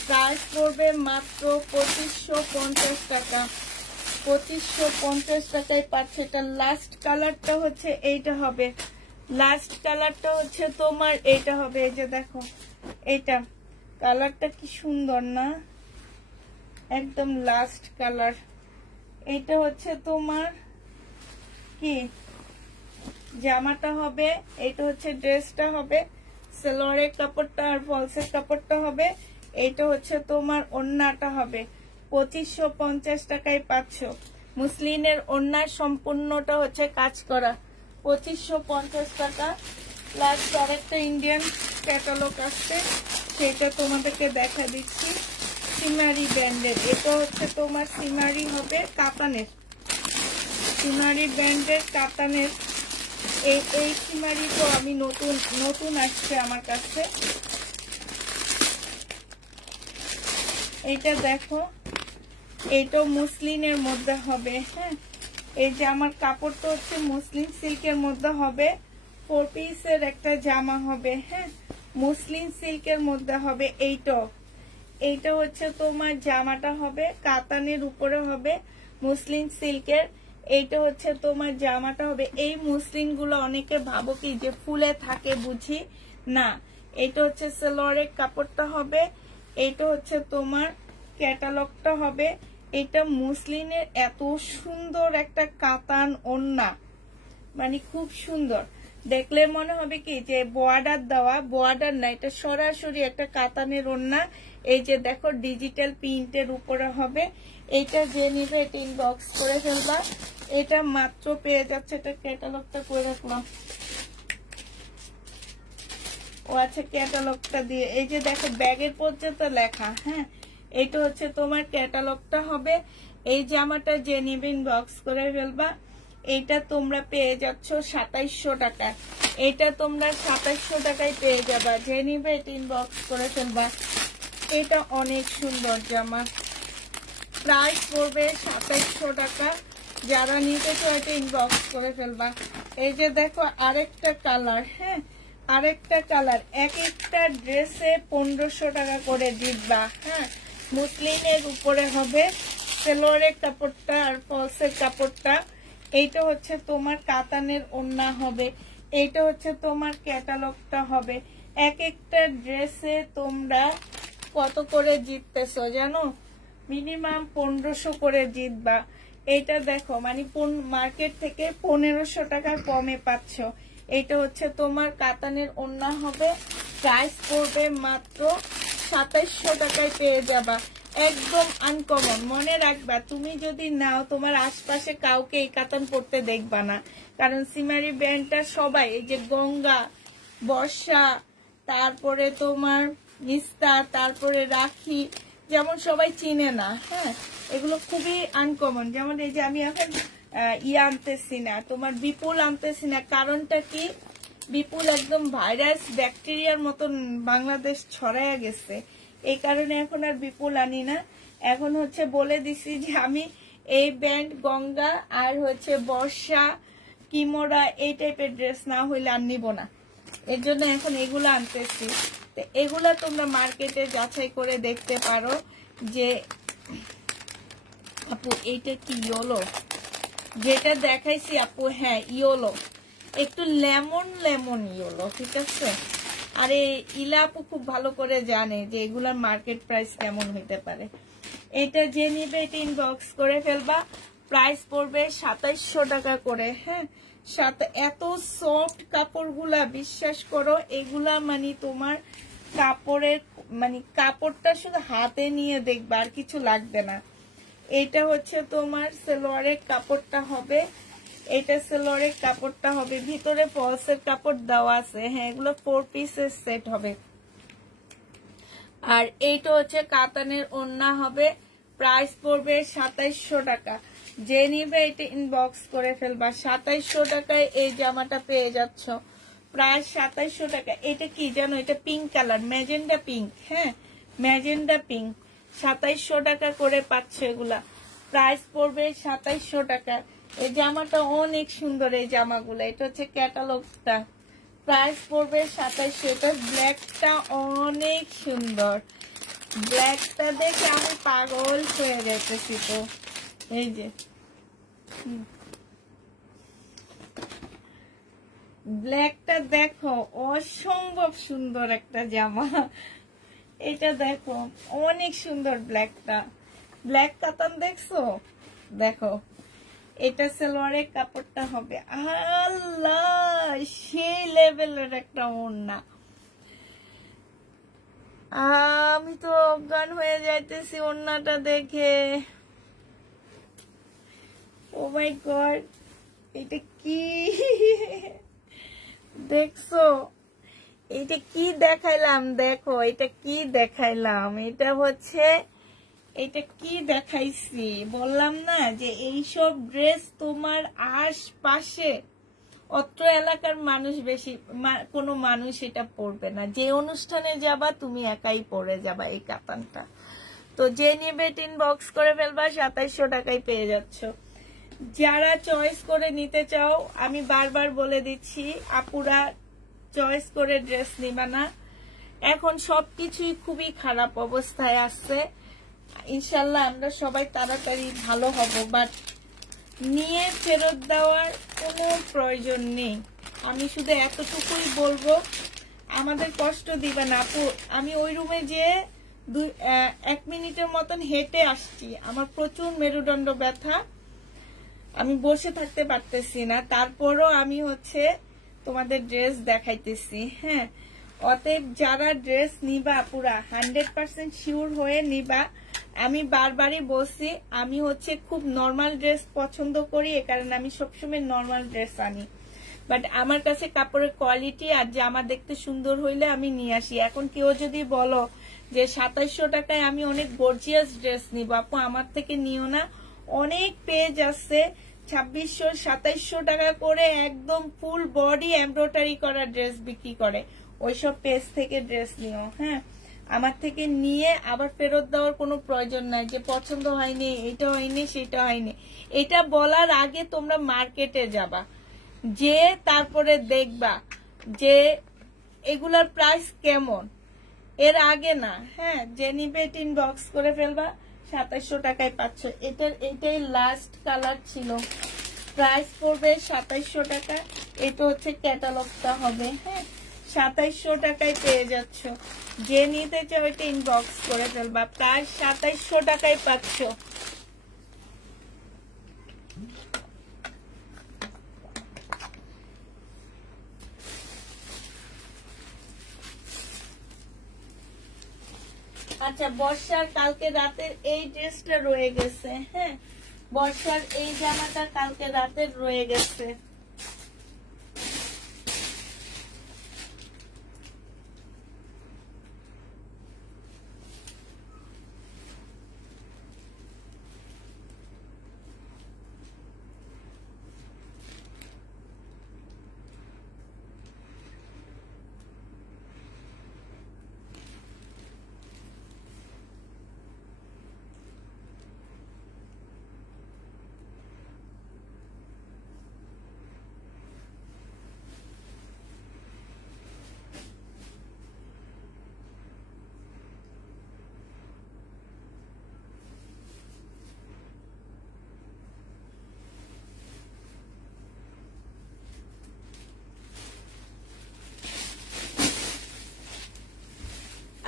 প্রাইস পড়বে মাত্র 2550 টাকা। 2550 টাকায় পাচ্ছে। এটা লাস্ট কালারটা হচ্ছে এইটা হবে। লাস্ট কালারটা হচ্ছে তোমার এইটা হবে। এই যে দেখো, এইটা কালারটা কি সুন্দর না, একদম লাস্ট কালার। এইটা হচ্ছে তোমার কি জামাটা হবে। এইটা হচ্ছে ড্রেসটা হবে। সালোয়ারের কাপড়টা আর ফলসের কাপড়টা হবে। এইটা হচ্ছে তোমার ওড়নাটা হবে। 2550 টাকায় পাচ্ছ। মুসলিনের ওড়নার সম্পূর্ণটা হচ্ছে কাজ করা। 2550 টাকা। লাস্ট আরেকটা ইন্ডিয়ান ক্যাটালগ আসছে, সেটা তোমাদেরকে দেখা দিচ্ছি। সিমারি ব্র্যান্ডের। এটা হচ্ছে তোমার সিমারি হবে কাতানের। সিমারি ব্র্যান্ডের কাতানের। এই সিমারি তো আমি নতুন আসছে আমার কাছে। এটা দেখো, এইটা মুসলিনের মধ্যে হবে। হ্যাঁ, এই যে আমার কাপড়টা হচ্ছে মুসলিন সিল্কের মধ্যে হবে। 4 পিসের একটা জামা হবে। হ্যাঁ, মুসলিন সিল্কের মধ্যে হবে। এইটা হচ্ছে তোমার জামাটা হবে কাতানের উপরে হবে, মুসলিন সিল্কের। এইটা হচ্ছে তোমার জামাটা হবে। এই মুসলিন গুলো অনেকে ভাবো কি যে ফুলে থাকে, বুঝি না। এটা হচ্ছে সালোয়ারের কাপড়টা হবে। এইটা হচ্ছে তোমার ক্যাটালগটা হবে। এটা মুসলিনের এত সুন্দর একটা কাতান ওড়না, মানে খুব সুন্দর। দেখলে মনে হবে কি যে বর্ডার দেওয়া, বর্ডার না, এটা সরাসরি একটা কাতানের ওড়না। এই যে দেখো ডিজিটাল প্রিন্টের উপরে হবে। এটা যে নিবে এটা ইনবক্স করে ফেলবা। এটা মাত্র পেয়ে যাচ্ছে, এটা ক্যাটালগটা করে রাখলাম। ও আচ্ছা, ক্যাটালগটা দিয়ে এই যে দেখো ব্যাগের পর্যন্ত লেখা। হ্যাঁ, এটা হচ্ছে তোমার ক্যাটালগটা হবে। এই জামাটা যে নিবে ইনবক্স করে ফেলবা। এইটা তোমরা পেয়ে যাচ্ছ 2700 টাকা। এটা তোমরা 2700 টাকায় পেয়ে যাবা। যে নিবে এটা ইনবক্স করে ফেলবা। এটা অনেক সুন্দর জামা। প্রাইস পড়বে 2700 টাকা। যারা নিতে চাও এটা ইনবক্স করে ফেলবা। এই যে দেখো আরেকটা কালার। হ্যাঁ, আরেকটা কালার। এক একটা ড্রেসে 1500 টাকা করে দিবা। হ্যাঁ, মুসলিনের উপরে হবে। সালোয়ারের কাপড়টা আর ফলসের কাপড়টা। এইটা হচ্ছে তোমার কাতানের ওড়না হবে। এইটা হচ্ছে তোমার ক্যাটালগটা হবে। এক একটা ড্রেসে তোমরা কত করে জিততেছো জানো? মিনিমাম 1500 করে জিতবা। এটা দেখো মানে মার্কেট থেকে 1500 টাকার কমে পাচ্ছ। এটা হচ্ছে তোমার কাতানের ওড়না হবে, প্রাইস পড়বে মাত্র 2700 টাকায় পেয়ে যাবা। একদম আনকমন, মনে রাখবা তুমি যদি নাও তোমার আশপাশে কাউকে এই কাতান পরতে দেখবা না, কারণ সিমারি ব্র্যান্ডটা সবাই এই যে গঙ্গা, বর্ষা, তারপরে তোমার নিস্তার, তারপরে রাখি, যেমন সবাই চিনে না। হ্যাঁ, এগুলো খুবই আনকমন। যেমন এই যে আমি এখন আনতেছি না, তোমার বিপুল আনতেছি না, কারণটা কি, বিপুল একদম ভাইরাস ব্যাকটেরিয়ার মতন বাংলাদেশ ছড়ায় গেছে, এই কারণে এখন আর বিপুল আনি না। এখন হচ্ছে বলে দিছি যে আমি এই ব্যান্ড গঙ্গা আর হচ্ছে বর্ষা, কিমোরা এই টাইপের ড্রেস না হইলে আর নিব না, এর জন্য এখন এগুলো আনতেছি। তো এগুলা তোমরা মার্কেটে যাচাই করে দেখতে পারো যে আপু এইটা কি ইয়েলো, যেটা দেখাইছি আপু, হ্যাঁ ইয়েলো, একটু লেমন লেমন ইয়েলো, ঠিক আছে। আরে ইলা আপু খুব ভালো করে জানে যে এগুলার মার্কেট প্রাইস কেমন হইতে পারে। এটা যে নিবে এটা ইনবক্স করে ফেলবা, প্রাইস পড়বে 2700 টাকা করে। হ্যাঁ, এত সফট কাপড়গুলা, বিশ্বাস করো এগুলা মানে তোমার কাপড়ের মানে কাপড়টা শুধু হাতে নিয়ে দেখবা, আর কিছু লাগবে না। এটা হচ্ছে তোমার সালোয়ারের কাপড়টা হবে, এটা সালোয়ারের কাপড়টা হবে, ভিতরে ফলসের কাপড় দেওয়া আছে। হ্যাঁ, এগুলো 4 পিসের সেট হবে। আর এইটা হচ্ছে কাতানের ওড়না হবে, প্রাইস পড়বে 2700 টাকা। যে নিবে এটা ইনবক্স করে ফেলবা, 2700 টাকায় এই জামাটা পেয়ে যাচ্ছ, প্রায় 2700 টাকা। এটা কি জানো, এটা পিঙ্ক কালার, ম্যাজেন্ডা পিঙ্ক। হ্যাঁ, ম্যাজেন্ডা পিঙ্ক, 2700 টাকা করে পাচ্ছ এগুলা, প্রাইস পড়বে 2700 টাকা। এই জামাটা অনেক সুন্দর, এই জামাগুলো, এটা হচ্ছে ক্যাটালগটা, প্রাইস পড়বে 2700। এটা ব্ল্যাকটা অনেক সুন্দর, ব্ল্যাকটা দেখে আমি পাগল হয়ে যেতেছি। তো এই যে ব্ল্যাকটা দেখো, অসম্ভব সুন্দর একটা জামা। এটা দেখো অনেক সুন্দর ব্ল্যাকটা, ব্ল্যাক কাতান দেখছো, দেখো এটা সালোয়ারের কাপড়টা হবে, আল্লাহ সেই লেভেলের একটা ওড়না। আমি তো অজ্ঞান হয়ে যাইতেছি ওড়নাটা দেখে। ও মাই গড, এটা কি দেখছো, এটা কি দেখাইলাম, দেখো এটা কি দেখাইলাম, এটা হচ্ছে, এটা কি দেখাইছি, বললাম না যে এইসব ড্রেস তোমার আশপাশে অত্র এলাকার মানুষ বেশি, কোনো মানুষ এটা পরবে না। যে অনুষ্ঠানে যাবা তুমি একাই পরে যাবা এই কাতানটা। তো যে নিবে ইনবক্স করে ফেলবা, 2700 টাকায় পেয়ে যাচ্ছ। যারা চয়েস করে নিতে চাও, আমি বারবার বলে দিচ্ছি আপুরা চয়েস করে ড্রেস নিবা না, এখন সবকিছুই খুবই খারাপ অবস্থায় আছে। ইনশাল্লাহ আমরা সবাই তাড়াতাড়ি ভালো হব, বাট নিয়ে ফেরত দেওয়ার কোনো প্রয়োজন নেই। আমি শুধু এতটুকুই বলবো, আমাদের কষ্ট দিবা না আপু। আমি ওই রুমে যেয়ে 1 মিনিটের মতন হেঁটে আসছি, আমার প্রচুর মেরুদণ্ড ব্যথা, আমি বসে থাকতে পারতেছি না, তারপরও আমি হচ্ছে তোমাদের ড্রেস দেখাইতেছি। হ্যাঁ, অতএব যারা ড্রেস নিবা পুরা 100% শিওর হয়ে নিবা। আমি বারবারই বলছি আমি হচ্ছে খুব নর্মাল ড্রেস পছন্দ করি, এ কারণে আমি সবসময় নর্মাল ড্রেস আনি, বাট আমার কাছে কাপড়ের কোয়ালিটি আর জামা দেখতে সুন্দর হইলে আমি নিয়ে আসি। এখন কেউ যদি বলো যে 2700 টাকায় আমি অনেক গর্জিয়াস ড্রেস নিব, আপু আমার থেকে নিও না, অনেক পেজ আছে 2600 2700 টাকা করে একদম ফুল বডি এমব্রয়ডারি করা ড্রেস বিক্রি করে, ওইসব পেজ থেকে ড্রেস নিও। হ্যাঁ, আমার থেকে নিয়ে আবার ফেরত দেওয়ার কোনো প্রয়োজন নাই যে পছন্দ হয়নি, এটা হয়নি, সেটা হয়নি। এটা বলার আগে তোমরা মার্কেটে যাবা, যে তারপরে দেখবা যে এগুলার প্রাইস কেমন, এর আগে না। হ্যাঁ, যে নিবে ইনবক্স করে ফেলবা, 2700 টাকায় পাচ্ছ। এটাই লাস্ট কালার ছিল, প্রাইস পড়বে 2700 টাকা। এটা হচ্ছে ক্যাটালগটা হবে। হ্যাঁ, 2700 টাকায় পেয়ে যাচ্ছ। যে নিতে চাও এটা ইনবক্স করে ফেলবা, প্রায় 2700 টাকায় পাচ্ছ। আচ্ছা, বর্ষার কালকে রাতের এই ড্রেসটা রয়ে গেছে। হ্যাঁ, বর্ষার এই জামাটা কালকে রাতের রয়ে গেছে।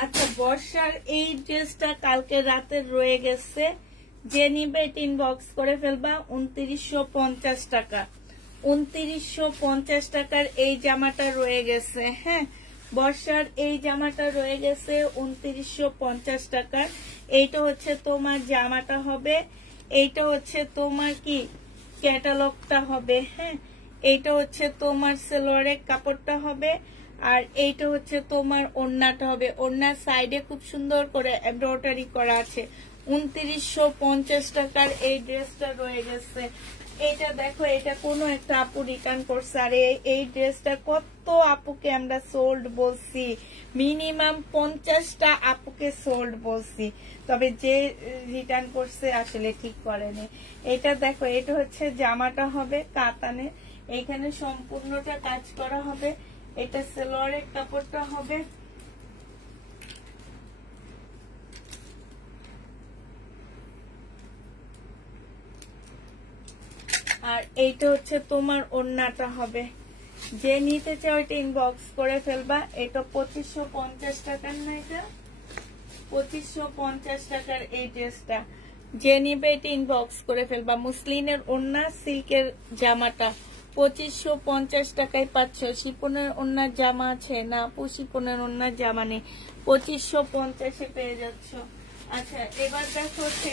আচ্ছা, বর্ষার এই ড্রেসটা কালকে রাতের রয়ে গেছে। যে নিবে এটা ইনবক্স করে ফেলবা। 2950 টাকা, 2950 টাকার এই জামাটা রয়ে গেছে। হ্যাঁ, বর্ষার এই জামাটা রয়ে গেছে 2950 টাকার। এইটা হচ্ছে তোমার জামাটা হবে, এইটা হচ্ছে তোমার কি ক্যাটালগটা হবে। হ্যাঁ, এইটা হচ্ছে তোমার সেলোয়ারের কাপড়টা হবে, আর এইটা হচ্ছে তোমার ওড়নাটা হবে। ওড়নার সাইডে খুব সুন্দর করে এমব্রয়ডারি করা আছে। 2950 টাকার এই ড্রেসটা রয়ে গেছে। এটা দেখো, এটা কোনো একটা আপু রিটার্ন করছে। আর এই ড্রেসটা কত আপুকে আমরা সোল্ড বলছি, মিনিমাম 50টা আপুকে সোল্ড বলছি, তবে যে রিটার্ন করছে আসলে ঠিক করেনি। এটা দেখো, এটা হচ্ছে জামাটা হবে কাতানে, এইখানে সম্পূর্ণটা কাজ করা হবে। এটা সেলোয়ারের কাপড়টা হবে। আর এইটা হচ্ছে তোমার ওড়নাটা হবে। যে নিতে চাও এটা ইনবক্স করে ফেলবা। এটা 2550 টাকার না, এটা 2550 টাকার এই ড্রেসটা। যে নিবে এটা ইনবক্স করে ফেলবা। মুসলিনের ওড়না, সিল্কের জামাটা 2550 টাকায় পাচ্ছ। শিপনের ওড়নার জামা আছে না আপু? শিপনের ওড়নার জামা নেই, 2550-এ পেয়ে যাচ্ছ। আচ্ছা, এবার দেখো হচ্ছে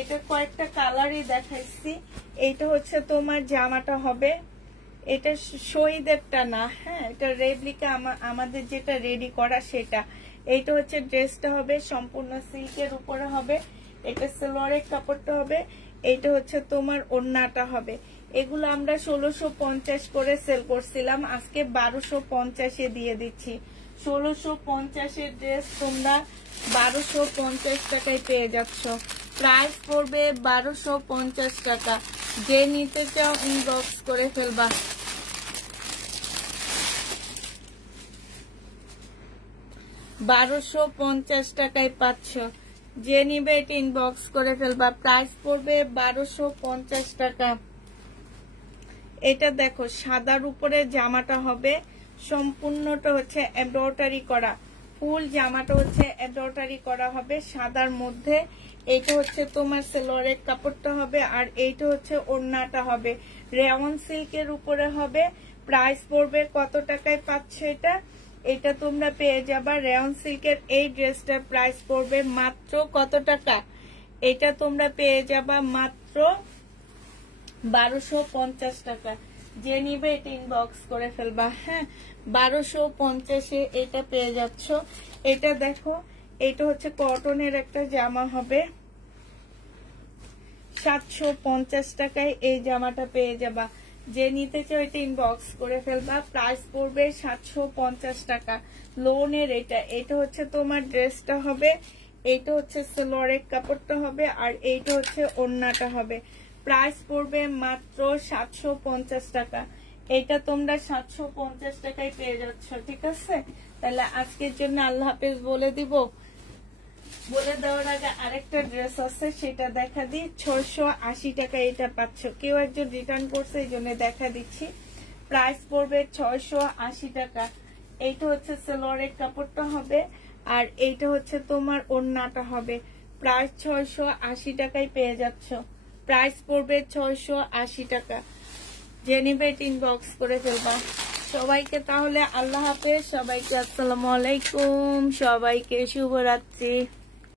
এটা কয়েকটা কালারই দেখাইছি। এইটা হচ্ছে তোমার জামাটা হবে, এটা শহীদেরটা না। হ্যাঁ, এটা রেপ্লিকা, আমাদের যেটা রেডি করা সেটা। এইটা হচ্ছে ড্রেসটা হবে, সম্পূর্ণ সিল্কের উপরে হবে। এটা সালোয়ারের কাপড়টা হবে, এইটা হচ্ছে তোমার ওড়নাটা হবে। এগুলো আমরা 1650 করে সেল করছিলাম, আজকে 1250-এ দিয়ে দিচ্ছি। 1650-এর ড্রেস তোমরা 1250 টাকায় পেয়ে যাচ্ছ। প্রাইস পড়বে 1250 টাকা। যে নিতে চাও ইনবক্স করে ফেলবা। $1250 টাকায় পাচ্ছ। যে নিবে এটা ইনবক্স করে ফেলবা। প্রাইস পড়বে 1250 টাকা। এটা দেখো, সাদার উপরে জামাটা হবে, সম্পূর্ণটা হচ্ছে এমব্রয়ডারি করা। ফুল জামাটা হচ্ছে এমব্রয়ডারি করা হবে সাদার মধ্যে। এইটা হচ্ছে তোমার সেলোয়ারের কাপড়টা হবে, আর এইটা হচ্ছে ওড়নাটা হবে। রেওয়ান সিল্কের উপরে হবে। প্রাইস পড়বে কত টাকায় পাচ্ছ এটা? এটা তোমরা পেয়ে যাবা রেওয়ান সিল্কের এই ড্রেসটার প্রাইস পড়বে মাত্র কত টাকা? এটা তোমরা পেয়ে যাবা মাত্র 1250 টাকা। যে নিবে এটা ইনবক্স করে ফেলবা। হ্যাঁ, 1250-এ এটা পেয়ে যাচ্ছ। এটা দেখো, এটা হচ্ছে কটনের একটা জামা হবে, 750 টাকায় এই জামাটা পেয়ে যাবা। যে নিতে চাও এটা ইনবক্স করে ফেলবা। প্রাইস পড়বে 750 টাকা। লোনের এটা হচ্ছে তোমার ড্রেসটা হবে, এইটা হচ্ছে সালোয়ারের কাপড়টা হবে, আর এইটা হচ্ছে ওড়নাটা হবে। প্রাইস পড়বে মাত্র 750 টাকা। এটা তোমরা 750 টাকায় পেয়ে যাচ্ছ। ঠিক আছে, তাহলে আজকের জন্য আল্লাহ হাফেজ বলে দিব। বলে দেওয়ার আগে আরেকটা ড্রেস আছে, সেটা দেখা দিই। 680 টাকা এটা পাচ্ছ। কেউ একজন রিটার্ন করছে, এই জন্য দেখা দিচ্ছি। প্রাইস পড়বে 680 টাকা। এইটা হচ্ছে সালোয়ারের কাপড়টা হবে, আর এইটা হচ্ছে তোমার ওড়নাটা হবে। প্রাইস 680 টাকায় পেয়ে যাচ্ছ, প্রাইস পড়বে 680 টাকা। জেনিবেট ইনবক্স করে ফেলবা। সবাইকে তাহলে আল্লাহ হাফেজ, সবাইকে আসসালামু আলাইকুম, সবাইকে শুভরাত্রি।